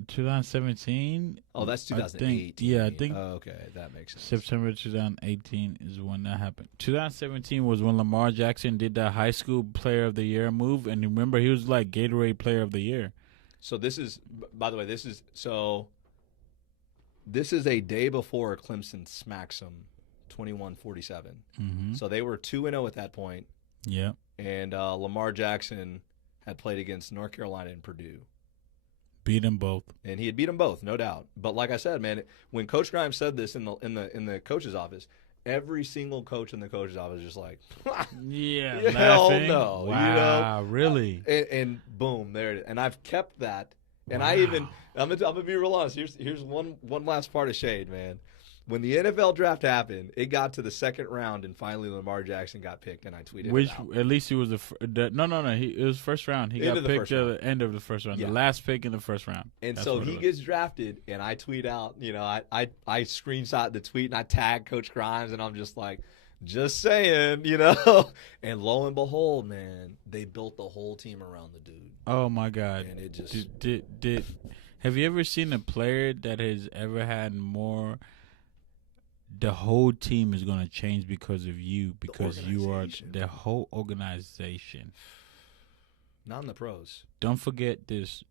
2017. Oh, that's 2018. I think. Oh, okay, that makes sense. September 2018 is when that happened. 2017 was when Lamar Jackson did that high school player of the year move, and remember he was like Gatorade player of the year. So this is, by the way, this is a day before Clemson smacks them 21-47. Mm-hmm. So they were 2-0 at that point. Yeah. And Lamar Jackson had played against North Carolina and Purdue. Beat them both, and he had beat them both, no doubt. But like I said, man, when Coach Grimes said this in the coach's office, every single coach in the coach's office was just like, hell no, wow, really? And boom, there it is. And I've kept that, and I'm gonna be real honest. Here's one last part of shade, man. When the NFL draft happened, it got to the second round, and finally Lamar Jackson got picked, and I tweeted it out. At least he was it was first round. He got picked at the end of the first round, the last pick in the first round. And so he gets drafted, and I tweet out, I screenshot the tweet, and I tag Coach Grimes, and I'm just like, Just saying, you know. And lo and behold, man, they built the whole team around the dude. Oh my God! And it just Did have you ever seen a player that has ever had more? The whole team is going to change because of you, because you are the whole organization. Not in the pros. Don't forget this.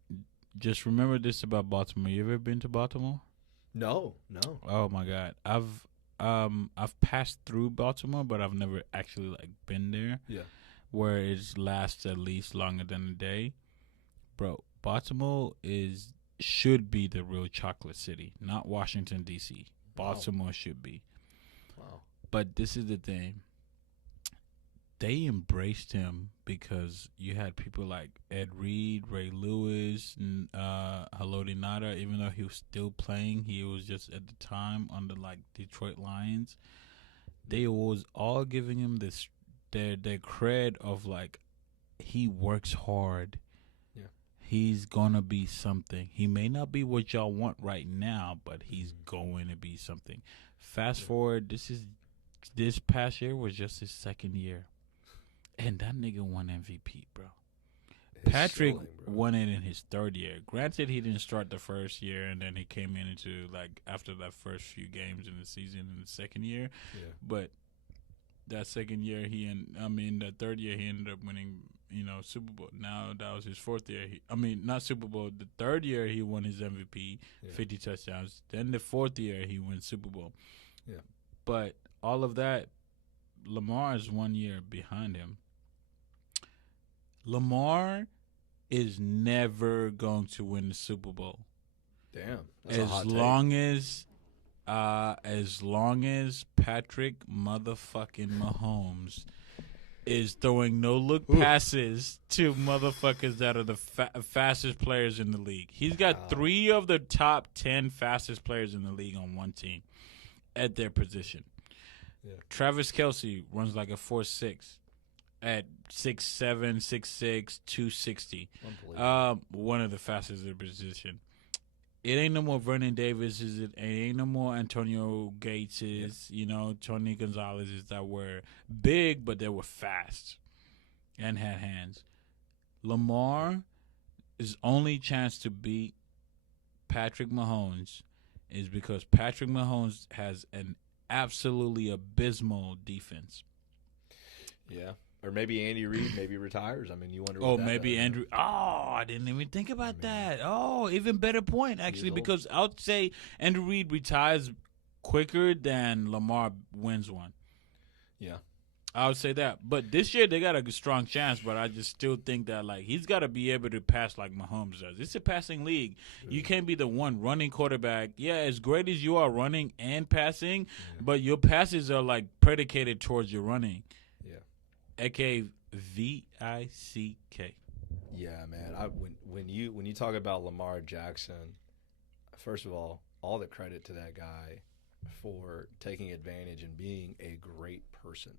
Just remember this about Baltimore. You ever been to Baltimore? No. Oh my God, I've passed through Baltimore, but I've never actually like been there. Yeah, where it lasts at least longer than a day, bro. Baltimore should be the real chocolate city, not Washington D.C. Baltimore should be. Wow. But this is the thing. They embraced him because you had people like Ed Reed, Ray Lewis, and Haloti Ngata. Even though he was still playing, he was just at the time on the like Detroit Lions. They was all giving him this their cred of like he works hard. Yeah, he's gonna be something. He may not be what y'all want right now, but he's going to be something. Fast forward, this past year was just his second year. And that nigga won MVP, bro. Patrick won it in his third year. Granted, he didn't start the first year, and then he came into, like, after that first few games in the season in the second year. Yeah. But that second year, that third year, he ended up winning, Super Bowl. Now, that was his fourth year. Not Super Bowl. The third year, he won his MVP, 50 touchdowns. Then the fourth year, he won Super Bowl. Yeah. But all of that, Lamar is 1 year behind him. Lamar is never going to win the Super Bowl. Damn. As long as Patrick motherfucking Mahomes is throwing no-look passes to motherfuckers that are the fastest players in the league. He's got 3 of the top 10 fastest players in the league on one team at their position. Yeah. Travis Kelce runs like a 4.6 at 6'7", 6'6", 260. One of the fastest in position. It ain't no more Vernon Davis. It ain't no more Antonio Gates. Tony Gonzalez that were big, but they were fast and had hands. Lamar's only chance to beat Patrick Mahomes is because Patrick Mahomes has an absolutely abysmal defense. Yeah. Or maybe Andy Reid maybe retires. You wonder. Andrew. Oh, I didn't even think about that. Oh, even better point actually, because I would say Andrew Reid retires quicker than Lamar wins one. Yeah, I would say that. But this year they got a strong chance. But I just still think that he's got to be able to pass like Mahomes does. It's a passing league. Yeah. You can't be the one running quarterback. Yeah, as great as you are running and passing, but your passes are predicated towards your running. A.K.A. V-I-C-K. Yeah, man. When you talk about Lamar Jackson, first of all the credit to that guy for taking advantage and being a great person.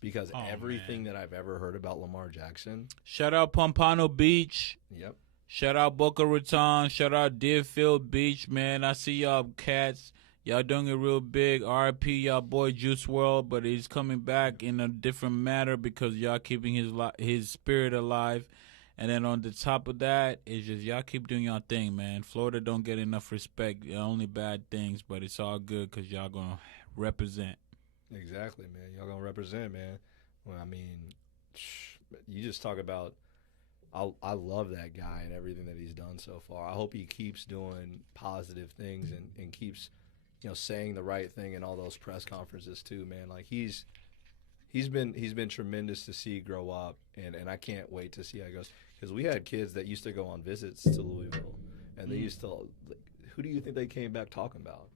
Because everything that I've ever heard about Lamar Jackson. Shout out Pompano Beach. Yep. Shout out Boca Raton. Shout out Deerfield Beach, man. I see y'all cats. Y'all doing it real big. R.I.P. y'all boy Juice WRLD, but he's coming back in a different manner because y'all keeping his spirit alive. And then on the top of that, it's just y'all keep doing y'all thing, man. Florida don't get enough respect. Only bad things, but it's all good because y'all going to represent. Exactly, man. Y'all going to represent, man. Well, you just talk about I love that guy and everything that he's done so far. I hope he keeps doing positive things and keeps – saying the right thing in all those press conferences too, man. He's been tremendous to see grow up, and I can't wait to see how it goes. Because we had kids that used to go on visits to Louisville, and they used to. Who do you think they came back talking about?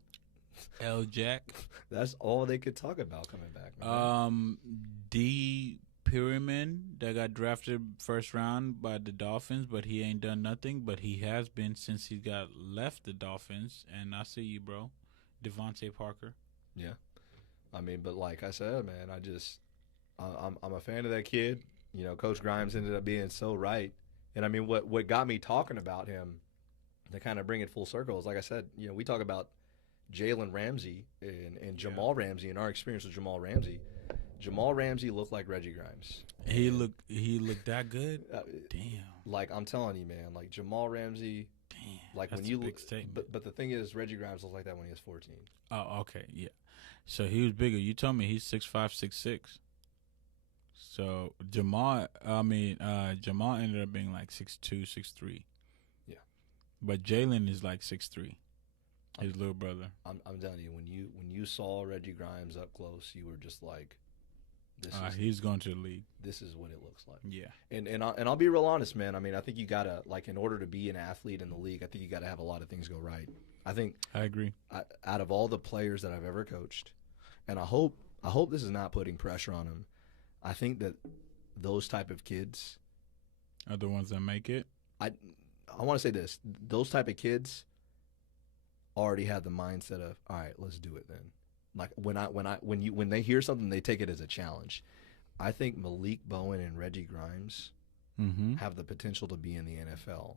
L. Jack. That's all they could talk about coming back. Man. D. Pyramid that got drafted first round by the Dolphins, but he ain't done nothing. But he has been since he got left the Dolphins, and I see you, bro. Devontae Parker. Yeah. But like I said, man, I'm a fan of that kid. Coach Grimes ended up being so right. And what got me talking about him to kind of bring it full circle is, like I said, we talk about Jalen Ramsey and Jamal Ramsey, and our experience with Jamal Ramsey looked like Reggie Grimes. He looked that good. Damn. Like I'm telling you, man. Like Jamal Ramsey. Damn. Like that's when you a big statement. But the thing is, Reggie Grimes looked like that when he was 14. Oh, okay, yeah. So he was bigger. You told me he's 6'5", 6'6". So Jamal ended up being like 6'2", 6'3". Yeah. But Jalen is like 6'3". His little brother. I'm telling you, when you saw Reggie Grimes up close, you were just like, he's going to the league. This is what it looks like. Yeah. And I'll be real honest, man. I mean, I think you gotta, like, in order to be an athlete in the league, I think you gotta have a lot of things go right. I agree. Out of all the players that I've ever coached, and I hope this is not putting pressure on them. I think that those type of kids are the ones that make it. I want to say this: those type of kids already have the mindset of, all right, let's do it then. Like when they hear something, they take it as a challenge. I think Malik Bowen and Reggie Grimes have the potential to be in the NFL.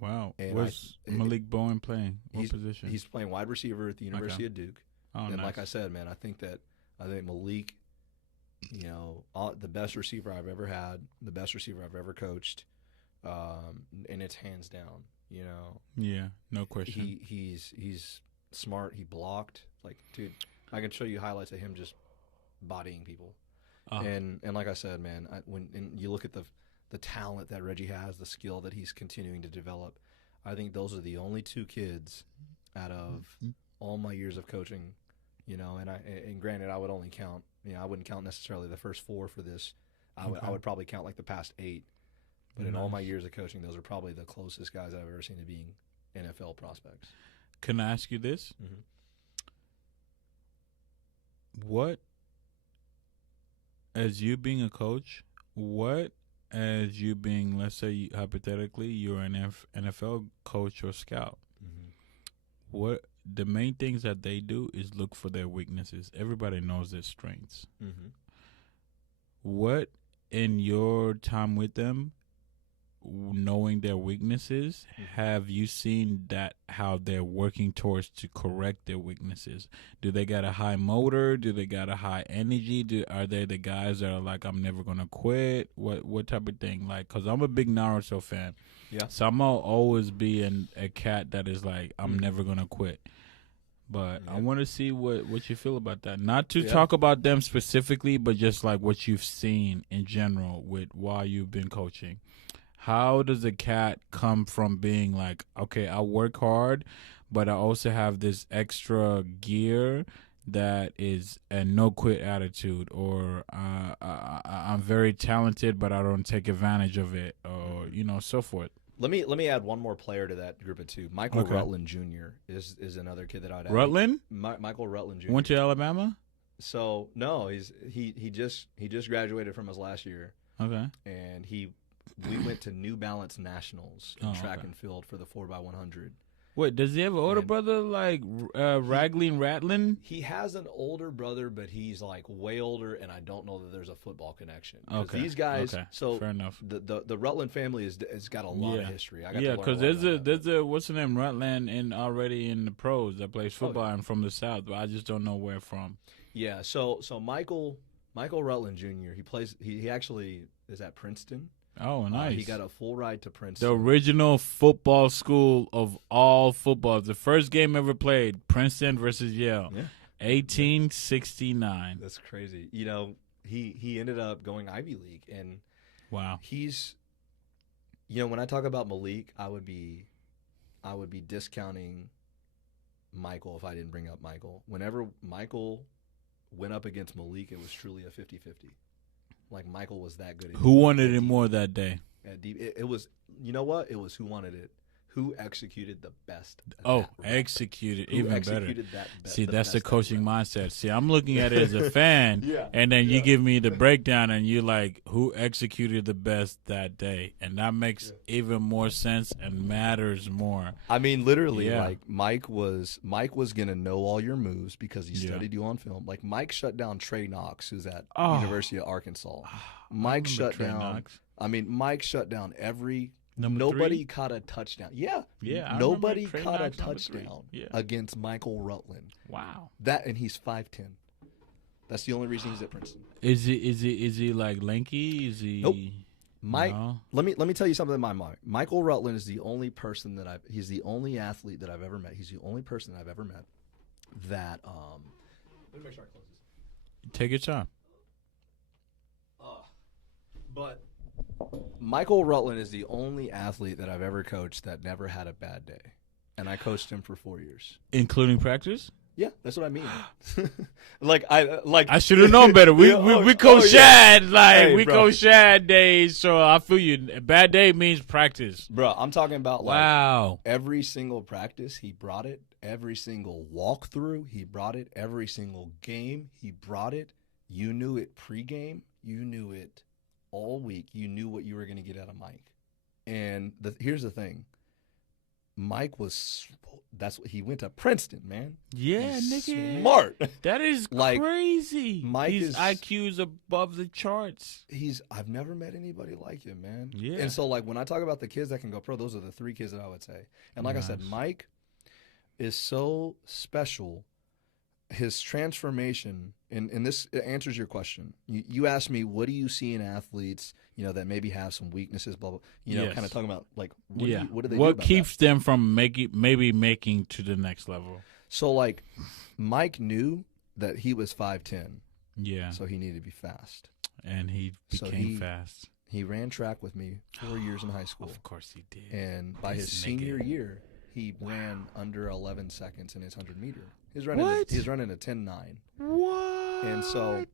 Wow. What's Malik Bowen playing? What position? He's playing wide receiver at the University of Duke. Oh, and nice. like I said, man, I think Malik, the best receiver I've ever had, the best receiver I've ever coached, and it's hands down. Yeah, no question. He's smart. He blocked. Like, dude, I can show you highlights of him just bodying people. And like I said, man, when you look at the talent that Reggie has, the skill that he's continuing to develop, I think those are the only two kids out of all my years of coaching. And granted, I would only count. I wouldn't count necessarily the first 4 for this. I would probably count like the past 8. But in all my years of coaching, those are probably the closest guys I've ever seen to being NFL prospects. Can I ask you this? Mm-hmm. What, as you being a coach, let's say hypothetically, you're an NFL coach or scout, what the main things that they do is look for their weaknesses. Everybody knows their strengths. What, in your time with them, knowing their weaknesses, have you seen that how they're working towards to correct their weaknesses? Do they got a high motor? Do they got a high energy? Are they the guys that are like, I'm never gonna quit? What type of thing? Like, cause I'm a big Naruto fan, so I'm gonna always be a cat that is like, I'm never gonna quit. But I want to see what you feel about that. Not to talk about them specifically, but just like what you've seen in general while you've been coaching. How does a cat come from being like, okay, I work hard, but I also have this extra gear that is a no-quit attitude, or I'm very talented, but I don't take advantage of it, or, so forth? Let me add one more player to that group of 2. Michael Rutland Jr. is another kid that I'd add. Rutland? Michael Rutland Jr. Went to Alabama? So, no, he just graduated from his last year. Okay. And we went to New Balance Nationals in track and field for the 4x100. Wait, does he have an older brother like Ragling Ratlin? He has an older brother, but he's like way older, and I don't know that there's a football connection. Okay. These guys, so fair enough. The Rutland family has got a lot of history. Because there's a what's the name, Rutland already in the pros that plays football and from the South, but I just don't know where from. Yeah, so Michael Rutland Jr. He actually is at Princeton. Oh, nice. He got a full ride to Princeton. The original football school of all footballs. The first game ever played, Princeton versus Yale, 1869. That's crazy. He ended up going Ivy League, and wow, he's, when I talk about Malik, I would be discounting Michael if I didn't bring up Michael. Whenever Michael went up against Malik, it was truly a 50-50. Like, Michael was that good. Who wanted it more that day? It was, you know what? It was who wanted it. Who executed the best. Executed even better. That See, that's the coaching mindset. See, I'm looking at it as a fan, and then you give me the breakdown, and you're like, who executed the best that day? And that makes even more sense and matters more. I mean, literally, like, Mike was going to know all your moves because he studied you on film. Like, Mike shut down Trey Knox, who's at University of Arkansas. Mike shut down every Nobody caught a touchdown. Yeah. Yeah. Nobody caught a touchdown against Michael Rutland. Wow. And he's 5'10". That's the only reason he's at Princeton. Is he like lanky? Is he? Nope. Let me tell you something in my mind. Michael Rutland is the only person he's the only athlete that I've ever met. He's the only person I've ever met that let me make sure I close this. Take your time. But Michael Rutland is the only athlete that I've ever coached that never had a bad day. And I coached him for 4 years. Including practice? Yeah, that's what I mean. I should have known better. We coach Shad we bro. coach Shad days, so I feel you. A bad day means practice. Bro, I'm talking about wow. Every single practice he brought it, every single walkthrough he brought it, every single game he brought it. You knew it pregame, you knew it all week. You knew what you were going to get out of Mike. And here's the thing. Mike he went to Princeton, man. Yeah, He's nigga. Smart. That is crazy. His IQ's above the charts. I've never met anybody like him, man. Yeah. And so when I talk about the kids that can go pro, those are the 3 kids that I would say. And like I said, Mike is so special. His transformation, and this answers your question. You asked me, what do you see in athletes, that maybe have some weaknesses, blah, blah, kind of talking about, what do they do what about keeps them from making to the next level? So, Mike knew that he was 5'10". Yeah. So he needed to be fast. And he became fast. He ran track with me 4 years in high school. Of course he did. And by his senior year, he ran under 11 seconds in his 100-meter. He's running a 10.9. What? And so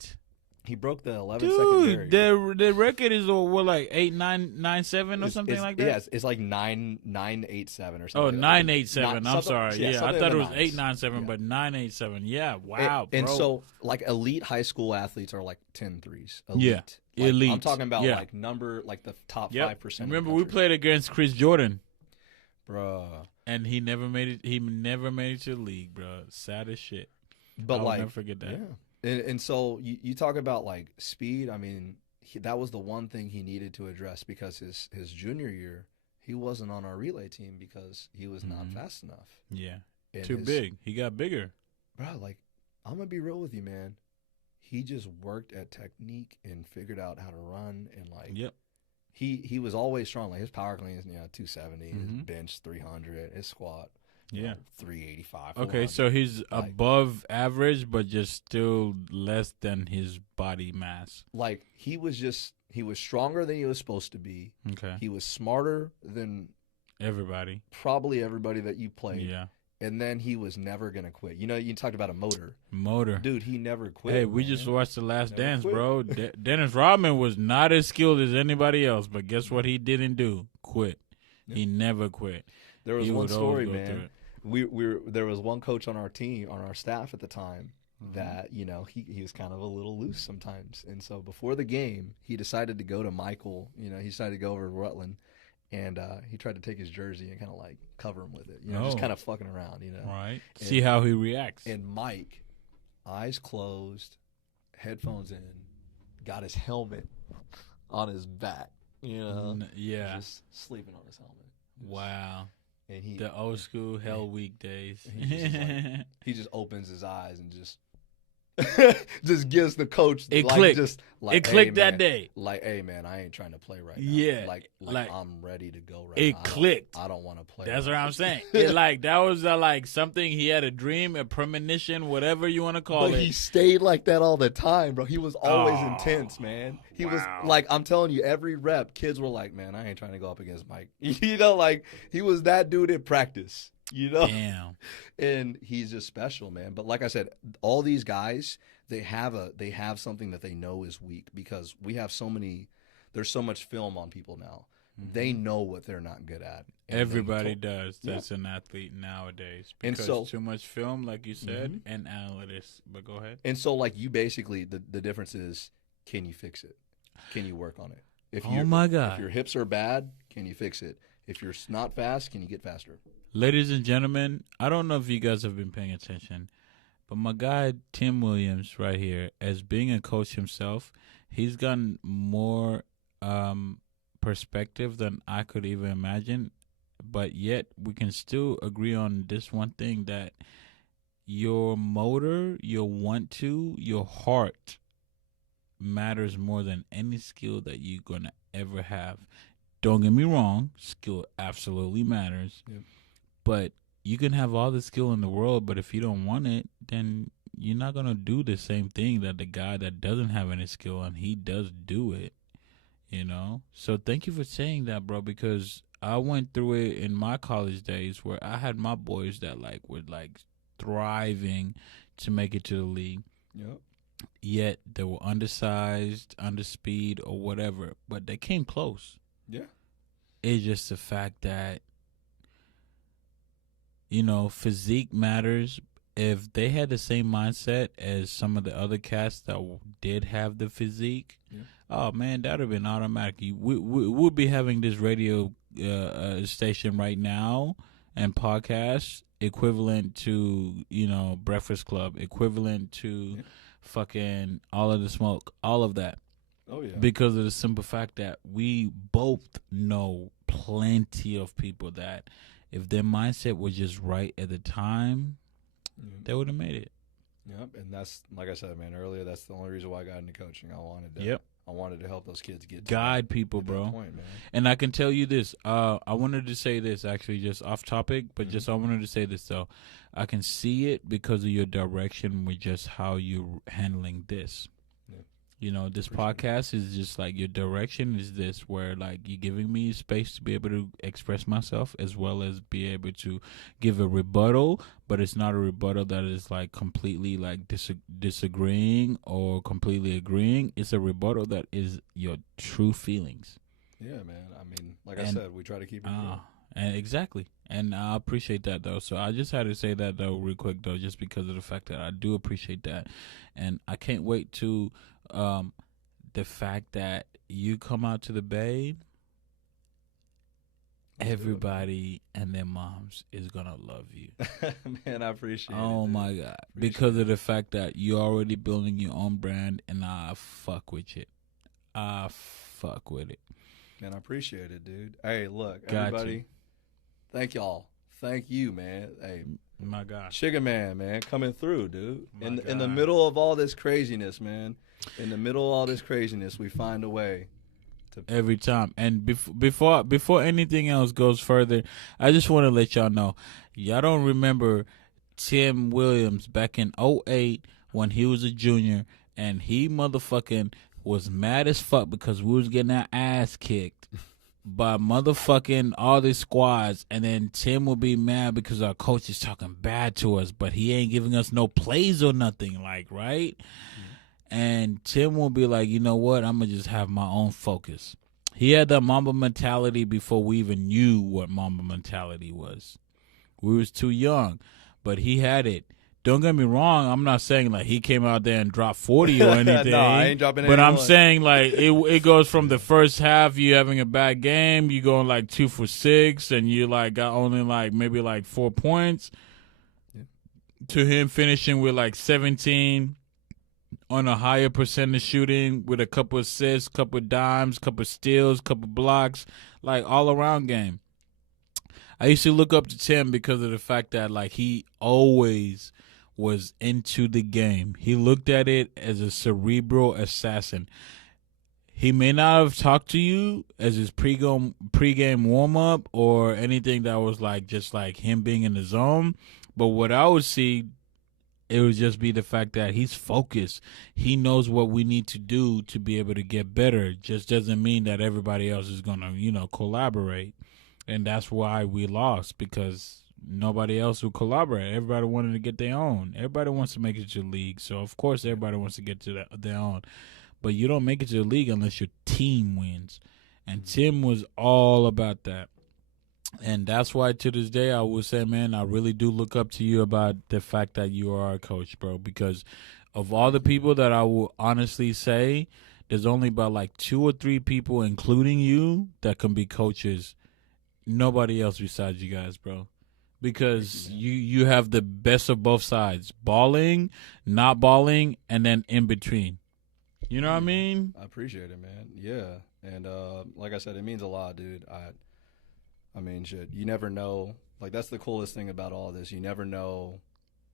he broke the 11-second barrier. The record is like 8.997 or something like that. Yeah, it's like 9.87 or something. Oh, 9.87. I'm sorry. Yeah, I thought it was 8.97, yeah. But 9.87. Yeah, wow. And so elite high school athletes are like 10.3s. Elite. Yeah, elite. I'm talking about the top 5%. Remember, we played against Chris Jordan. Bruh. And he never made it. He never made it to the league, bro. Sad as shit. But I'll never forget that. Yeah. And so you talk about speed. I mean, that was the one thing he needed to address because his junior year he wasn't on our relay team because he was not fast enough. Yeah, too big. He got bigger. Bro, I'm gonna be real with you, man. He just worked at technique and figured out how to run and Yep. He was always strong. His power clean is 270, his bench 300, his squat 385. Okay, so he's above average, but just still less than his body mass. He was stronger than he was supposed to be. Okay, he was smarter than probably everybody that you played. Yeah. And then he was never going to quit. You talked about a motor. Dude, he never quit. Hey, we just watched The Last Dance, bro. Dennis Rodman was not as skilled as anybody else, but guess what he didn't do? Quit. Yeah. He never quit. There was one story, man. There was one coach on our team, on our staff at the time, that, he was kind of a little loose sometimes. And so before the game, he decided to go to Michael. He decided to go over to Rutland. And he tried to take his jersey and kind of cover him with it, just kind of fucking around, Right. See how he reacts. And Mike, eyes closed, headphones in, got his helmet on his back, just sleeping on his helmet. Wow. And the old school Hell Week days. He just opens his eyes and just gives the coach it clicked. It clicked that day. Hey man, I ain't trying to play right now. Yeah, I'm ready to go right now. It clicked. I don't want to play. That's what I'm saying. That was something he had a dream, a premonition, whatever you want to call it. But he stayed like that all the time, bro. He was always intense, man. He was I'm telling you, every rep, kids were like, man, I ain't trying to go up against Mike. He was that dude in practice. Damn. And he's just special, man. But like I said, all these guys, they have something that they know is weak because there's so much film on people now. They know what they're not good at. Everybody does. That's an athlete nowadays. Because too much film, like you said, and analytics. But go ahead. And so you basically, the difference is, can you fix it? Can you work on it? My God. If your hips are bad, can you fix it? If you're not fast, can you get faster? Ladies and gentlemen, I don't know if you guys have been paying attention, but my guy Tim Williams right here, as being a coach himself, he's gotten more perspective than I could even imagine. But yet, we can still agree on this one thing, that your motor, your your heart matters more than any skill that you're going to ever have. Don't get me wrong, skill absolutely matters. Yep. But you can have all the skill in the world, but if you don't want it, then you're not going to do the same thing that the guy that doesn't have any skill and he does do it, you know? So thank you for saying that, bro, because I went through it in my college days where I had my boys that like were like thriving to make it to the league. Yep. Yet they were undersized, underspeed, or whatever, but they came close. Yeah. It's just the fact that, you know, physique matters. If they had the same mindset as some of the other cats that did have the physique, oh man, that would have been automatic. We'll be having this radio station right now and podcast equivalent to, you know, Breakfast Club, equivalent to fucking All of the Smoke, all of that. Oh yeah. Because of the simple fact that we both know plenty of people that if their mindset was just right at the time, they would have made it. Yep, and that's, like I said, man, earlier, that's the only reason why I got into coaching. I wanted to help those kids guide people, bro. Point, man. And I can tell you this. I wanted to say this, actually, just off topic, but just I wanted to say this, though. I can see it because of your direction with just how you're handling this. Yeah. You know, this podcast is just like your direction is this, where like you're giving me space to be able to express myself as well as be able to give a rebuttal, but it's not a rebuttal that is like completely like disagreeing or completely agreeing. It's a rebuttal that is your true feelings. Yeah, man. I mean, like I said, we try to keep it real. And exactly. And I appreciate that, though. So I just had to say that, though, real quick, though, just because of the fact that I do appreciate that. And I can't wait to the fact that you come out to the Bay, everybody and their moms is going to love you. Man, I appreciate it. Oh, my God. Because of the fact that you're already building your own brand, and I fuck with it. I fuck with it. Man, I appreciate it, dude. Hey, look, everybody, thank y'all. Thank you, man. Hey, my God. Chiggaman, man, coming through, dude. In the middle of all this craziness, man. In the middle of all this craziness, we find a way to every time. And before anything else goes further, I just want to let y'all know, y'all don't remember Tim Williams back in 2008 when he was a junior and he motherfucking was mad as fuck because we was getting our ass kicked by motherfucking all these squads, and then Tim will be mad because our coach is talking bad to us, but he ain't giving us no plays or nothing, like, right? And Tim will be like, you know what, I'm going to just have my own focus. He had the Mamba mentality before we even knew what Mamba mentality was. We was too young, but he had it. Don't get me wrong, I'm not saying like he came out there and dropped 40 or anything. No, I ain't dropping But anyone. I'm saying like it goes from the first half, you having a bad game, you going like 2 for 6, and you like got only like maybe like 4 points, to him finishing with like 17 on a higher percentage shooting with a couple assists, couple dimes, couple steals, couple blocks, like all around game. I used to look up to Tim because of the fact that like he always was into the game. He looked at it as a cerebral assassin. He may not have talked to you as his pregame warm-up or anything that was like just like him being in the zone, but what I would see, it would just be the fact that he's focused. He knows what we need to do to be able to get better. Just doesn't mean that everybody else is going to, collaborate. And that's why we lost, because nobody else would collaborate. Everybody wanted to get their own. Everybody wants to make it to the league. So, of course, everybody wants to get to their own. But you don't make it to the league unless your team wins. And Tim was all about that. And that's why to this day I would say, man, I really do look up to you about the fact that you are a coach, bro. Because of all the people that I will honestly say, there's only about like 2 or 3 people, including you, that can be coaches. Nobody else besides you guys, bro. Because you have the best of both sides. Balling, not balling, and then in between. You know what I mean? I appreciate it, man. Yeah, and like I said, it means a lot, dude. I mean, shit. You never know. Like that's the coolest thing about all this. You never know,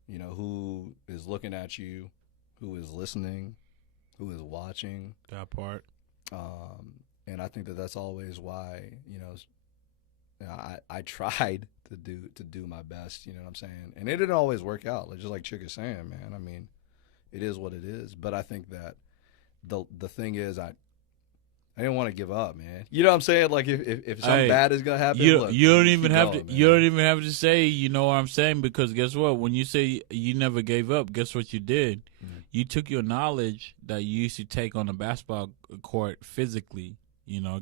who is looking at you, who is listening, who is watching. That part. And I think that's always why I tried to do my best. You know what I'm saying? And it didn't always work out. Like, just like Chigga's saying, man. I mean, it is what it is. But I think that the thing is, I didn't want to give up, man. You know what I'm saying? Like if something bad is gonna happen, you look, don't even have going, to. You don't even have to say. You know what I'm saying? Because guess what? When you say you never gave up, guess what you did? Mm-hmm. You took your knowledge that you used to take on the basketball court physically.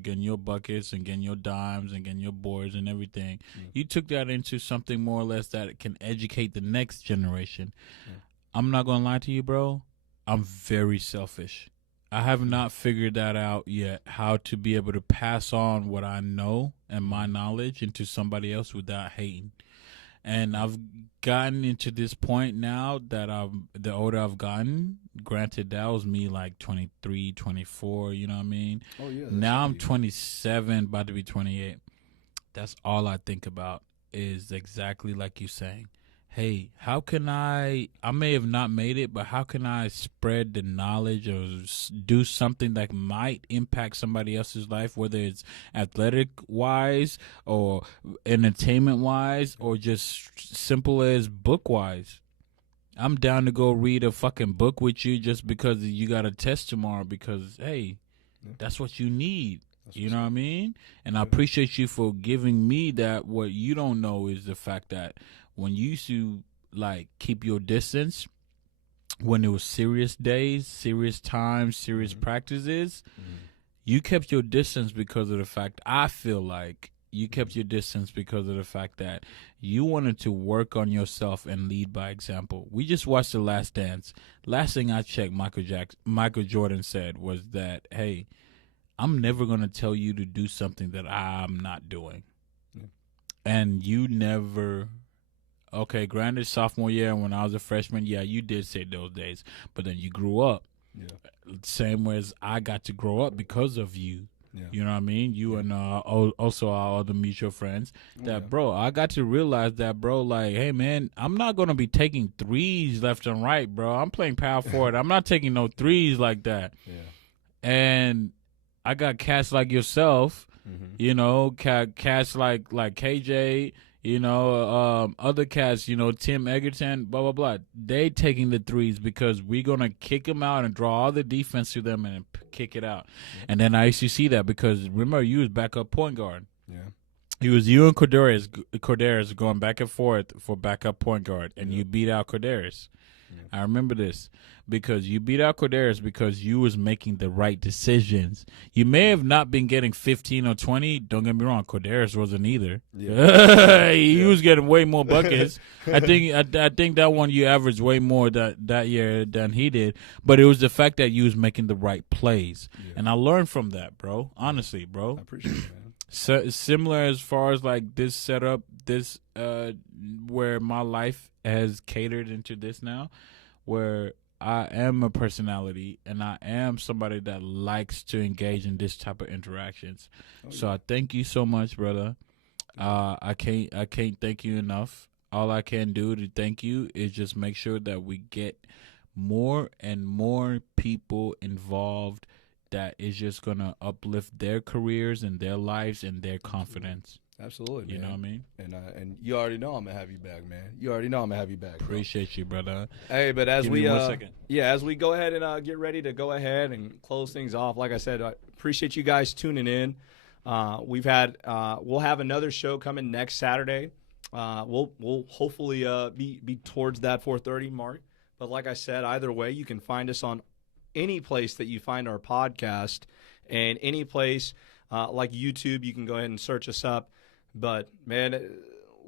Getting your buckets and getting your dimes and getting your boards and everything. Mm-hmm. You took that into something more or less that can educate the next generation. Mm-hmm. I'm not gonna lie to you, bro. I'm very selfish. I have not figured that out yet, how to be able to pass on what I know and my knowledge into somebody else without hating. And I've gotten into this point now that the older I've gotten, granted that was me like 23, 24, you know what I mean? Oh, yeah. Now I'm 27, about to be 28. That's all I think about is exactly like you're saying. Hey, how can I may have not made it, but how can I spread the knowledge or do something that might impact somebody else's life, whether it's athletic-wise or entertainment-wise or just simple as book-wise? I'm down to go read a fucking book with you just because you got a test tomorrow because, hey, that's what you need. You know what I mean? And I appreciate you for giving me that. What you don't know is the fact that when you used to, like, keep your distance, when it was serious days, serious times, serious practices, you kept your distance because of the fact, I feel like, you kept your distance because of the fact that you wanted to work on yourself and lead by example. We just watched The Last Dance. Last thing I checked, Michael Jordan said was that, hey, I'm never going to tell you to do something that I'm not doing. Yeah. And you never, okay, granted, sophomore year when I was a freshman, yeah, you did say those days. But then you grew up. Yeah. Same way as I got to grow up because of you. Yeah. You know what I mean? You and also our other mutual friends. That, bro, I got to realize that, bro, like, hey, man, I'm not going to be taking threes left and right, bro. I'm playing power forward. I'm not taking no threes like that. Yeah. And I got cats like yourself, cats like KJ, other cats, Tim Egerton, blah, blah, blah. They taking the threes because we're going to kick them out and draw all the defense to them and kick it out. Yeah. And then I used to see that because, remember, you was backup point guard. Yeah. It was you and Corderas going back and forth for backup point guard, and you beat out Corderas. Yeah. I remember this because you beat out Corderas because you was making the right decisions. You may have not been getting 15 or 20. Don't get me wrong, Corderas wasn't either. Yeah. He was getting way more buckets. I think that one you averaged way more that year than he did. But it was the fact that you was making the right plays, and I learned from that, bro. Honestly, bro. I appreciate it, man. So, similar as far as like this setup, this where my life has catered into this now, where I am a personality and I am somebody that likes to engage in this type of interactions. So I thank you so much, brother. I can't thank you enough. All I can do to thank you is just make sure that we get more and more people involved that is just going to uplift their careers and their lives and their confidence. Absolutely, man. You know what I mean? And you already know I'm going to have you back, man. You already know I'm going to have you back. Appreciate you, brother. Hey, but as Give we me 1 second. As we go ahead and get ready to go ahead and close things off, like I said, I appreciate you guys tuning in. We'll have another show coming next Saturday. We'll hopefully be towards that 4:30 mark. But like I said, either way, you can find us on any place that you find our podcast, and any place like YouTube, you can go ahead and search us up. But, man, a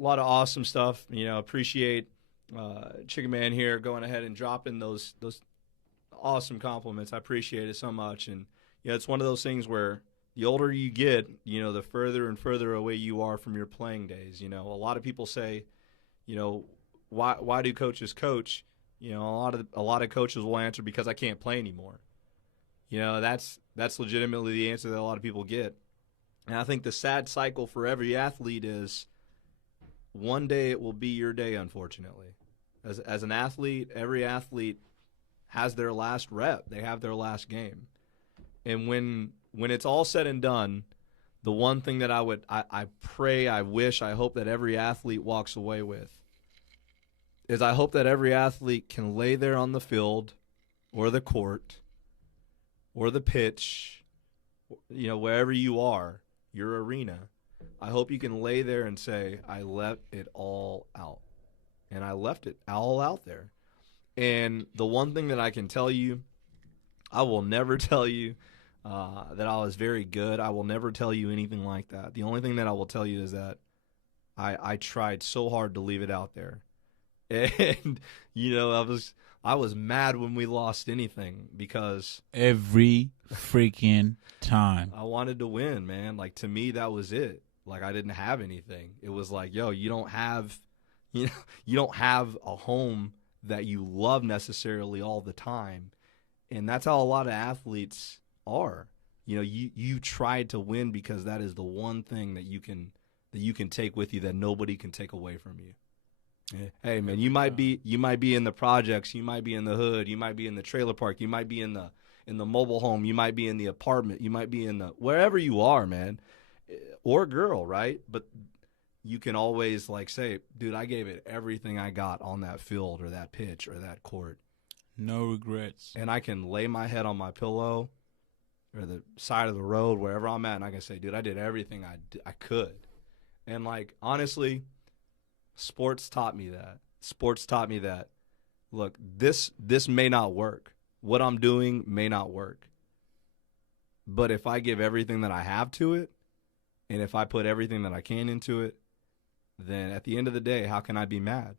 lot of awesome stuff. Appreciate Chiggaman here going ahead and dropping those awesome compliments. I appreciate it so much. And, it's one of those things where the older you get, the further and further away you are from your playing days. A lot of people say, why do coaches coach? A lot of coaches will answer because I can't play anymore. That's legitimately the answer that a lot of people get. And I think the sad cycle for every athlete is one day it will be your day, unfortunately. As an athlete, every athlete has their last rep. They have their last game. And when it's all said and done, the one thing that I pray, I wish, I hope that every athlete walks away with is I hope that every athlete can lay there on the field or the court or the pitch, wherever you are, your arena. I hope you can lay there and say, I let it all out. And I left it all out there. And the one thing that I can tell you, I will never tell you that I was very good. I will never tell you anything like that. The only thing that I will tell you is that I tried so hard to leave it out there. And, I was mad when we lost anything because every freaking time I wanted to win, man. Like, to me, that was it. Like, I didn't have anything. It was like, yo, you don't have a home that you love necessarily all the time. And that's how a lot of athletes are. You tried to win because that is the one thing that you can take with you that nobody can take away from you. Yeah. Hey man, you might be in the projects, you might be in the hood, you might be in the trailer park, you might be in the mobile home, you might be in the apartment, you might be in the wherever you are, man, or girl, right? But you can always say, dude, I gave it everything I got on that field or that pitch or that court. No regrets. And I can lay my head on my pillow or the side of the road, wherever I'm at, and I can say, dude, I did everything I could. And honestly, sports taught me that. Sports taught me that, look, this may not work. What I'm doing may not work. But if I give everything that I have to it, and if I put everything that I can into it, then at the end of the day, how can I be mad?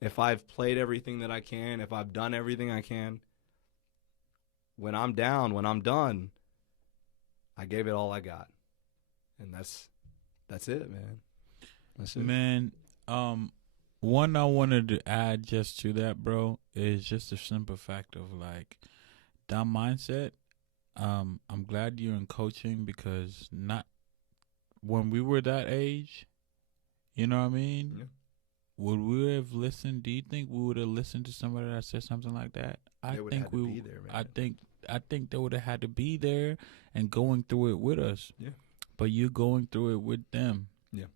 If I've played everything that I can, if I've done everything I can, when I'm down, when I'm done, I gave it all I got. And that's it, man. That's it. Man, one I wanted to add just to that, bro, is just a simple fact of that mindset. I'm glad you're in coaching because not when we were that age, you know what I mean? Yeah. Would we have listened? Do you think we would have listened to somebody that said something like that? I think we. Be there, man. I think they would have had to be there and going through it with us. Yeah. But you going through it with them. Yeah.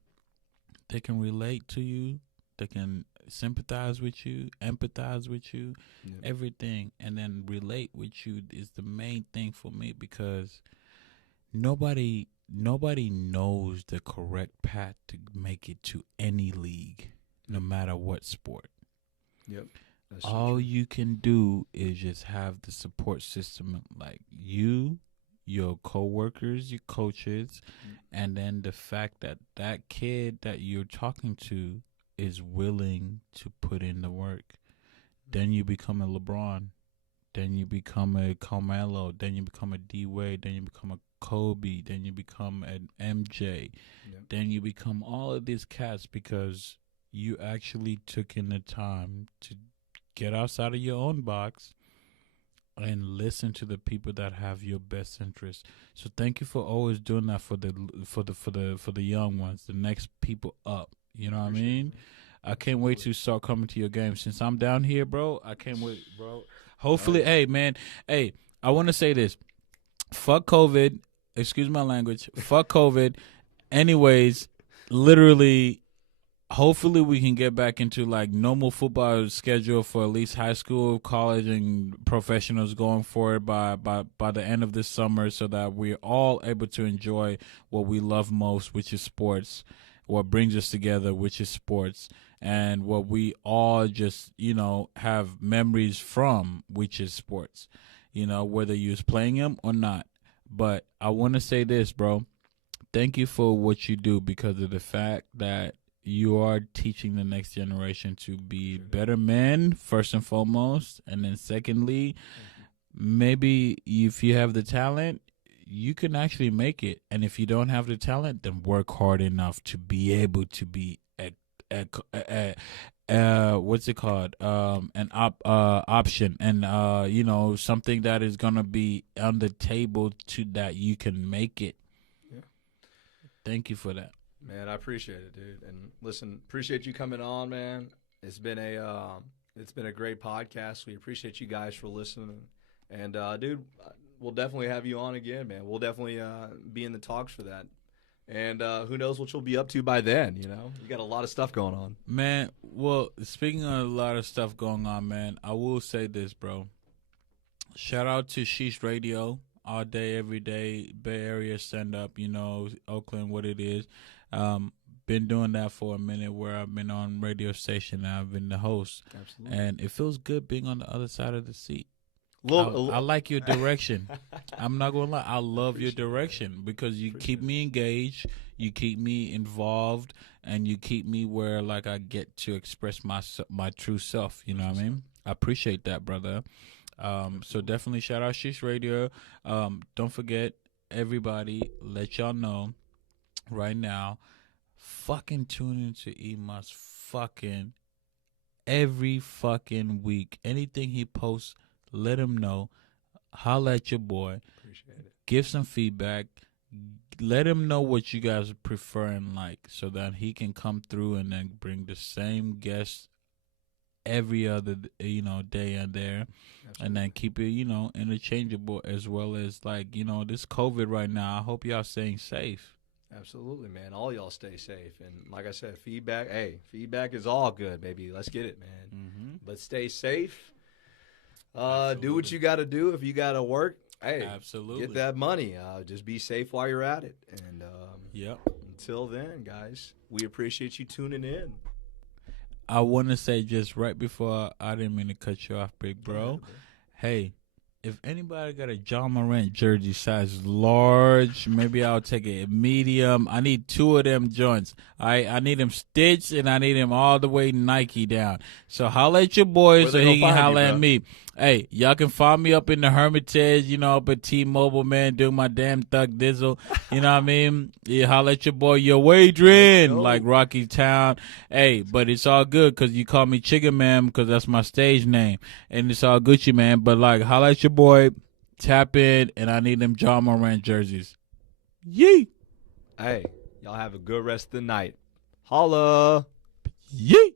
They can relate to you. They can sympathize with you, empathize with you, everything, and then relate with you is the main thing for me because nobody knows the correct path to make it to any league, no matter what sport. Yep. All you can do is just have the support system like you, your coworkers, your coaches, and then the fact that that kid that you're talking to is willing to put in the work. Then you become a LeBron. Then you become a Carmelo. Then you become a D-Wade. Then you become a Kobe. Then you become an MJ. Yep. Then you become all of these cats because you actually took in the time to get outside of your own box and listen to the people that have your best interest. So thank you for always doing that for the young ones, the next people up. You know what I mean? I can't wait to start coming to your games. Since I'm down here, bro, I can't wait, bro. Hopefully, hey, man, hey, I want to say this. Fuck COVID. Excuse my language. Fuck COVID. Anyways, literally, hopefully we can get back into normal football schedule for at least high school, college, and professionals going for it by the end of this summer so that we're all able to enjoy what we love most, which is sports, what brings us together, which is sports, and what we all just, have memories from, which is sports, whether you're playing them or not. But I want to say this, bro. Thank you for what you do because of the fact that you are teaching the next generation to be better men, first and foremost. And then secondly, maybe if you have the talent, you can actually make it. And if you don't have the talent, then work hard enough to be able to be what's it called? An option, and something that is gonna be on the table to that you can make it. Yeah. Thank you for that, man. I appreciate it, dude. And listen, appreciate you coming on, man. It's been a great podcast. We appreciate you guys for listening. And dude, we'll definitely have you on again, man. We'll definitely be in the talks for that. And who knows what you'll be up to by then, you got a lot of stuff going on. Man, well, speaking of a lot of stuff going on, man, I will say this, bro. Shout out to Sheesh Radio, all day, every day, Bay Area stand-up, Oakland, what it is. Been doing that for a minute where I've been on radio station and I've been the host. Absolutely. And it feels good being on the other side of the seat. I like your direction. I'm not gonna lie. I love your direction because you keep me engaged, you keep me involved, and you keep me where like I get to express my true self. You know what I mean? I appreciate that, brother. So definitely shout out Sheesh Radio. Don't forget, everybody, let y'all know right now. Fucking tune into Emas fucking every fucking week. Anything he posts, let him know. Holla at your boy. Appreciate it. Give some feedback. Let him know what you guys prefer and like so that he can come through and then bring the same guest every other day and there. Absolutely. And then keep it interchangeable as well as like this COVID right now. I hope y'all staying safe. Absolutely, man. All y'all stay safe. And like I said, feedback is all good, baby. Let's get it, man. Mm-hmm. But stay safe. Do what you got to do. If you got to work, absolutely, get that money. Just be safe while you're at it. And yep. Until then, guys, we appreciate you tuning in. I want to say just right before I didn't mean to cut you off, big bro. Hey, if anybody got a John Morant jersey size large, maybe I'll take a medium. I need 2 of them joints. I need them stitched and I need them all the way Nike down. So holla at your boy so he can holla at me. Hey, y'all can find me up in the Hermitage, up at T-Mobile, man, doing my damn thug dizzle. You know what I mean? Yeah, holla at your boy, your Wadrin, like Rocky Town. Hey, but it's all good because you call me Chiggaman because that's my stage name. And it's all Gucci, man. But, like, holla at your boy, tap in, and I need them John Morant jerseys. Yee! Hey, y'all have a good rest of the night. Holla! Yee!